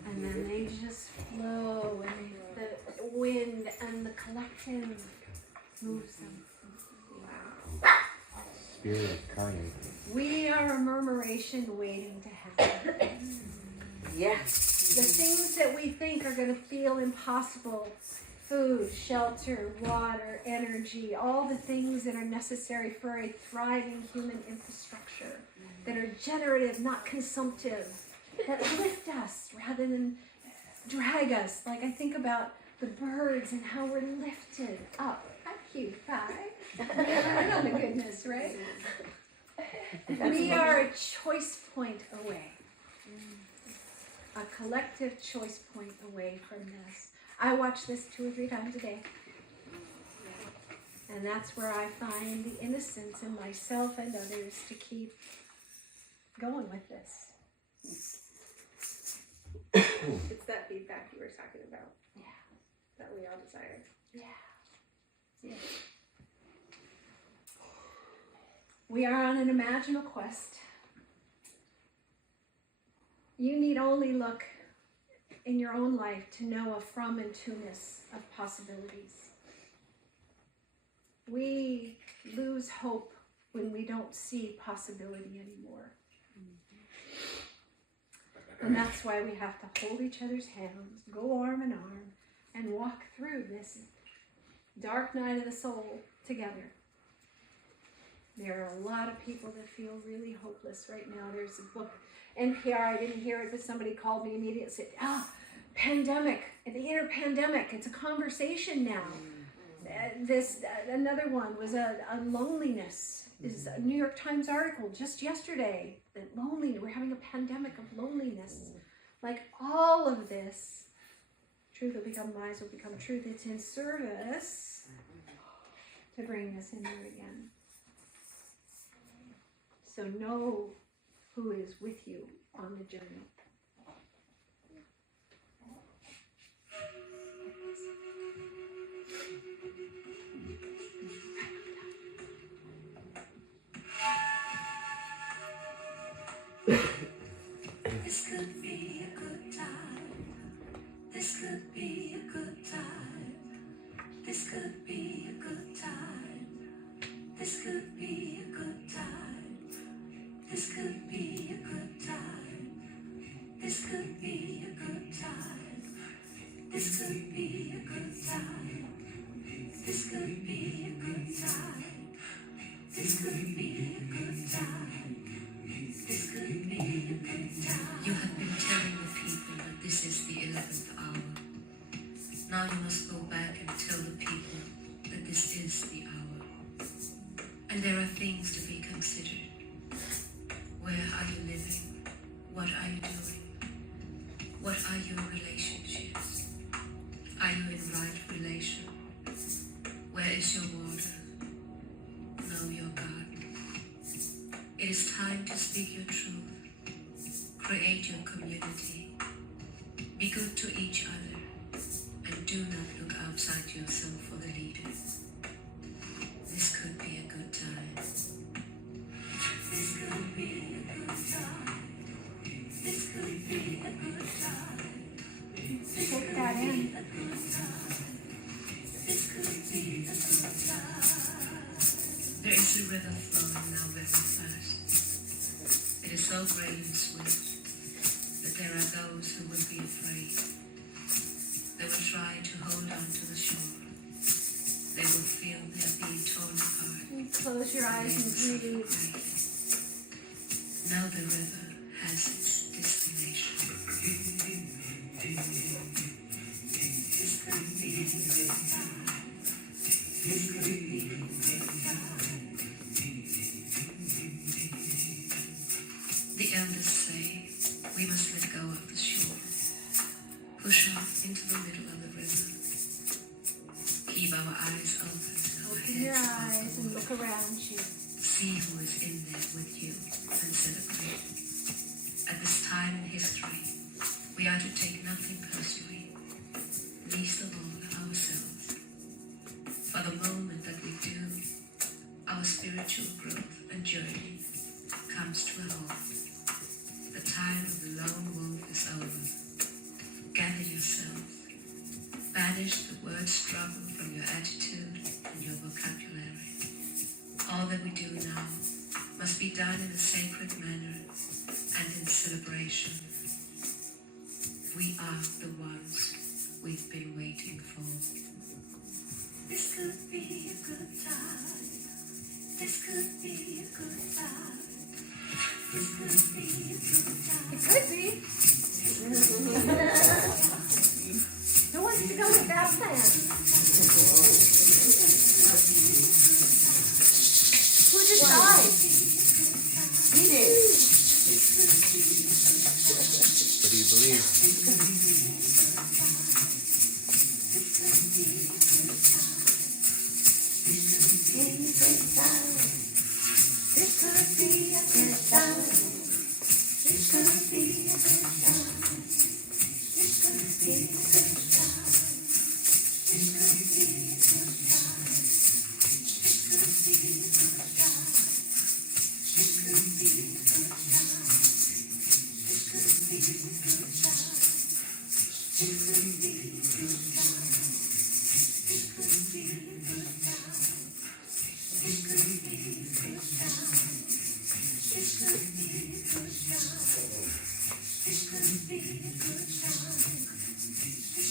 And then they just flow, and the wind and the collective moves them. Spirit of carnage. We are a murmuration waiting to happen. Yes. The things that we think are going to feel impossible, food, shelter, water, energy, all the things that are necessary for a thriving human infrastructure, that are generative, not consumptive, that lift us rather than drag us. Like I think about the birds and how we're lifted up. How cute, Pie. Oh my goodness, right? We are a choice point away. A collective choice point away from this. I watch this 2 or 3 times a day. And that's where I find the innocence in myself and others to keep going with this. It's that feedback you were talking about. Yeah. That we all desire. Yeah. We are on an imaginal quest. You need only look in your own life to know a from and to-ness of possibilities. We lose hope when we don't see possibility anymore. And that's why we have to hold each other's hands, go arm in arm, and walk through this dark night of the soul together. There are a lot of people that feel really hopeless right now. There's a book, NPR, I didn't hear it, but somebody called me immediately and said, pandemic, the inner pandemic, it's a conversation now. Another one was a loneliness. This is a New York Times article just yesterday, that we're having a pandemic of loneliness. Like all of this, truth will become lies, will become truth. It's in service to bring us in there again. So know who is with you on the journey. This could be a good time. This could be a good time. This could be a good time. This could be a good time. This could be a good time. This could be a good time. This could be a good time. This could be a good time. This could be a good time. This could be a good time. You have been telling the people that this is the 11th hour. Now you must go back and tell the people that this is the hour. And there are things to be considered. Where are you living? What are you doing? What are your relationships? Are you in right relation? Where is your water? Know your God. It is time to speak your truth. Create your community. Be good to each other. And do not look outside yourself for the leaders. This could be a good time. This could be a good time. This could be a good time. This Take that in. could be a good time. This could be a good time. There is a river flowing now very fast. It is so great and swift that there are those who will be afraid. They will try to hold on to the shore. They will feel their being torn apart. Close your eyes and breathe. Now the river has its destination. This could be a good time. This could be a good time. say we must let go of the shore, push on into the middle of the river, keep our eyes open and our Open your heads eyes and look around you. see who is in there with you and celebrate. At this time in history, we are to take nothing personally, least of all ourselves. For the moment that we do, our spiritual growth and journey comes to a halt. The time of the lone wolf is over. Gather yourselves. Banish the word struggle from your attitude and your vocabulary. All that we do now must be done in a sacred manner and in celebration. We are the ones we've been waiting for. This could be a good time. This could be a good time. This could be a good time. It could be. Who wants to go with that plan? Who decides? We did. What do you believe? This could be a good time. This could be a good time. This could be a good time. This could be a good time. This could be a good time. This could be a good time. This could be a good time. This could be a good time. This could be a good time. This could be a good time. This could be a good time. This could be a good time. This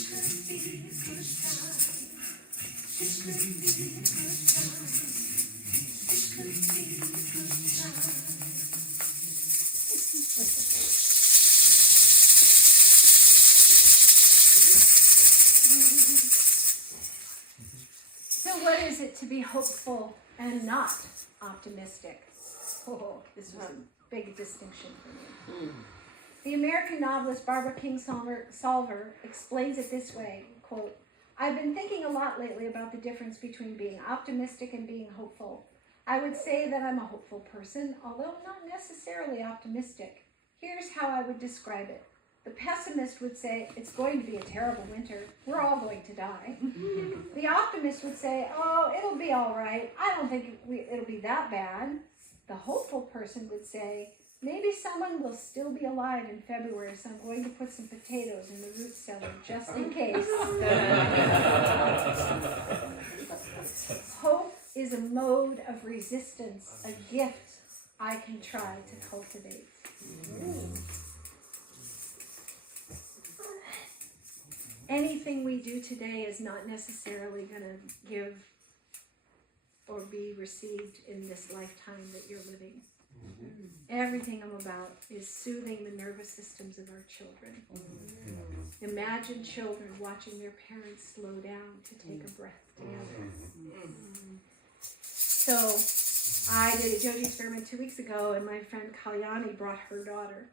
could be a good time. This could be a good time. This could be a good time. So what is it to be hopeful and not optimistic? Oh, this was a big distinction for me. The American novelist Barbara Kingsolver explains it this way, quote, I've been thinking a lot lately about the difference between being optimistic and being hopeful. I would say that I'm a hopeful person, although not necessarily optimistic. Here's how I would describe it. The pessimist would say, it's going to be a terrible winter. We're all going to die. The optimist would say, oh, it'll be all right. I don't think it'll be that bad. The hopeful person would say, maybe someone will still be alive in February, so I'm going to put some potatoes in the root cellar just in case. Hope is a mode of resistance, a gift I can try to cultivate. Anything we do today is not necessarily going to give or be received in this lifetime that you're living. Everything I'm about is soothing the nervous systems of our children. Imagine children watching their parents slow down to take a breath together. So I did a JOJI Experiment 2 weeks ago, and my friend Kalyani brought her daughter.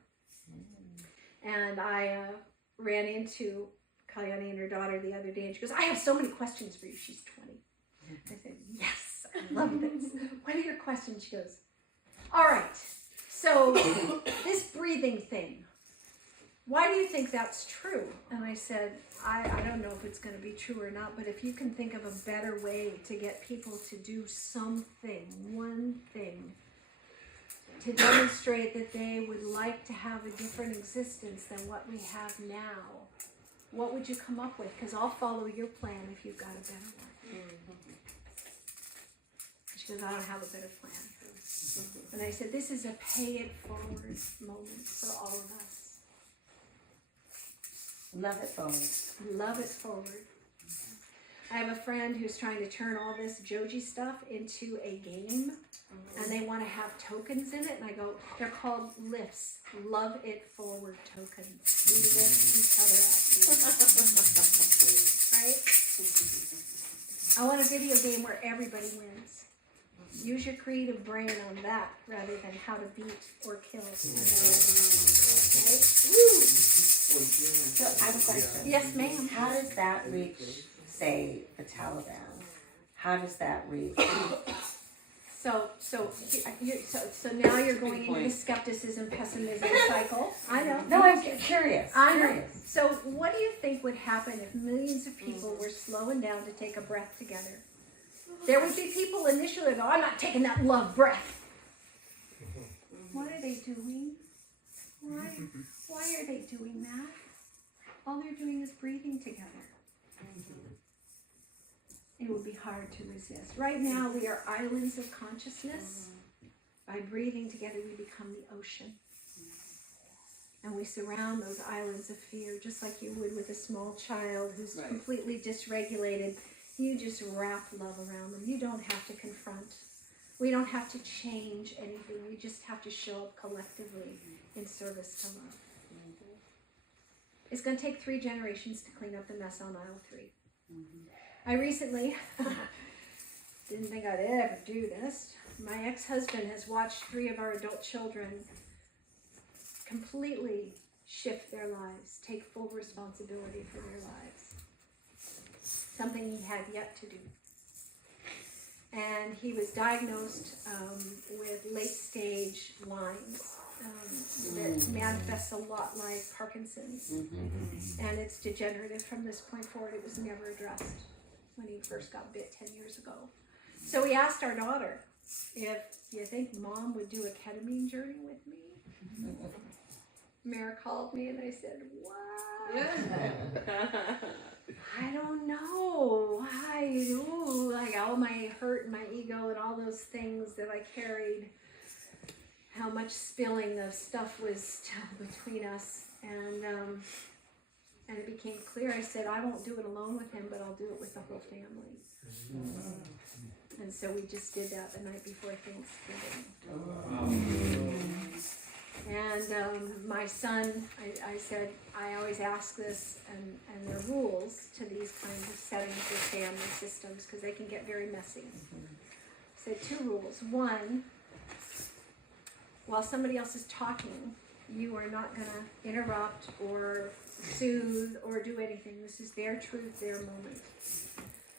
And I ran into Kalyani and her daughter the other day, and she goes, I have so many questions for you. She's 20. I said, yes, I love this. What are your questions? She goes, all right, so this breathing thing, why do you think that's true? And I said, I don't know if it's going to be true or not, but if you can think of a better way to get people to do something, one thing, to demonstrate that they would like to have a different existence than what we have now, what would you come up with? Because I'll follow your plan if you've got a better one. She goes, I don't have a better plan. And I said, this is a pay it forward moment for all of us. Love it forward. Love it forward. I have a friend who's trying to turn all this JOJI stuff into a game, and they want to have tokens in it, and I go, they're called lifts, love it forward tokens. We lift each other up. Right? I want a video game where everybody wins. Use your creative brain on that rather than how to beat or kill. So I have a question. Yes, ma'am. How does that reach, say, the Taliban? How does that reach? So now you're Big going into the point. skepticism, pessimism cycle. I know. No, I'm curious. I know. Curious. So what do you think would happen if millions of people were slowing down to take a breath together? There would be people initially go, I'm not taking that love breath. What are they doing? Why are they doing that? All they're doing is breathing together. It would be hard to resist. Right now we are islands of consciousness. By breathing together we become the ocean. And we surround those islands of fear just like you would with a small child who's Right. completely dysregulated. You just wrap love around them. You don't have to confront. We don't have to change anything. We just have to show up collectively in service to love. It's going to take 3 generations to clean up the mess on aisle 3. I recently didn't think I'd ever do this. My ex-husband has watched 3 of our adult children completely shift their lives, take full responsibility for their lives. Something he had yet to do. And he was diagnosed with late-stage Lyme's that manifests a lot like Parkinson's. And it's degenerative from this point forward. It was never addressed when he first got bit 10 years ago. So we asked our daughter if you think Mom would do a ketamine journey with me. Mara called me and I said, what? I don't know. Like all my hurt and my ego and all those things that I carried, how much spilling of stuff was still between us. And it became clear. I said, I won't do it alone with him, but I'll do it with the whole family. And so we just did that the night before Thanksgiving. And my son, I said, I always ask this, and there are rules to these kinds of settings with family systems because they can get very messy. I said 2 rules. 1, while somebody else is talking, you are not going to interrupt or soothe or do anything. This is their truth, their moment.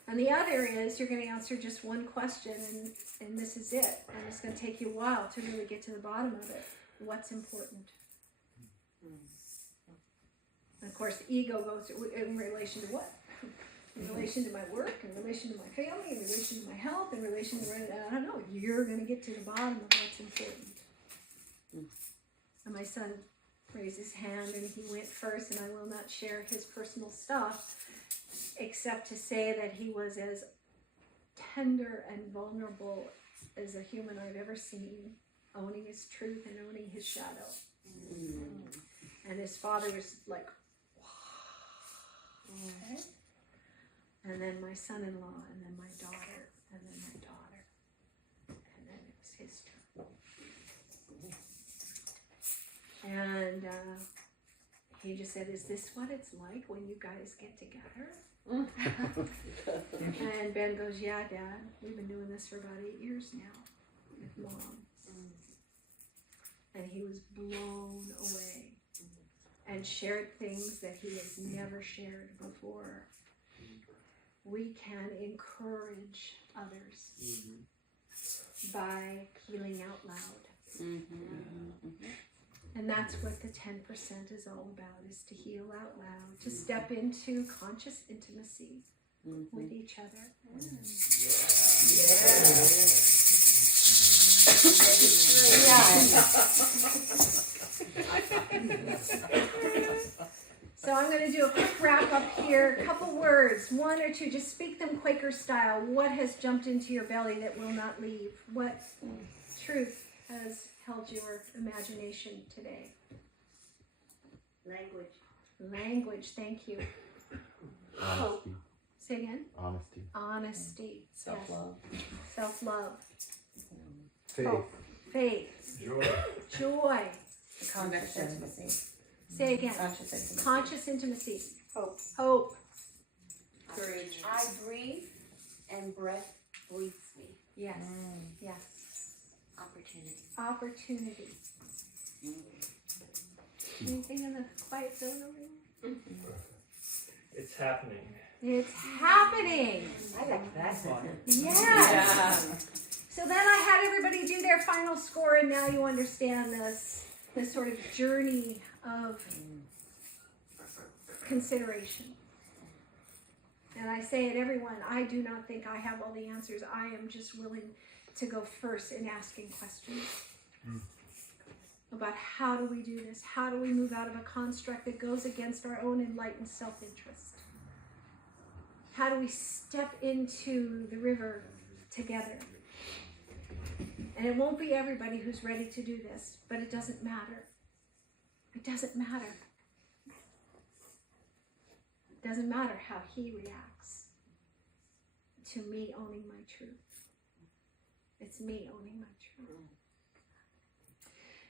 And the other is you're going to answer just one question, and this is it. And it's going to take you a while to really get to the bottom of it. What's important? And of course, the ego goes in relation to what? In relation to my work, in relation to my family, in relation to my health, in relation to, I don't know, you're going to get to the bottom of what's important. And my son raised his hand and he went first, and I will not share his personal stuff, except to say that he was as tender and vulnerable as a human I've ever seen, owning his truth and owning his shadow. And his father was like, okay. And then my son-in-law, and then my daughter, and then my daughter. And then it was his turn. And he just said, is this what it's like when you guys get together? And Ben goes, yeah, Dad, we've been doing this for about 8 years now with Mom. And he was blown away and shared things that he has never shared before. We can encourage others by healing out loud. And that's what the 10% is all about, is to heal out loud, to step into conscious intimacy with each other. So I'm going to do a quick wrap up here. A couple words, 1 or 2, just speak them Quaker style. What has jumped into your belly that will not leave? What truth has held your imagination today? Language, thank you. Hope. Say again? Honesty. Self-love. Yes. Self-love. Faith. Hope. Faith. Joy. Conscious intimacy. Say again. Conscious intimacy. Conscious intimacy. Hope. Courage. I breathe, and breath breathes me. Yes. Yes. Opportunity. Anything in the quiet zone over It's happening. It's happening. I like that one. Yes. So then I had everybody do their final score, and now you understand this sort of journey of consideration. And I say it, everyone, I do not think I have all the answers. I am just willing to go first in asking questions about how do we do this? How do we move out of a construct that goes against our own enlightened self-interest? How do we step into the river together? And it won't be everybody who's ready to do this, but it doesn't matter. It doesn't matter. It doesn't matter how he reacts to me owning my truth. It's me owning my truth.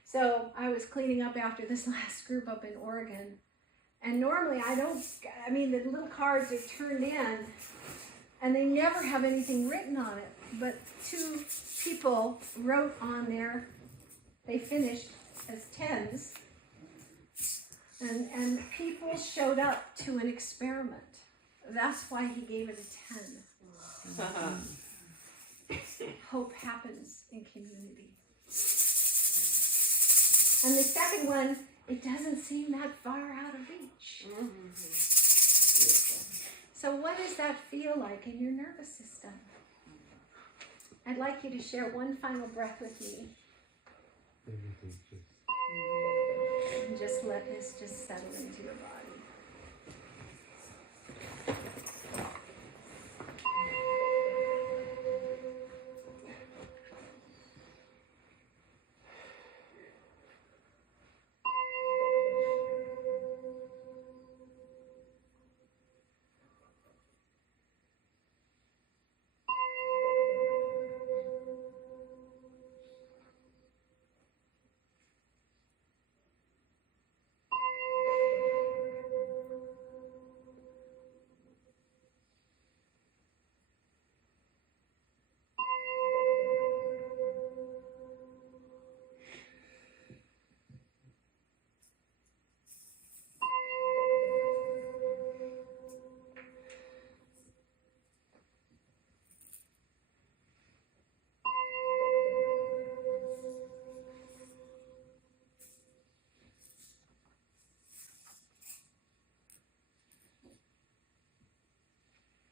So I was cleaning up after this last group up in Oregon, and normally the little cards are turned in, and they never have anything written on it, but 2 people wrote on there, they finished as 10s, and people showed up to an experiment. That's why he gave it a 10. Hope happens in community. And the second one, it doesn't seem that far out of reach. So what does that feel like in your nervous system? I'd like you to share one final breath with me. And just let this just settle into your body.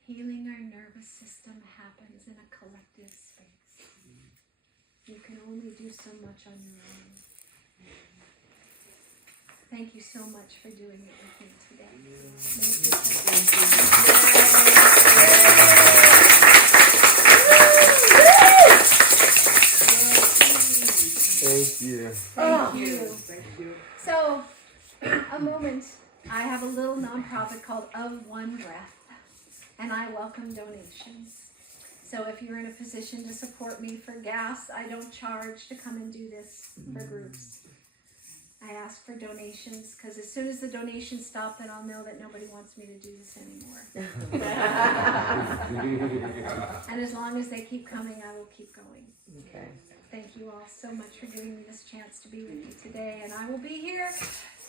Healing our nervous system happens in a collective space. You can only do so much on your own. Thank you so much for doing it with me today. Thank you. Thank you. Thank you. So, a moment. I have a little nonprofit called Of One Breath, and I welcome donations. So if you're in a position to support me for gas, I don't charge to come and do this for groups. I ask for donations because as soon as the donations stop, then I'll know that nobody wants me to do this anymore. And as long as they keep coming, I will keep going. Okay. Thank you all so much for giving me this chance to be with you today, and I will be here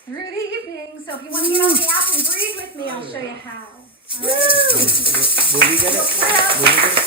through the evening. So if you want to get on the app and breathe with me, I'll show you how. All right? Will we get it?